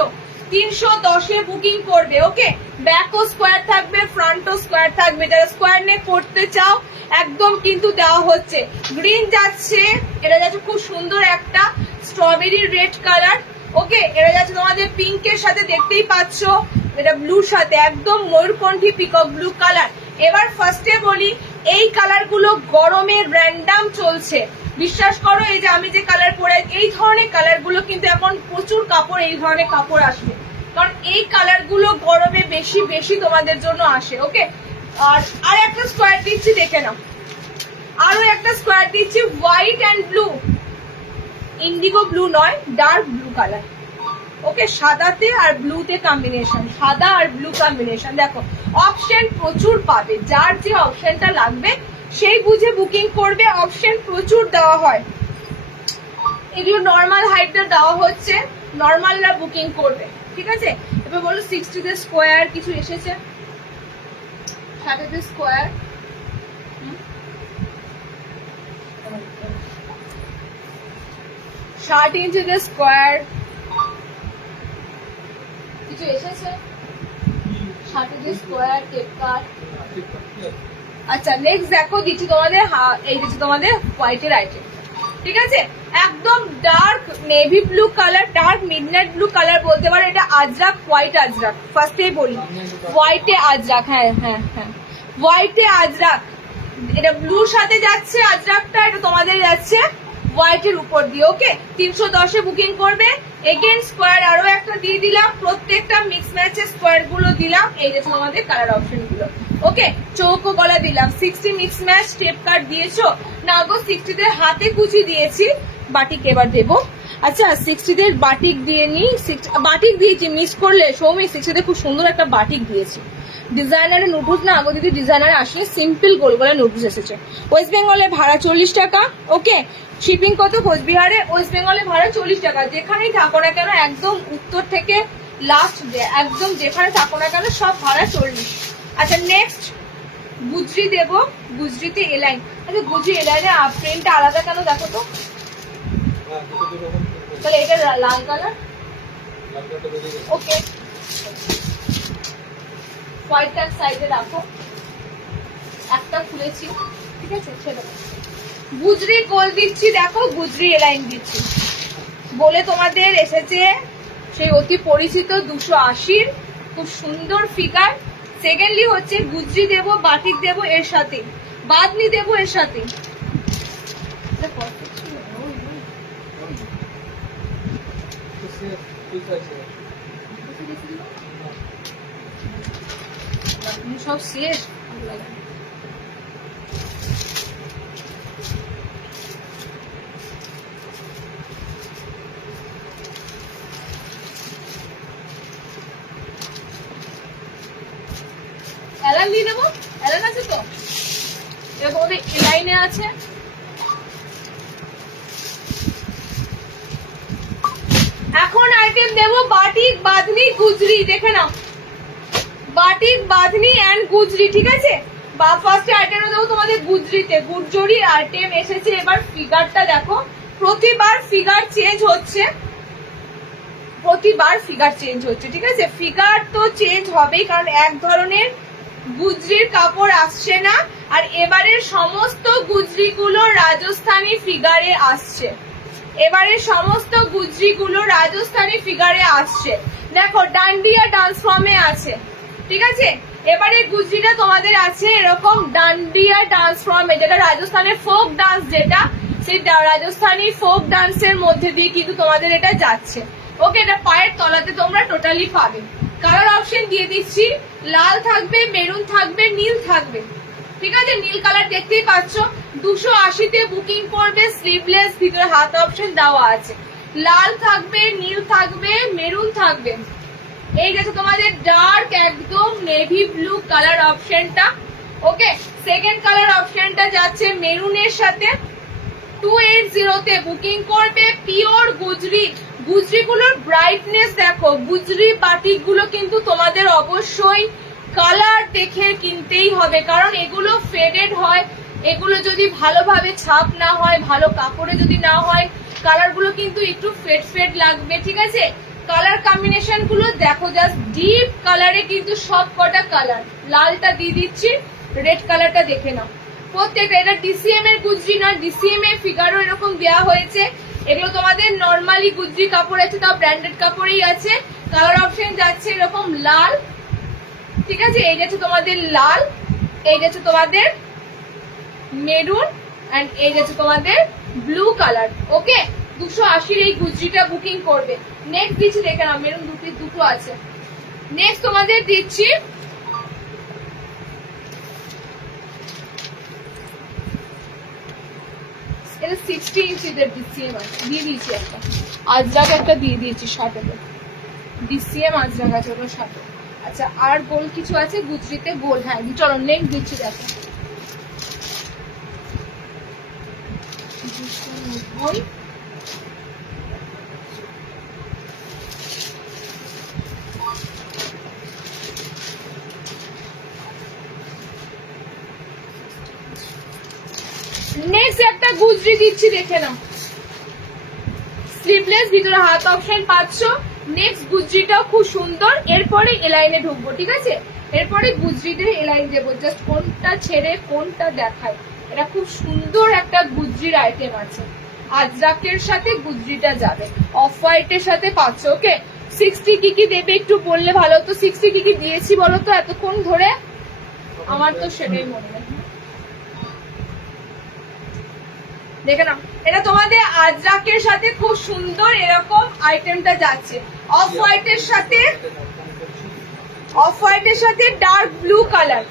310-এ বুকিং করবে। ওকে, ব্যাকও স্কোয়ার থাকবে, ফ্রন্টও স্কোয়ার থাকবে। যারা স্কোয়ার নেক করতে চাও একদম কিন্তু দেওয়া হচ্ছে। গ্রিন যাচ্ছে, এটা যাচ্ছে খুব সুন্দর একটা স্ট্রবেরি রেড কালার। ওকে, এটা যাচ্ছে তোমাদের পিঙ্কের সাথে, দেখতেই পাচ্ছ, এটা ব্লুর সাথে একদম ময়ূরকণ্ঠী পিকক ব্লু কালার। এবার ফার্স্টে বলি, এই কালার গুলো গরমের র্যান্ডাম চলছে, বিশ্বাস করো। এই যে আমি যে কালার পরে, এই ধরনের কালার গুলো কিন্তু এখন প্রচুর কাপড়, এই ধরনের কাপড় আসবে, কারণ এই কালার গুলো গরমে বেশি বেশি তোমাদের জন্য আসে। ওকে, আর একটা স্কোয়ার দিচ্ছি দেখে নাও, আরো একটা স্কোয়ার দিচ্ছি, white and blue, Indigo blue নয়, ডার্ক ব্লু কালার। ওকে, সাদাতে আর ব্লুতে কম্বিনেশন, সাদা আর ব্লু কম্বিনেশন। দেখো অপশন প্রচুর পাবে, যার যে অপশনটা লাগবে সেই বুঝে বুকিং করবে, অপশন প্রচুর দেওয়া হয়। এগুলো নর্মাল হাইটটা দেওয়া হচ্ছে, নর্মালরা বুকিং করবে, ঠিক আছে? এবার বলো 60-তে স্কোয়ার কিছু এসেছে, 60-তে স্কোয়ার, 60 ইঞ্চিতে স্কোয়ার কিছু এসেছে, 60-তে স্কোয়ার টেপ কাট। আচ্ছা নেক্সট দেখো দিচ্ছি তোমাদের এই দিচ্ছি তোমাদের হোয়াইটের আইটেম, ঠিক আছে? একদম dark navy blue colour, dark midnight blue colour বলতে পারো, এটা আজরাক, হোয়াইট আজরাক, ফার্স্টেই বলি হোয়াইটে আজরাক, হ্যাঁ হ্যাঁ হ্যাঁ হোয়াইটে আজরাক, এটা ব্লুর সাথে যাচ্ছে আজরাকটা, এটা তোমাদের যাচ্ছে হোয়াইটের উপর দিয়ে। ওকে 310-এ বুকিং করবে। এগেন স্কোয়ার আরো একটা দিয়ে দিলাম, প্রত্যেকটা মিক্স ম্যাচের স্কোয়ার গুলো দিলাম, এই যে তোমাদের কালার অপশন গুলো। ওকে চৌকো গলা দিলাম, 60 মিক্স ম্যাচ স্টেপ কাট দিয়েছো না গো? 60 হাতে কুচি দিয়েছি, বাটিক এবার দেবো। আচ্ছা 60 বাটিক দিয়ে নি, বাটিক দিয়েছি মিস করলে সৌমি, 60 খুব সুন্দর একটা বাটিক দিয়েছি। ডিজাইনারে নুডলস না আগো দিদি, ডিজাইনারে আসলে সিম্পল গোল গোলা নুডলস এসেছে। ওয়েস্ট বেঙ্গলে ভাড়া 40 টাকা। ওকে শিপিং কত? কোচবিহারে ওয়েস্ট বেঙ্গলে ভাড়া 40 টাকা। যেখানেই থাকো না কেন, একদম উত্তর থেকে লাস্ট একদম যেখানে থাকো না কেন সব ভাড়া 40। আচ্ছা নেক্সট গুজরি দেবো, গুজরিতে এলাইন। আচ্ছা গুজরি এলাইনে প্রিন্টটা আলাদা কেন দেখো তো? তাহলে এটা লাল কালার। ওকে হোয়াইটটা সাইডে রাখো, একটা খুলেছি, ঠিক আছে ছেড়ে দাও। গুজরি গোল দিচ্ছি দেখো, গুজরি এলাইন দিচ্ছি বলে তোমাদের এসেছে সেই অতি পরিচিত 280-র খুব সুন্দর ফিগার। সেকেন্ডলি হচ্ছে গুজরি দেবো, বাটিক দেবো এর সাথে, বাদনি দেবো এর সাথে। সব শেষ। অ্যালান দিয়ে দেবো, অ্যালান আছে তো, এরকম ওদের এলাইনে আছে। এখন আইটেম দেবো বাটিক, বাঁধনি, গুজরি, দেখে নাও বাটিক, বাঁধনি এন্ড গুজরি, ঠিক আছে? বা ফার্স্ট আইটেম দেবো তোমাদের গুজরিতে, গুজরি আইটেম এসেছে। এবার ফিগারটা দেখো, প্রতিবার ফিগার চেঞ্জ হচ্ছে, প্রতিবার ফিগার চেঞ্জ হচ্ছে, ঠিক আছে? ফিগার তো চেঞ্জ হবেই, কারণ এক ধরনের গুজরির কাপড় আসছে না। আর এবারের সমস্ত গুজরি গুলো রাজস্থানী ফিগারে আসছে, এবারে সমস্ত গুজরি গুলো রাজস্থানী ফিগারে আসছে। দেখো ডান্ডিয়া ডান্স ফর্মে আছে, ঠিক আছে? এবারে গুজরিটা তোমাদের আছে এরকম ডান্ডিয়া ডান্স ফর্মে, যেটা রাজস্থানের ফোক ডান্স, যেটা সেই রাজস্থানী ফোক ডান্সের মধ্যে দিয়ে কিন্তু তোমাদের এটা যাচ্ছে। ওকে এটা পায়ের তলাতে তোমরা টোটালি পাবে। কালার অপশন দিয়ে দিচ্ছি, লাল থাকবে, মেরুন থাকবে, নীল থাকবে, ঠিক আছে? নীল কালার দেখতেই পাচ্ছ। 280-তে বুকিং করবে, স্লিভলেস, ভিতরে হাত অপশন দেওয়া আছে। লাল থাকবে, নীল থাকবে, মেরুন থাকবে। এই গেছে তোমাদের ডার্ক একদম নেভি ব্লু কালার অপশনটা। ওকে সেকেন্ড কালার অপশনটা যাচ্ছে মেরুনের সাথে। 280-তে বুকিং করবে, পিওর গুজরি। গুজরি গুলোর ব্রাইটনেস দেখো, গুজরি বাটিক গুলো কিন্তু তোমাদের অবশ্যই কালার দেখে কিনতেই হবে, কারণ এগুলো ফেডেড হয়, এগুলো যদি ভালোভাবে ছাপ না হয়, ভালো কাপড়ে যদি না হয়, কালার গুলো কিন্তু একটু ফেড ফেড লাগবে, ঠিক আছে? কালার কম্বিনেশন গুলো দেখো, জাস্ট ডিপ কালারে কিন্তু সব কটা কালার। লালটা দিয়ে দিচ্ছি, রেড কালারটা দেখে নাও। প্রত্যেকটা এটা ডিসিএম এর গুজরি না, ডিসিএম এর ফিগারও এরকম দেওয়া হয়েছে। এগুলো তোমাদের নর্মালি গুজরি কাপড় আছে, তাও ব্র্যান্ডেড কাপড়েই আছে। কালার অপশন যাচ্ছে এরকম লাল, ঠিক আছে? এই যাচ্ছে তোমাদের লাল, এই যাচ্ছে তোমাদের মেরুন, এন্ড এই যাচ্ছে তোমাদের ব্লু কালার। ওকে 280-র এই গুজরিটা বুকিং করবে। নেক্সট দিচ্ছি দেখে নাও, মেরুন দুটো আছে। নেক্সট তোমাদের দিচ্ছি এটা 60 ইঞ্চিদের ডিসিএম আছে, দিয়ে দিয়েছি একটা আজরাক, একটা দিয়ে দিয়েছি 60 ডিসিএম আজরাক আছে, ওটা 60। আচ্ছা আর গোল কিছু আছে গুজরিতে, গোল, হ্যাঁ চলো নেক্সট দিচ্ছি দেখো। নেক্সট একটা গুজরি দিচ্ছি দেখে নাও, স্লিভলেস, ভিতরে হাত অপশন পাচ্ছ। নেক্সট গুজরিটাও খুব সুন্দর, এরপরে এলাইনে ঢুকবো, ঠিক আছে? এরপরে গুজরিটার এলাইন দেবো, জাস্ট কোনটা ছেড়ে কোনটা দেখায়। এটা খুব সুন্দর একটা গুজরির আইটেম আছে, আজরাকের সাথে গুজরিটা যাবে, অফ হোয়াইটের সাথে পাচ্ছ। ওকে, 60 কি দেবে একটু বললে ভালো হতো। 60 কি দিয়েছি বলো তো এতক্ষণ ধরে? আমার তো সেটাই মনে নেই। দেখে নাও, এটা তোমাদের আজরাকের সাথে খুব সুন্দর এরকম আইটেমটা যাচ্ছে। অফ হোয়াইটের সাথে ডার্ক ব্লু কালার,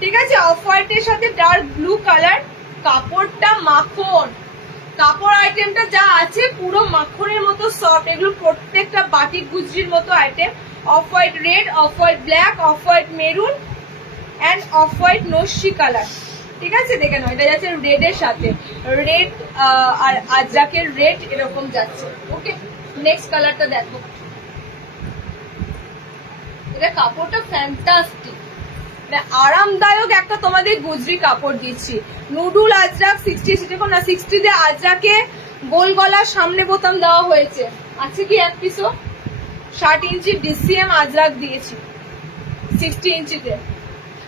ঠিক আছে? অফ হোয়াইটের সাথে ডার্ক ব্লু কালার, কাপড়টা মাখন, কাপড় আইটেমটা যা আছে পুরো মাখনের মতো সফট। এগুলো প্রত্যেকটা বাটিক গুজরির মতো item. Off white red, off white black, off white maroon and off white নস্যি কালার, ঠিক আছে? দেখে নাও, এটা যাচ্ছে রেড এর সাথে, রেড আর আজরাকের রেড এরকম যাচ্ছে। ওকে, নেক্সট কালারটা দেখো, এটা কাপড়টা ফ্যান্টাস্টিক, আরামদায়ক একটা তোমাদের গুজরি কাপড় দিচ্ছি। নুডুল আজরাক 60, দেখো না 60 তে আজরাকে গোল গলার সামনে বোতাম দেওয়া হয়েছে, আছে কি এক পিসও? 60 ইঞ্চি ডিসিএম আজরাক দিয়েছি 60 ইঞ্চিতে।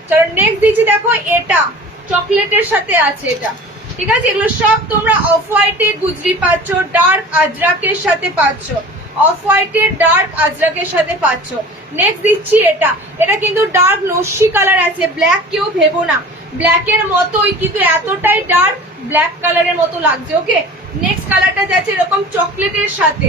চলো নেক্সট দিচ্ছি, দেখো এটা চকলেটের সাথে আছে এটা, ঠিক আছে? এগুলো সব তোমরা অফ হোয়াইটে গুজরি পাচ্ছ, ডার্ক আজরাকের সাথে পাচ্ছ, অফ হোয়াইটের ডার্ক আজরাকের সাথে পাচ্ছ। নেক্সট দিচ্ছি এটা, এটা কিন্তু ডার্ক নস্যি কালার আছে, ব্ল্যাক কেউ ভেবো না, ব্ল্যাকের মতোই কিন্তু এতটাই ডার্ক ব্ল্যাক কালারের মতো লাগছে। ওকে, নেক্সট কালারটা যাচ্ছে এরকম চকলেটের সাথে,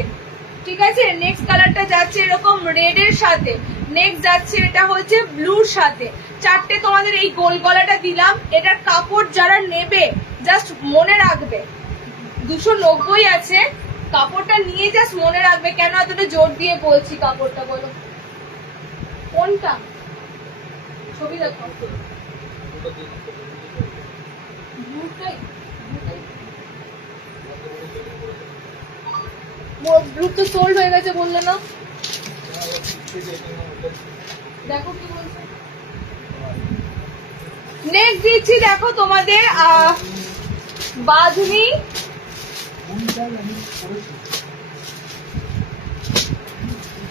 ঠিক আছে? নেক্সট কালারটা যাচ্ছে এরকম রেড এর সাথে, নেক্সট যাচ্ছে এটা হচ্ছে ব্লুর সাথে। চারটে তোমাদের এই গোল গলাটা দিলাম। এটার কাপড় যারা নেবে জাস্ট মনে রাখবে 290 আছে, কাপড়টা নিয়ে জাস্ট মনে রাখবে। কেন এতটা জোর দিয়ে বলছি কাপড়টা, বলো কোনটা? ছবি দেখো, ব্লু তো সোল্ড হয়ে গেছে বললে না? দেখো কি বলছে। নেক্সট দিচ্ছি দেখো তোমাদের বাঁধনি,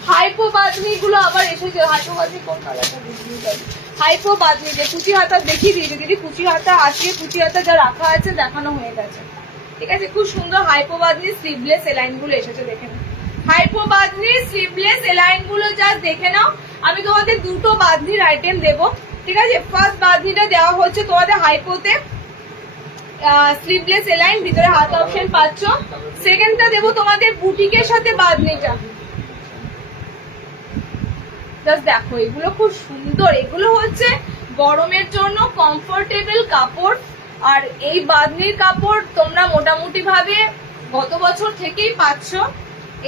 হাইপো বাঁধনি গুলো আবার এসেছে। হাইপো বাঁধনি কোন কালারটা বুঝতে পারি? হাইপো বাঁধনি যে কুচি হাতা দেখিয়ে দিয়েছে দিদি, কুচি হাতা আছে, কুচি হাতা যা রাখা আছে দেখানো হয়ে গেছে, ঠিক আছে? খুব সুন্দর হাইপো বাঁধনি স্লিভলেস এলাইন গুলো এসেছে, দেখে নাও। হাইপো বাঁধনি স্লিভলেস এলাইন গুলো জাস্ট দেখে নাও। আমি তোমাদের দুটো বাঁধনির আইটেম দেবো, ঠিক আছে? ফার্স্ট বাঁধনিটা দেওয়া হচ্ছে তোমাদের হাইপোতে, স্লিভলেস এলাইন, ভিতরে হাত অপশন পাচ্ছ। সেকেন্ডটা দেবো তোমাদের বুটিকের সাথে বাঁধনিটা, জাস্ট দেখো এগুলো খুব সুন্দর। এগুলো হচ্ছে গরমের জন্য কমফোর্টেবল কাপড়, আর এই বাঁধনির কাপড় তোমরা মোটামুটি ভাবে গত বছর থেকেই পাচ্ছ।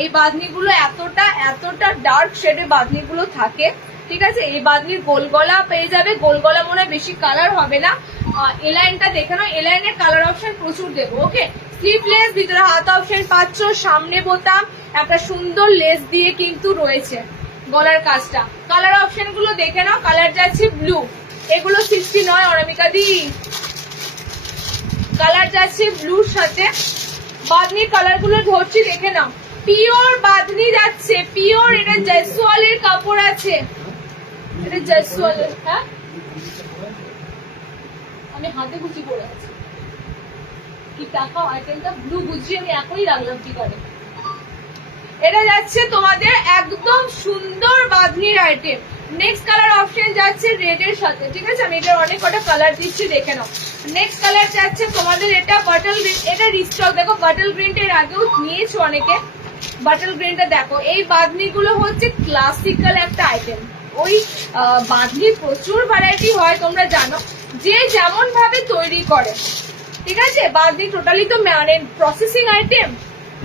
এই বাঁধনিগুলো এতটা ডার্ক শেডে বাঁধনিগুলো থাকে, ঠিক আছে? এই বাঁধনির গোল গলা পেয়ে যাবে, গোল গলা মনে হয় বেশি কালার হবে না। এলাইনটা দেখে নাও, এলাইনের কালার অপশন প্রচুর দেবো। ওকে, স্লিভলেস, ভিতরে হাত অপশন পাচ্ছ, সামনে বোতাম, একটা সুন্দর লেস দিয়ে কিন্তু রয়েছে গলার কাজটা। কালার অপশন গুলো দেখে নাও, কালার যাচ্ছে ব্লু, এগুলো 60 নয় অনামিকা দি, কালার যাচ্ছে ব্লুর সাথে। বাঁধনির কালার গুলো ধরছি দেখে নাও, পিওর বাঁধনি যাচ্ছে, পিওর। এটা জয়সওয়ালের কাপড় আছে, এটা জয়সওয়ালের। হ্যাঁ, আমি হাতে কুচি করে আছি, কি টাকা আইটেমটা ব্লু গুজি আমি এখনই রাখলাম, ঠিক আছে? এটা যাচ্ছে তোমাদের একদম সুন্দর বাঁধনির আইটেম। নেক্সট কালার অপশন যাচ্ছে রেড এর সাথে, ঠিক আছে? আমি এটার অনেক কটা কালার দিচ্ছি, দেখে নাও। নেক্সট কালার যাচ্ছে তোমাদের এটা বাটল গ্রিন, এটা রিস্টক। দেখো বাটল গ্রিনটা এর আগেও নিয়েছো অনেকে, বাটল গ্রিনটা দেখো। এই বাঁধনি গুলো হচ্ছে ক্লাসিক্যাল একটা আইটেম। ওই বাঁধনির প্রচুর ভ্যারাইটি হয়, তোমরা জানো, যে যেমন ভাবে তৈরি করে, ঠিক আছে? বাঁধনি টোটালি তো মানে প্রসেসিং আইটেম,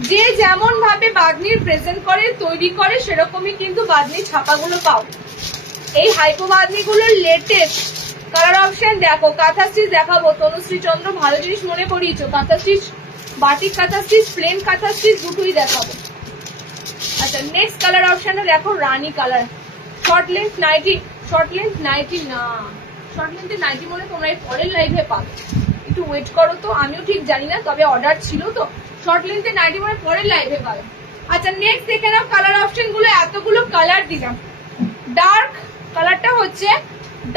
যে যেমন ভাবে বাঁধনির প্রেজেন্ট করে তৈরি করে সেরকমই কিন্তু বাঁধনি ছাপাগুলো পাও। এই হাইপো বাঁধনিগুলোর লেটেস্ট কালার অপশন দেখো। কাঁথা স্টিচ দেখাবো, তনুশ্রী চন্দ্র ভালো জিনিস মনে করিয়েছো। Kantha stitch, batik kantha stitch, plain kantha stitch দুটোই দেখাবো। আচ্ছা, নেক্সট কালার অপশনটা দেখো, রানী colour, short length nighty. Short length nighty না, শর্ট লেন্থের নাইটি মনে তোমরা এই পরের লাইভে পাবে, একটু ওয়েট করো তো, আমিও ঠিক জানি না, তবে অর্ডার ছিল তো। শর্ট লেন্থের নাইটি মনে পরের লাইভে পাবে। আচ্ছা নেক্সট দেখে নাও কালার অপশন গুলো, এতগুলো কালার দিলাম। ডার্ক কালারটা হচ্ছে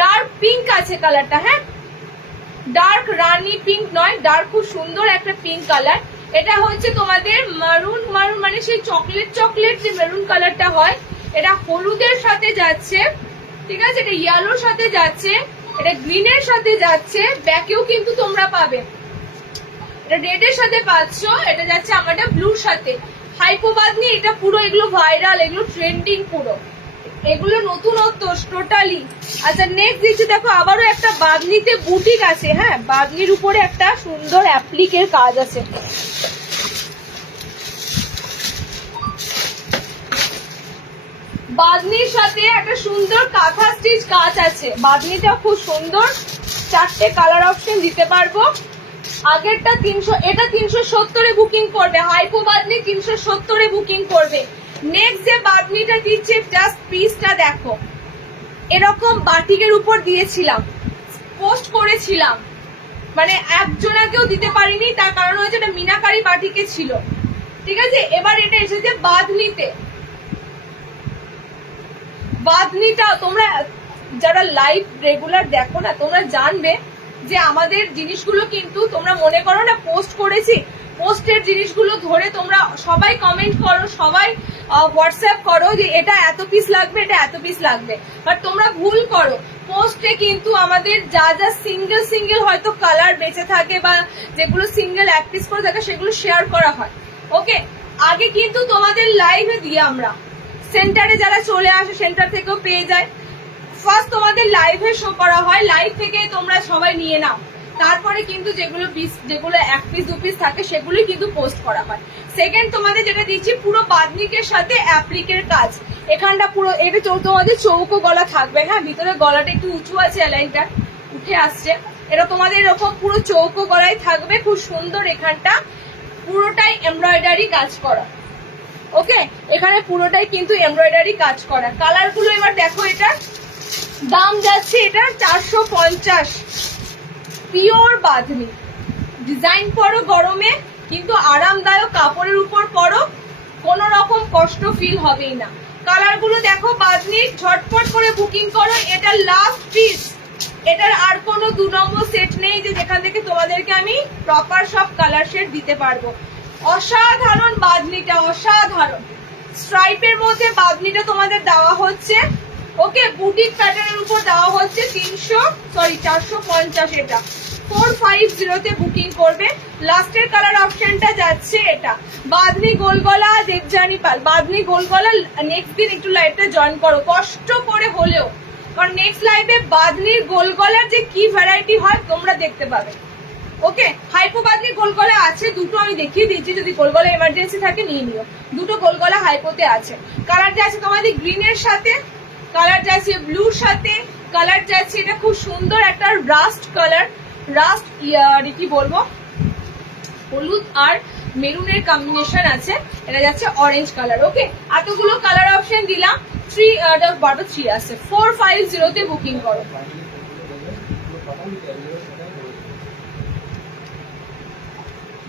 ডার্ক পিঙ্ক আছে কালারটা, হ্যাঁ ডার্ক রানী পিঙ্ক নয়, ডার্ক খুব সুন্দর একটা পিঙ্ক কালার। এটা হচ্ছে তোমাদের মারুন, মারুন মানে সেই চকলেট চকলেট যে মেরুন কালারটা হয়, এটা হলুদের সাথে যাচ্ছে, ঠিক আছে, এটা ইয়েলোর সাথে যাচ্ছে, এটা গ্রিনের সাথে যাচ্ছে, ব্যাকেও কিন্তু তোমরা পাবে, এটা রেড এর সাথে পাচ্ছ, এটা যাচ্ছে আমাদের ব্লুর সাথে। হাইপোবাদনি এটা পুরো এগুলো ভাইরাল, এগুলো ট্রেন্ডিং পুরো, এগুলো নতুনত্ব টোটালি। আচ্ছা নেক্সট দিচ্ছি দেখো আবারও একটা বাদনিতে বুটিক আছে, হ্যাঁ বাদনির উপরে একটা সুন্দর অ্যাপ্লিকের কাজ আছে। বাদনির সাথে একটা সুন্দর কাঁথা স্টিচ কাজ আছে, বাদনিটা খুব সুন্দর, 4টে কালার অপশন দিতে পারবো। আগেরটা 300, এটা 370-এ বুকিং করবে, হাইপো বাদনি 370-এ বুকিং করবে। নেক্সট যে বাদনিটা দিচ্ছে জাস্ট পিসটা দেখো, এরকম বাটিকের উপর দিয়েছিলাম, পোস্ট করেছিলাম, মানে একজনাকেও দিতে পারিনি, তার কারণ হচ্ছে এটা মিনাকারি বাটিকে ছিল, ঠিক আছে। এবার এটা এসেছে বাদনিতে, বাদনিটা তোমরা যারা লাইভ রেগুলার দেখো না তোমরা জানবে যে আমাদের জিনিসগুলো কিন্তু তোমরা মনে করো না পোস্ট করেছি, পোস্টের জিনিসগুলো ধরে তোমরা সবাই কমেন্ট করো, সবাই হোয়াটসঅ্যাপ করো যে এটা এত পিস লাগবে, এটা এত পিস লাগবে, বাট তোমরা ভুল করো। পোস্টে কিন্তু আমাদের যা যা সিঙ্গেল সিঙ্গেল হয়তো কালার বেঁচে থাকে বা যেগুলো সিঙ্গেল এক পিস করে থাকে সেগুলো শেয়ার করা হয়, ওকে। আগে কিন্তু তোমাদের লাইভে দিয়ে আমরা, সেন্টারে যারা চলে আসে সেন্টার থেকেও পেয়ে যায়, ফার্স্ট তোমাদের লাইভে শো করা হয়, লাইভ থেকে তোমরা সবাই নিয়ে নাও, তারপরে কিন্তু যেগুলো এক পিস দু পিস থাকে সেগুলোই কিন্তু পোস্ট করা হয়। সেকেন্ড তোমাদের যেটা দিচ্ছি পুরো বাদনিকের সাথে অ্যাপ্লিকের কাজ, এখানটা পুরো এটা তোমাদের চৌকো গলা থাকবে, হ্যাঁ ভিতরে গলাটা একটু উঁচু আছে, অ্যালাইনটা উঠে আসছে, এটা তোমাদের এরকম পুরো চৌকো গলায় থাকবে, খুব সুন্দর, এখানটা পুরোটাই এমব্রয়ডারি কাজ করা, ওকে, এখানে পুরোটাই কিন্তু এমব্রয়ডারি কাজ করা। কালার গুলো এবার দেখো, এটা দাম যাচ্ছে এটা 450, পিওর বাঁধনি, ডিজাইন পরো গরমে কিন্তু আরামদায়ক কাপড়ের উপর পরো, কোনো রকম কষ্ট ফিল হবেই না। কালার গুলো দেখো বাঁধনি, ঝটপট করে বুকিং করো, এটা লাস্ট পিস, এটার আর কোনো 2 নম্বর সেট নেই যে যেখান থেকে তোমাদেরকে আমি প্রপার সব কালার শেড দিতে পারবো। অসাধারণ বাঁধনিটা, অসাধারণ স্ট্রাইপের মধ্যে বাঁধনিটা তোমাদের দেওয়া হচ্ছে, ওকে, বুটিক প্যাটার্নের উপর দেওয়া হচ্ছে 450, এটা 450-তে বুকিং করবে। লাস্টের কালার অপশনটা যাচ্ছে এটা বাঁধনি গোলগলা, দেবজানি পাল বাঁধনি গোলগলা। নেক্সট দিন একটু লাইভটা জয়েন করো কষ্ট করে হলেও, কারণ নেক্সট লাইভে বাঁধনির গোলগলার যে কি ভ্যারাইটি হয় তোমরা দেখতে পাবে, ওকে। হাইপো বাদনি গোলগলা আছে দুটো, আমি দেখিয়ে দিচ্ছি, যদি গোলগলা এমার্জেন্সি থাকে নিয়ে নিও, দুটো গোলগলা হাইপোতে আছে। কালার যাচ্ছে তোমাদের গ্রিনের সাথে, কালার যাচ্ছে ব্লুর সাথে, কালার যাচ্ছে এটা খুব সুন্দর একটা রাস্ট কালার, রাস্ট কি বলবো, হলুদ আর মেরুনের কম্বিনেশন আছে, এটা যাচ্ছে অরেঞ্জ কালার, ওকে। এতগুলো কালার অপশন দিলাম, 3 আছে, 450-তে বুকিং করো।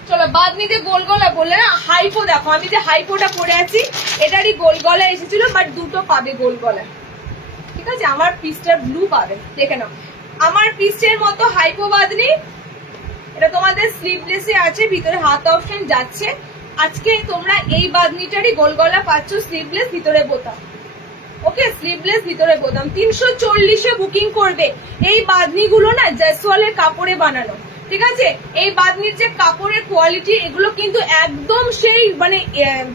চলো বাদনিতে গোল গলা বললে না, হাইপো দেখো, আমি যে হাইপোটা পরে আছি এটারই গোল গলা এসেছিল, বাট দুটো পাবে গোল গলা, ঠিক আছে। আমার পিসটার ব্লু পাবে, দেখে নাও আমার পিসের মতো হাইপো বাদনি, এটা তোমাদের স্লিভলেসে আছে, ভিতরে হাত অপশন যাচ্ছে। আজকে তোমরা এই বাদনিটারই গোল গলা পাচ্ছ, স্লিভলেস ভিতরে বোতাম, ওকে, স্লিভলেস ভিতরে বোতাম। 340-এ বুকিং করবে। এই বাদনিগুলো না জয়সওয়ালের কাপড়ে বানানো, ঠিক আছে। এই বাদনির যে কাপড়ের কোয়ালিটি, এগুলো কিন্তু একদম সেই মানে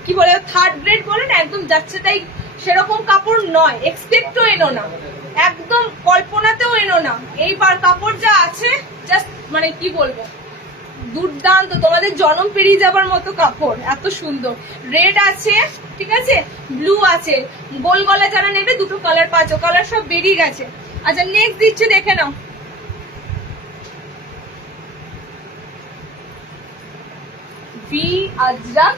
কি বলে থার্ড গ্রেড বলে না, একদম যাচ্ছে তাই সেরকম কাপড় নয়, এক্সপেক্টও এনো না, একদম কল্পনাতেও এনো না। এই কাপড় যা আছে জাস্ট মানে কি বলবো, দুর্দান্ত, তোমাদের জনম পেরিয়ে যাবার মতো কাপড়, এত সুন্দর। রেড আছে, ঠিক আছে, ব্লু আছে, গোল গলা যারা নেবে দুটো কালার পাচ্ছ, কালার সব বেরিয়ে গেছে। আচ্ছা নেক্সট দিচ্ছে দেখে নাও, ভি আজরাক,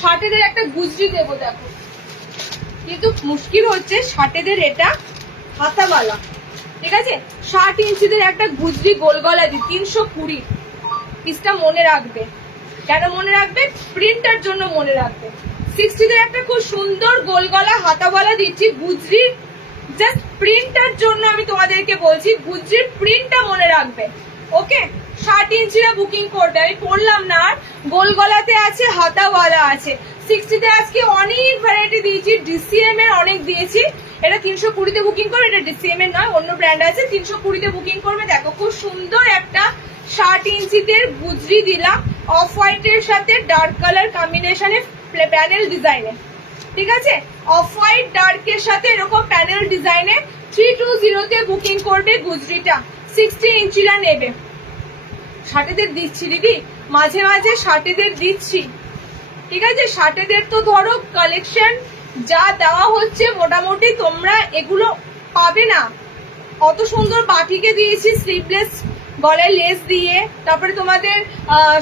ষাটেদের একটা গুজরি দেবো দেখো, কিন্তু মুশকিল হচ্ছে ষাটেদের এটা হাতাওয়ালা, ঠিক আছে। 60 ইঞ্চিদের একটা গুজরি গোল গলা দি 320, পিসটা মনে রাখবে। কেন মনে রাখবে? প্রিন্টার জন্য মনে রাখবে। 60 তে একটা খুব সুন্দর গোল গলা হাতা গলা দিচ্ছি গুজরির, জাস্ট প্রিন্টার জন্য আমি তোমাদেরকে বলছি, গুজরির প্রিন্টটা মনে রাখবে। ওকে, 60 ইঞ্চিরা বুকিং করবে। আমি পড়লাম না আর, গোল গলাতে আছে, হাতাওয়ালা আছে। 60 তে আজকে অনেক ভ্যারাইটি দিয়েছি, ডিসিএম এর অনেক দিয়েছি। এটা 320 তে বুকিং করবে, এটা ডিসিএম এর নয়, অন্য ব্র্যান্ড আছে। 320 তে বুকিং করবে। দেখো খুব সুন্দর একটা 60 ইঞ্চিতে গুজরি দিলাম, অফ হোয়াইটের সাথে ডার্ক কালার কম্বিনেশনে প্যানেল ডিজাইনে। ঠিক আছে, অফ হোয়াইট ডার্কের সাথে এরকম প্যানেল ডিজাইনে 320 তে বুকিং করবে গুজরিটা। 60 ইঞ্চিরা নেবে। 60 দিচ্ছি দিদি, মাঝে মাঝে 60 দিচ্ছি। ঠিক আছে, 60 তো ধরো কালেকশন যা দেওয়া হচ্ছে মোটামুটি তোমরা এগুলো পাবে না। অত সুন্দর বাটিকে দিয়েছি স্লিভলেস গলায় লেস দিয়ে, তারপরে তোমাদের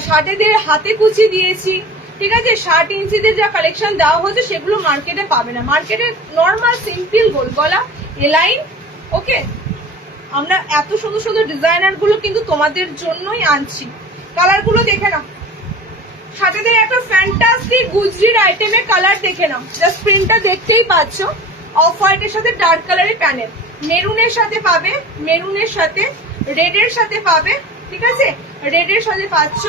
60 হাতে কুচি দিয়েছি। ঠিক আছে, 60 ইঞ্চিতে যা কালেকশন দেওয়া হচ্ছে সেগুলো মার্কেটে পাবে না। মার্কেটে নর্মাল সিম্পল গোল গলা এলাইন। ওকে, আমরা এত সুন্দর সুন্দর ডিজাইনার গুলো কিন্তু তোমাদের জন্যই আনছি। কালার গুলো দেখে নাও। 60 একটা ফ্যান্টাস্টিক গুজরির আইটেমের কালার দেখে নাও, জাস্ট প্রিন্টটা দেখতেই পাচ্ছ। অফ হোয়াইটের সাথে ডার্ক কালারের প্যানেল, মেরুনের সাথে পাবে, মেরুনের সাথে রেডের সাথে পাবে। ঠিক আছে, রেডের সাথে পাচ্ছ।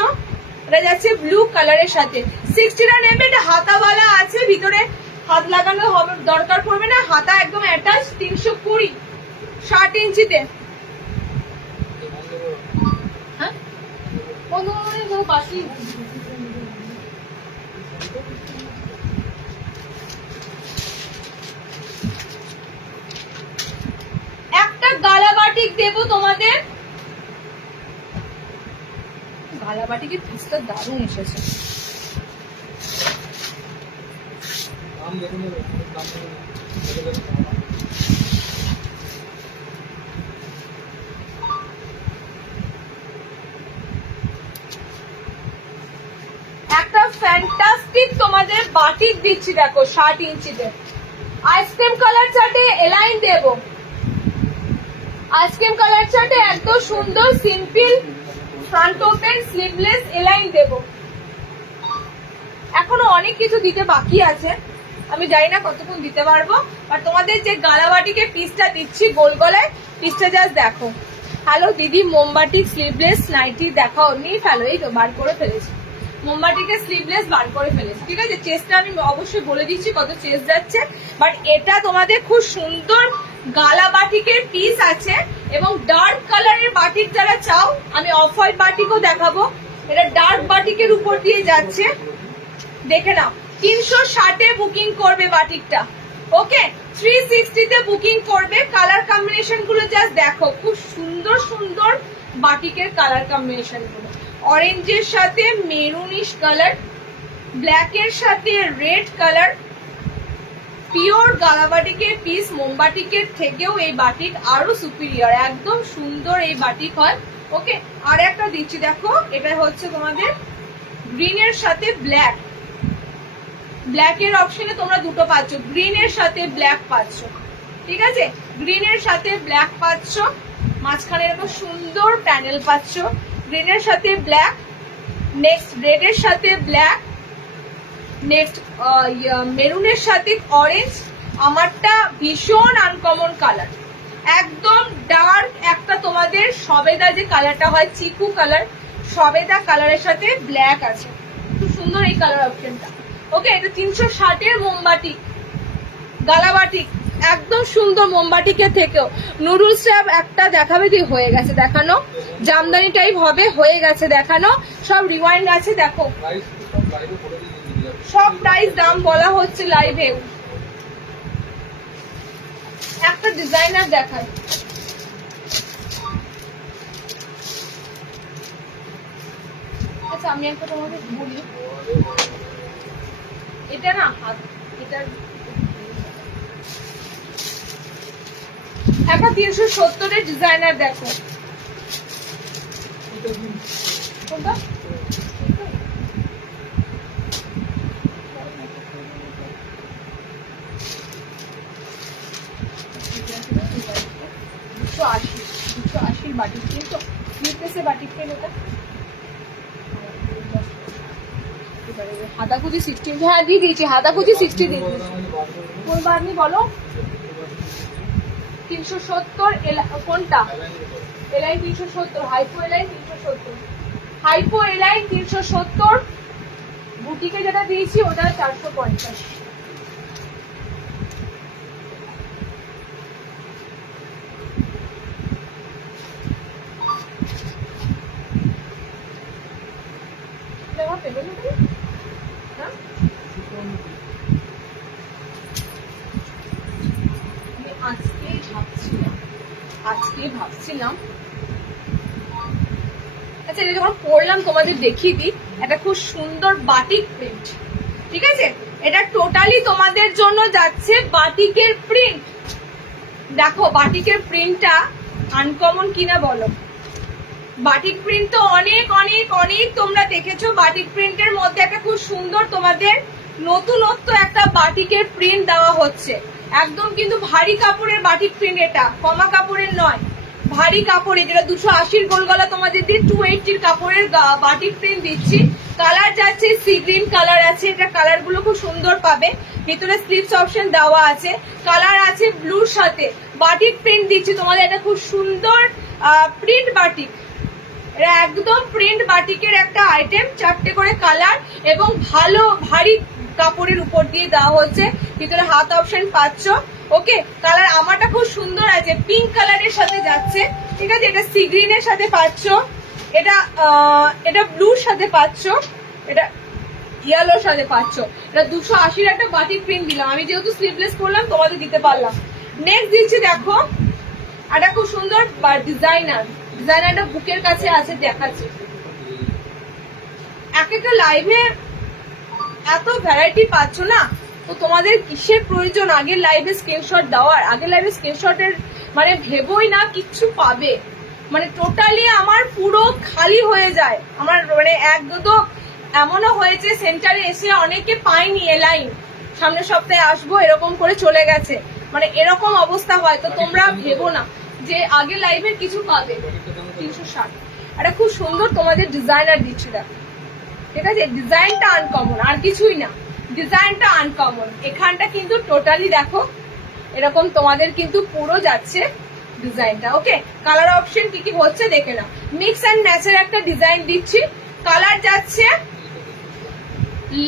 এটা যাচ্ছে ব্লু কালারের সাথে। 60 নেবে। এটা হাতাওয়ালা আছে, ভিতরে হাত লাগানো হবে দরকার পড়বে না, হাতা একদম অ্যাটাচ। 320, 60 ইঞ্চিতে। হ্যাঁ, একটা গালা বাটিক দেবো তোমাদের। গালা বাটিকের পিসটা দারুণ এসেছে। একটা ফ্যান্টাস্টিক তোমাদের বাটিক দিচ্ছি, দেখো 60 ইঞ্চিতে। আইসক্রিম কালার চার্টে এলাইন দেব। আইসক্রিম কালার চার্টে একদম সুন্দর simple front open sleeveless A line দেব। এখনো অনেক কিছু দিতে বাকি আছে, আমি জানি না কতক্ষণ দিতে পারবো। আর তোমাদের যে গালাবাটিকে পিসটা দিচ্ছি গোল গলায়, পিসটা জাস্ট দেখো। হ্যালো দিদি, মোমবাটি স্লিভলেস নাইটি দেখাও। নিয়ে ফেলো, এই তো বার করে ফেলেছি। মোমবাটিকে স্লিভলেস বার করে ফেলেছি। ঠিক আছে, চেস্টটা আমি অবশ্যই বলে দিচ্ছি কত চেস্ট যাচ্ছে। বাট এটা তোমাদের খুব সুন্দর গালা বাটিকের পিস আছে, এবং ডার্ক কালারের বাটিক যারা চাও, আমি অফ হোয়াইট বাটিকও দেখাবো। এটা ডার্ক বাটিকের উপর দিয়ে যাচ্ছে, দেখে নাও। 360 বুকিং করবে বাটিকটা। ওকে, 360 বুকিং করবে। কালার কম্বিনেশন গুলো জাস্ট দেখো, খুব সুন্দর সুন্দর বাটিকের কালার কম্বিনেশন গুলো। অরেঞ্জের সাথে মেরুনিশ কালার, ব্ল্যাকের সাথে রেড কালার। পিওর গালাবাটিকের পিস, মোমবাটিকের থেকেও এই বাটিক আরো সুপিরিয়র, একদম সুন্দর এই বাটিক হয়। ওকে, আর একটা দিচ্ছি দেখো, এটা হচ্ছে তোমাদের গ্রিনের সাথে ব্ল্যাক। ব্ল্যাকের অপশনে তোমরা দুটো পাচ্ছ, গ্রিনের সাথে ব্ল্যাক পাচ্ছ। ঠিক আছে, গ্রিনের সাথে ব্ল্যাক পাচ্ছ, মাঝখানে এরকম সুন্দর প্যানেল পাচ্ছ। গ্রিনের সাথে ব্ল্যাক, নেক্সট রেডের সাথে ব্ল্যাক, নেক্সট মেরুনের সাথে অরেঞ্জ। আমারটা ভীষণ আনকমন কালার, একদম ডার্ক একটা তোমাদের সবেদা যে কালারটা হয়, চিকু কালার, সবেদা কালারের সাথে ব্ল্যাক আছে। খুব সুন্দর এই কালার অপশনটা। ওকে, এটা 360 মোমবাটি গালাবাটি, একদম সুন্দর মোমবাটিকে থেকেও। নুডলস ট্যাপ একটা দেখাবে দিয়ে হয়ে গেছে দেখানো, জামদানি টাইপ হবে, হয়ে গেছে দেখানো। সব রিওয়াইন্ড আছে, দেখো সব প্রাইস দাম বলা হচ্ছে লাইভে। একটা ডিজাইনার দেখায়, আচ্ছা আমি একটা তোমাকে বলি, এটা না হাত, এটা একটা 370 ডিজাইনার দেখো। কোনটা? $280 বাটিক, কিন্তু নিতেছে বাটিক পেন। এটা হাতা কুচি 60, হ্যাঁ দিয়ে দিয়েছি, হাতা কুচি 60 দিয়ে দিয়েছি। কোন বাঁধনি বলো? 370 কোনটা? Align 370, hypo align 370, hypo align 370, বুটিকে যেটা দিয়েছি ওটা 450। আজকে ভাবছিলাম আচ্ছা এটা যখন পড়লাম তোমাদের দেখিয়ে দিই, একটা খুব সুন্দর বাটিক প্রিন্ট, ঠিক আছে? এটা টোটালি তোমাদের জন্য যাচ্ছে বাটিকের প্রিন্ট। দেখো বাটিকের প্রিন্টটা আনকমন কিনা বলো। বাটিক প্রিন্ট তো অনেক অনেক অনেক তোমরা দেখেছো, বাটিক প্রিন্টের মধ্যে একটা খুব সুন্দর তোমাদের নতুনত্ব একটা বাটিকের প্রিন্ট দেওয়া হচ্ছে। একদম কিন্তু ভারী কাপড়ের বাটিক প্রিন্ট, এটা কমা কাপড়ের নয়, ভারী কাপড়ে, যেটা 280 গোল গলা তোমাদের দিয়ে 280 কাপড়ের বাটিক প্রিন্ট দিচ্ছি। কালার যাচ্ছে সি গ্রিন কালার আছে, এটা কালার গুলো খুব সুন্দর পাবে, ভিতরে স্লিভস অপশন দেওয়া আছে, কালার আছে ব্লুর সাথে, বাটিক প্রিন্ট দিচ্ছি তোমাদের। এটা খুব সুন্দর প্রিন্ট বাটিক, এটা একদম প্রিন্ট বাটিকের একটা আইটেম, 4টে করে কালার এবং ভালো ভারী কাপড়ের উপর দিয়ে দেওয়া হচ্ছে, ভিতরে হাত অপশন পাচ্ছ। ওকে, কালার আমারটা খুব সুন্দর আছে, পিঙ্ক কালারের সাথে যাচ্ছে, ঠিক আছে? এটা সি গ্রিনের সাথে পাচ্ছ, এটা ব্লুর সাথে পাচ্ছ, এটা ইয়েলোর সাথে পাচ্ছ। এটা 280 একটা বাটিক প্রিন্ট দিলাম, আমি যেহেতু স্লিভলেস করলাম তোমাদের দিতে পারলাম। নেক্সট দিচ্ছি দেখো, এটা খুব সুন্দর ডিজাইনারটা বুকের কাছে আছে, দেখাচ্ছি। এক একটা লাইভে এত ভ্যারাইটি পাচ্ছ না, তো তোমাদের কিসের প্রয়োজন আগের লাইভে স্ক্রিনশট দেওয়ার? আগের লাইভে স্ক্রিনশটের মানে ভেবোই না কিচ্ছু পাবে, মানে টোটালি আমার পুরো খালি হয়ে যায় আমার, মানে একদম এমনও হয়েছে সেন্টারে এসে অনেকে পাইনি এলাইন, সামনের সপ্তাহে আসবো এরকম করে চলে গেছে, মানে এরকম অবস্থা হয়। তো তোমরা ভেবো না যে আগের লাইভের কিছু পাবে। 360 এটা খুব সুন্দর তোমাদের ডিজাইনার দিচ্ছি, দেখো, ঠিক আছে? ডিজাইনটা আনকমন, আর কিছুই না, ডিজাইনটা আনকমন। এখানটা কিন্তু টোটালি দেখো এরকম তোমাদের কিন্তু পুরো যাচ্ছে ডিজাইনটা। ওকে, কালার অপশন কি কি হচ্ছে দেখে না, মিক্স অ্যান্ড ম্যাচের একটা ডিজাইন দিচ্ছি। কালার যাচ্ছে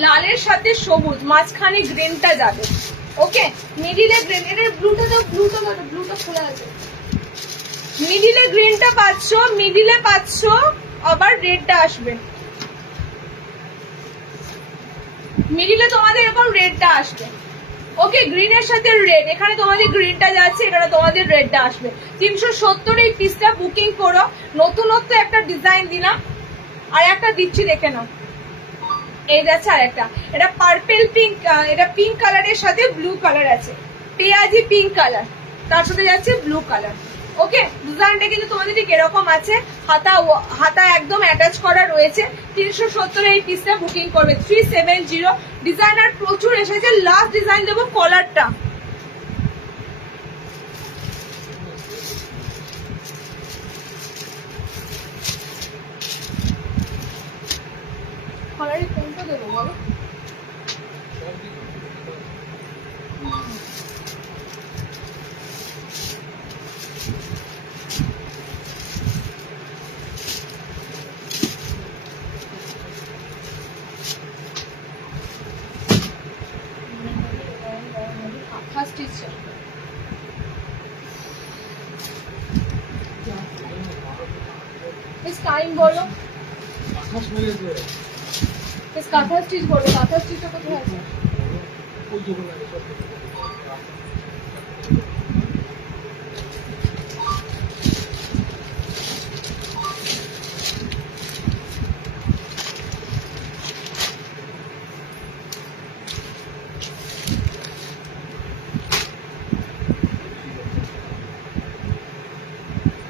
লালের সাথে সবুজ, মাঝখানে গ্রিনটা যাবে। ওকে, মিডিলে গ্রিন, এর ব্লুটা খোলা আছে, মিডিলে গ্রিনটা পাচ্ছ, মিডিলে পাচ্ছ আবার রেডটা আসবে, মিডিলে তোমাদের এরকম রেডটা আসবে। ওকে, গ্রিনের সাথে রেড, এখানে তোমাদের গ্রিনটা যাচ্ছে, এখানে তোমাদের রেডটা আসবে। 370 এই পিসটা বুকিং করো, নতুনত্ব একটা ডিজাইন দিলাম। আর একটা দিচ্ছি দেখে নাও, এই যাচ্ছে আর একটা, এটা পার্পেল পিঙ্ক, এটা পিঙ্ক কালারের সাথে ব্লু কালার আছে, পেঁয়াজি পিঙ্ক কালার, তার সাথে যাচ্ছে ব্লু কালার। ওকে, ডিজাইনটা কিন্তু তোমাদের ঠিক এরকম আছে, হাতা একদম অ্যাটাচ করা রয়েছে। 370 এই পিসটা বুকিং করবে, 370। ডিজাইনার প্রচুর এসেছে, লাস্ট ডিজাইন দেবো কলারটা, কলারে কোনটা দেবো বলো? টাইম বলো, কাঁথা স্টিচ বলো, কাঁথা স্টিচটা কোথায় আছে?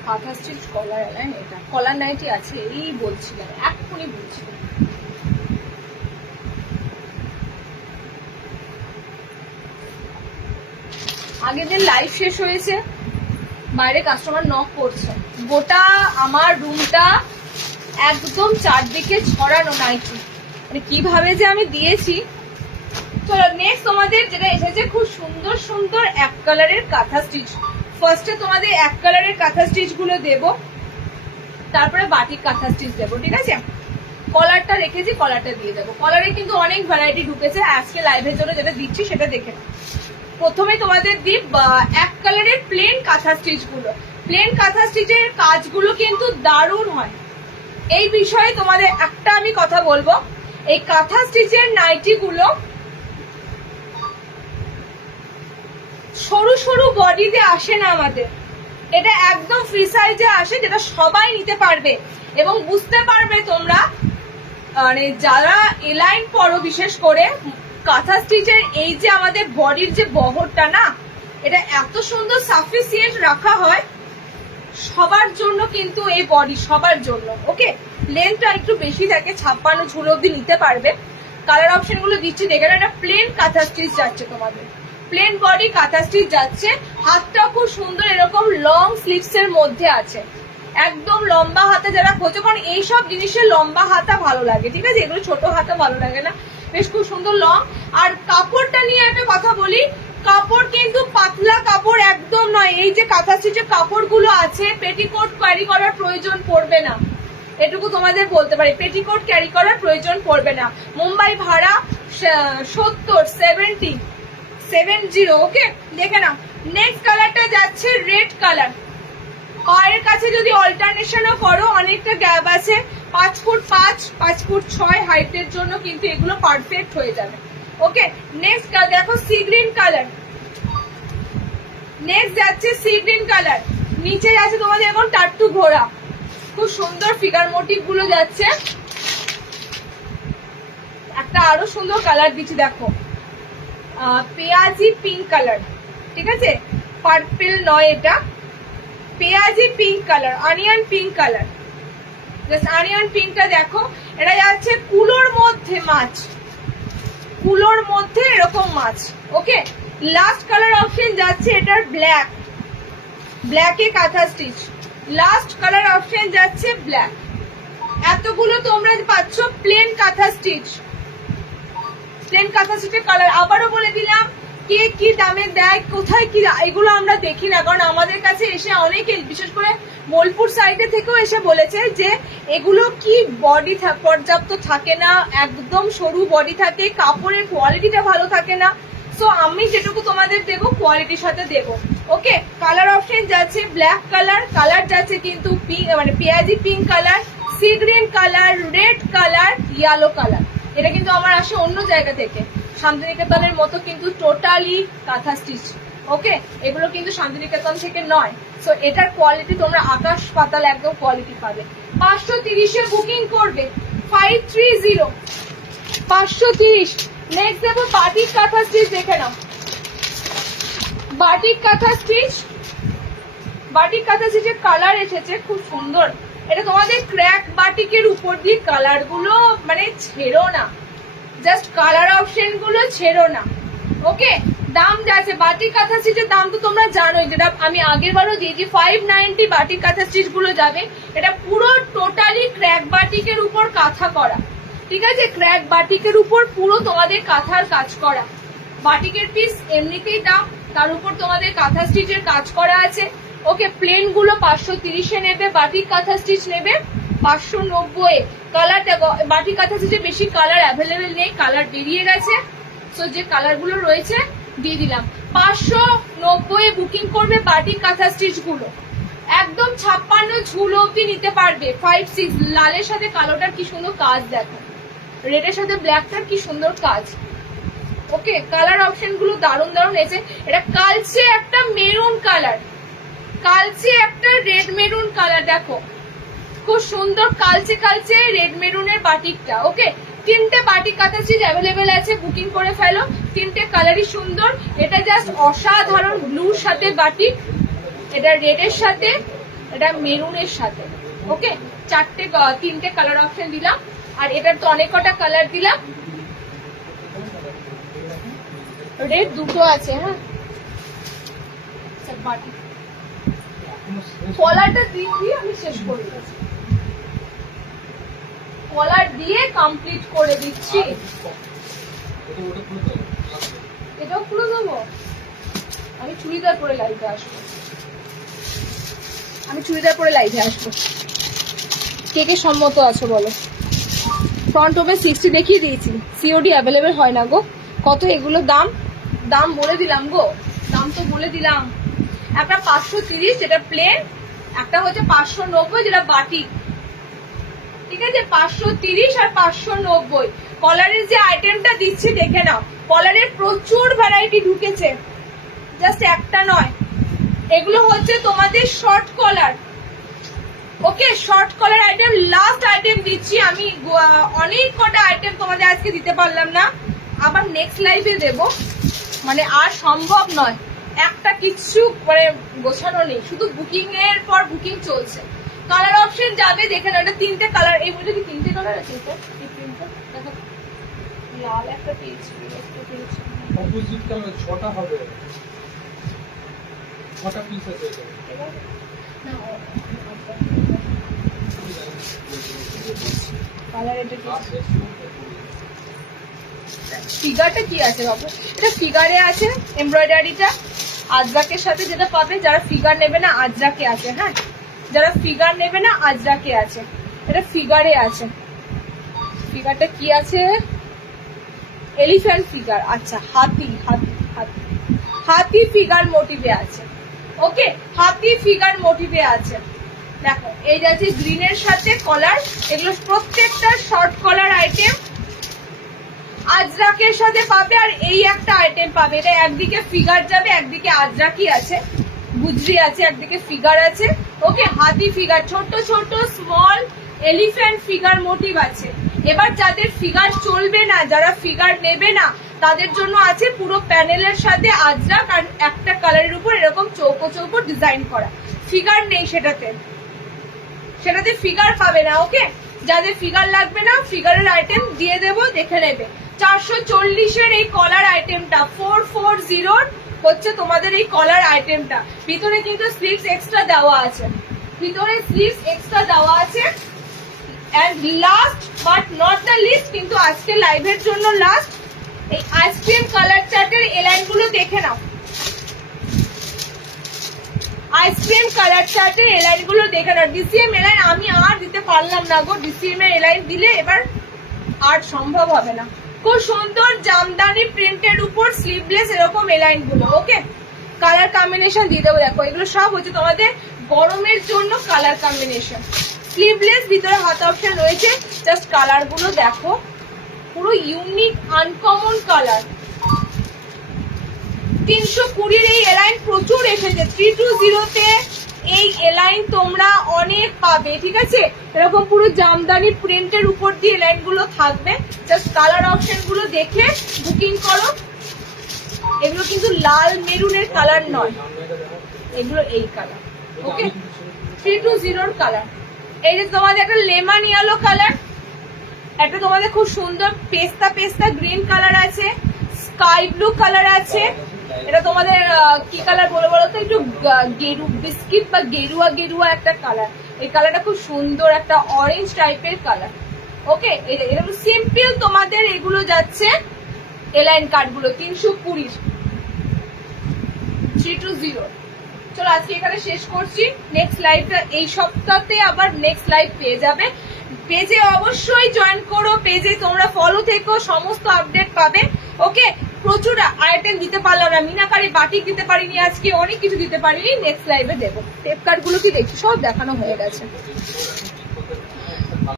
কাঁথা স্টিচ কলার এলাইন, এটা কলার নাইটি আছে, এই বলছিলাম, এক্ষুনি বলছিলাম। আগের দিন লাইভ শেষ হয়েছে, বাইরে কাস্টমার নক করছে, গোটা আমার রুমটা একদম চারদিকে ছড়ানো নাইটি, মানে কিভাবে যে আমি দিয়েছি। চলো নেক্সট তোমাদের যেটা এসেছে খুব সুন্দর সুন্দর এক কালারের কাঁথা স্টিচ। ফার্স্টে তোমাদের এক কালারের কাঁথা স্টিচ গুলো দেবো, তারপরে বাটিক কাঁথা স্টিচ দেবো, ঠিক আছে। কলারটা রেখেছি, কলারটা দিয়ে দেবো। কলারে কিন্তু অনেক ভ্যারাইটি ঢুকেছে, আজকে লাইভের জন্য যেটা দিচ্ছি সেটা দেখে নাও। প্রথমে তোমাদের দিই এক কালারের প্লেন কাঁথা স্টিচ গুলো। প্লেন কাঁথা স্টিচের কাজগুলো কিন্তু দারুণ হয়। এই বিষয়ে তোমাদের একটা আমি কথা বলবো, এই কাঁথা স্টিচের নাইটি গুলো সরু সরু বডিতে আসে না আমাদের, এটা একদম ফ্রি সাইজে আসে, যেটা সবাই নিতে পারবে এবং বুঝতে পারবে তোমরা। মানে যারা এলাইন পরো, বিশেষ করে কাঁথা স্টিচের এই যে আমাদের বডির যে বহরটা না, এটা এত সুন্দর সাফিসিয়েন্ট রাখা হয় সবার জন্য, কিন্তু এই বডি সবার জন্য। ওকে, লেন্থটা একটু বেশি থাকে, 56 ঝুলো অব্দি নিতে পারবে। কালার অপশন গুলো দিচ্ছি দেখে না, এটা প্লেন কাঁথা স্টিচ যাচ্ছে তোমাদের, প্লেন বডি কাঁথা স্টিচ যাচ্ছে। হাতটা খুব সুন্দর এরকম লং স্লিভস এর মধ্যে আছে, একদম লম্বা হাতা যারা খোঁজো, কারণ এইসব জিনিসের লম্বা হাতা ভালো লাগে, ঠিক আছে, এগুলো ছোট হাতা ভালো লাগে না। বেশ খুব সুন্দর লং। আর কাপড়টা নিয়ে একটা কথা বলি, কাপড় কিন্তু পাতলা কাপড় একদম নয়। এই যে কাঁথা স্টিচের কাপড়গুলো আছে, পেটিকোট ক্যারি করার প্রয়োজন পড়বে না, এটুকু তোমাদের বলতে পারি, পেটিকোট ক্যারি করার প্রয়োজন পড়বে না। মুম্বাই ভাড়া 70। ওকে, দেখে নাও। নেক্সট কালারটা যাচ্ছে রেড কালার। পায়ের কাছে যদি অল্টারনেশনও করো, অনেকটা গ্যাপ আছে, 5 ফুট 5, 5 ফুট 6 হাইটের জন্য কিন্তু এগুলো পারফেক্ট হয়ে যাবে। ওকে, নেক্সট দেখো সি গ্রিন কালার। নেক্সট যাচ্ছে সি গ্রিন কালার, নিচে যাচ্ছে তোমাদের এখন টাট্টু ঘোড়া, খুব সুন্দর ফিগার মোটিভ গুলো যাচ্ছে। একটা আরো সুন্দর কালার দিচ্ছি দেখো, পেঁয়াজি পিঙ্ক কালার, ঠিক আছে, পার্পল নয়, এটা পেঁয়াজি pink colour, onion pink colour. Just onion পিঙ্কটা দেখো, এটা যাচ্ছে কুলোর মধ্যে মাছ, কুলোর মধ্যে এরকম মাছ। ওকে, লাস্ট কালার অপশন যাচ্ছে এটার ব্ল্যাক, ব্ল্যাকে kantha stitch. Last colour option যাচ্ছে ব্ল্যাক। এতগুলো তোমরা পাচ্ছ প্লেন কাঁথা স্টিচ, প্লেন কাঁথা স্টিচের কালার। আবারও বলে দিলাম, কে কি দামে দেয়, কোথায় কি, এগুলো আমরা দেখি না, কারণ আমাদের কাছে এসে অনেকে, বিশেষ করে বোলপুর সাইডে থেকেও এসে বলেছে যে এগুলো কি বডি পর্যাপ্ত থাকে না, একদম সরু বডি থাকে, কাপড়ের কোয়ালিটিটা ভালো থাকে না। সো আমি যেটুকু তোমাদের দেবো কোয়ালিটির সাথে দেবো। ওকে, কালার অপশন যাচ্ছে ব্ল্যাক কালার, কালার যাচ্ছে কিন্তু পিঙ্ক, মানে পেঁয়াজি pink colour, C green colour, red colour, yellow colour. এটা কিন্তু আমার আসে অন্য জায়গা থেকে, শান্তিনিকেতনের মতো কিন্তু টোটালি কাঁথা স্টিচ। ওকে, এগুলো কিন্তু শান্তিনিকেতন থেকে নয়। সো এটার কোয়ালিটি তোমরা আকাশ পাতাল একদম কোয়ালিটি পাবে। 530-এ বুকিং করবে, 530, 530। নেক্সট দেবো বাটিক কাঁথা স্টিচ, দেখে নাও, বাটিক কাঁথা স্টিচ। বাটিক কাঁথা স্টিচের কালার এসেছে খুব সুন্দর, এটা তোমাদের ক্র্যাক বাটিকের উপর দিয়ে কালার গুলো মানে ছেড়ো না, জাস্ট কালার অপশন গুলো ছেড়ো না। ওকে, দাম যাচ্ছে বাটিক কাঁথা স্টিচের দাম তো তোমরা জানোই, যেটা আমি আগের বারও দিয়েছি, 590 বাটিক কাঁথা স্টিচ গুলো যাবে। এটা পুরো টোটালি ক্র্যাক বাটিকের উপর কাঁথা করা, ঠিক আছে, ক্র্যাক বাটিকের উপর পুরো তোমাদের কাঁথার কাজ করা। বাটিকের পিস এমনিতেই দাম, তার উপর তোমাদের কাঁথা স্টিচের কাজ করা আছে। ওকে, প্লেন গুলো 530-এ নেবে, বাটিক কাঁথা স্টিচ নেবে 590-এ। কালার দেখো, বাটিক কাঁথা স্টিচে বেশি কালার অ্যাভেলেবেল নেই, কালার বেরিয়ে গেছে। সো যে কালার গুলো রয়েছে দিয়ে দিলাম। 590-এ বুকিং করবে বাটিক কাঁথা স্টিচ গুলো, একদম 56 ঝুল অব্দি নিতে পারবে। 5-6 লালের সাথে কালোটার কি সুন্দর কাজ দেখো, রেডের সাথে ব্ল্যাকটার কি সুন্দর কাজ। ওকে, কালার অপশন গুলো দারুণ দারুণ এসে। এটা কালচে একটা মেরুন কালার, কালচে একটা রেড মেরুন কালার, দেখো খুব সুন্দর কালচে কালচে রেড মেরুনের বাটিকটা। ওকে, 3টে বাটিক কাঁথা স্টিচ অ্যাভেলেবেল আছে, বুকিং করে ফেলো। 3টে কালারই সুন্দর, এটা জাস্ট অসাধারণ। ব্লুর সাথে বাটিক, এটা রেডের সাথে, এটা মেরুনের সাথে। ওকে, 3টে কালার অপশন দিলাম, আর এটার তো অনেক কটা কালার দিলাম। রেড দুটো আছে, হ্যাঁ, বাটিক কলারটা দিয়ে আমি শেষ করে দিচ্ছি। কলার দিয়ে কমপ্লিট করে দিচ্ছি। এটাও খুলে দেবো। আমি চুড়িদার পরে লাইভে আসবো, কে কে সম্মত আছে বলো। ফ্রন্ট ওপেন 60 দেখিয়ে দিয়েছি, সিওডি অ্যাভেলেবেল হয় না গো। কত এগুলো দাম বলে দিলাম গো, দাম তো বলে দিলাম। একটা 530 যেটা প্লেন, একটা হচ্ছে 590 যেটা বাটিক, ঠিক আছে? 530 আর 590। কলারের যে আইটেমটা দিচ্ছি দেখে নাও, কলারের প্রচুর ভ্যারাইটি ঢুকেছে, জাস্ট একটা নয়। এগুলো হচ্ছে তোমাদের শর্ট কলার, ওকে? শর্ট কলার আইটেম, লাস্ট আইটেম দিচ্ছি আমি। অনেক কটা আইটেম তোমাদের আজকে দিতে পারলাম না, আবার নেক্সট লাইভে দেব, মানে আর সম্ভব নয়। একটা কিচ্ছু মানে গোছানো নেই, শুধু বুকিং এর পর বুকিং চলছে। কালার অপশন যাবে দেখে না, এটা 3টে কালার। এই বলে কি 3টে কালার আছে? এই প্রিন্টটা দেখো, লাল একটা পেয়েছি, একটা পেয়েছি, অপোজিট কালার 6টা হবে, 6টা পিস আছে এটা। না কালার এটা কি ফিগারটা কি আছে বাবু? এটা ফিগারে আছে এমব্রয়ডারিটা, আজরাকের সাথে যেটা পাবে। যারা ফিগার নেবে না আজরাকে আছে, হ্যাঁ, যারা ফিগার নেবে না আজরাকে আছে। এটা ফিগারে আছে, ফিগারটা কি আছে? এলিফ্যান্ট ফিগার, আচ্ছা হাতি, হাতি হাতি হাতি ফিগার মোটিভে আছে, ওকে? হাতি ফিগার মোটিভে আছে। দেখো এই যাচ্ছে গ্রিনের সাথে কলার, এগুলো প্রত্যেকটা শর্ট কলার আইটেম। আজরাকের সাথে পাবে, আর এই একটা আইটেম পাবে, এটা একদিকে ফিগার যাবে, একদিকে আজরাকি আছে, গুজরি আছে, একদিকে ফিগার আছে, ওকে? হাতি ফিগার, ছোট ছোট স্মল এলিফ্যান্ট ফিগার মোটিভ আছে। এবার যাদের ফিগার চলবে না, যারা ফিগার নেবে না, তাদের জন্য আছে পুরো প্যানেলের সাথে আজরাক, আর একটা কালারের উপর এরকম চৌকো চৌকো ডিজাইন করা। ফিগার নেই সেটাতে ফিগার পাবে না, ওকে? যাদের ফিগার লাগবে না, ফিগারের আইটেম দিয়ে দেবো, দেখে নেবে। 440-এর এই কলার আইটেমটা, 440 হচ্ছে তোমাদের এই কলার আইটেমটা। ভিতরে কিন্তু স্লিভস এক্সট্রা দেওয়া আছে, and last but not the least, কিন্তু আজকে লাইভের জন্য লাস্ট, এই আইসক্রিম কালার চার্টের এলাইন গুলো দেখে নাও। আইসক্রিম কালার চার্টের এলাইন গুলো দেখে নাও। ডিসিএম এলাইন আমি আর দিতে পারলাম না গো, ডিসিএম এর এলাইন দিলে এবার আর সম্ভব হবে না। খুব সুন্দর জামদানি প্রিন্টের উপর স্লিভলেস এরকম এলাইন গুলো, ওকে? কালার কম্বিনেশন দিয়ে দেবো। দেখো এগুলো সব হচ্ছে তোমাদের গরমের জন্য কালার কম্বিনেশন। স্লিভলেস, ভিতরে হাত অপশন রয়েছে, জাস্ট কালার গুলো দেখো, পুরো ইউনিক আনকমন কালার। 320-এর এই এলাইন প্রচুর এসেছে, 320-তে এই এলাইন তোমরা অনেক পাবে, ঠিক আছে? এরকম পুরো জামদানি প্রিন্টের উপর দিয়ে এলাইন গুলো থাকবে, জাস্ট কালার অপশন গুলো দেখে বুকিং করো। এগুলো কিন্তু লাল মেরুনের কালার নয়, এগুলো এই কালার, ওকে? 320-র কালার। এই যে তোমাদের একটা লেমন ইয়েলো কালার, একটা তোমাদের খুব সুন্দর পেস্তা গ্রিন কালার আছে, স্কাই ব্লু কালার আছে। এটা তোমাদের কি কালার বলো তো? একটু গেরু বিস্কিট বা গেরুয়া একটা কালার। এই কালারটা খুব সুন্দর, একটা অরেঞ্জ টাইপের কালার, ওকে? এরকম সিম্পল তোমাদের এগুলো যাচ্ছে এলাইন কার্ড গুলো 320, 320। চলো আজকে এখানে শেষ করছি। নেক্সট লাইভটা এই সপ্তাহে আবার নেক্সট লাইভ পেয়ে যাবে। পেজে অবশ্যই জয়েন করো, পেজে তোমরা ফলো থেকো, সমস্ত আপডেট পাবে, ওকে? প্রচুর আইটেম দিতে পারলাম না, মিনাকারি বাটিক দিতে পারিনি আজকে, অনেক কিছু দিতে পারিনি, নেক্সট লাইভে দেবো। টেপ কার্ড গুলো কি দেখছি সব দেখানো হয়ে গেছে।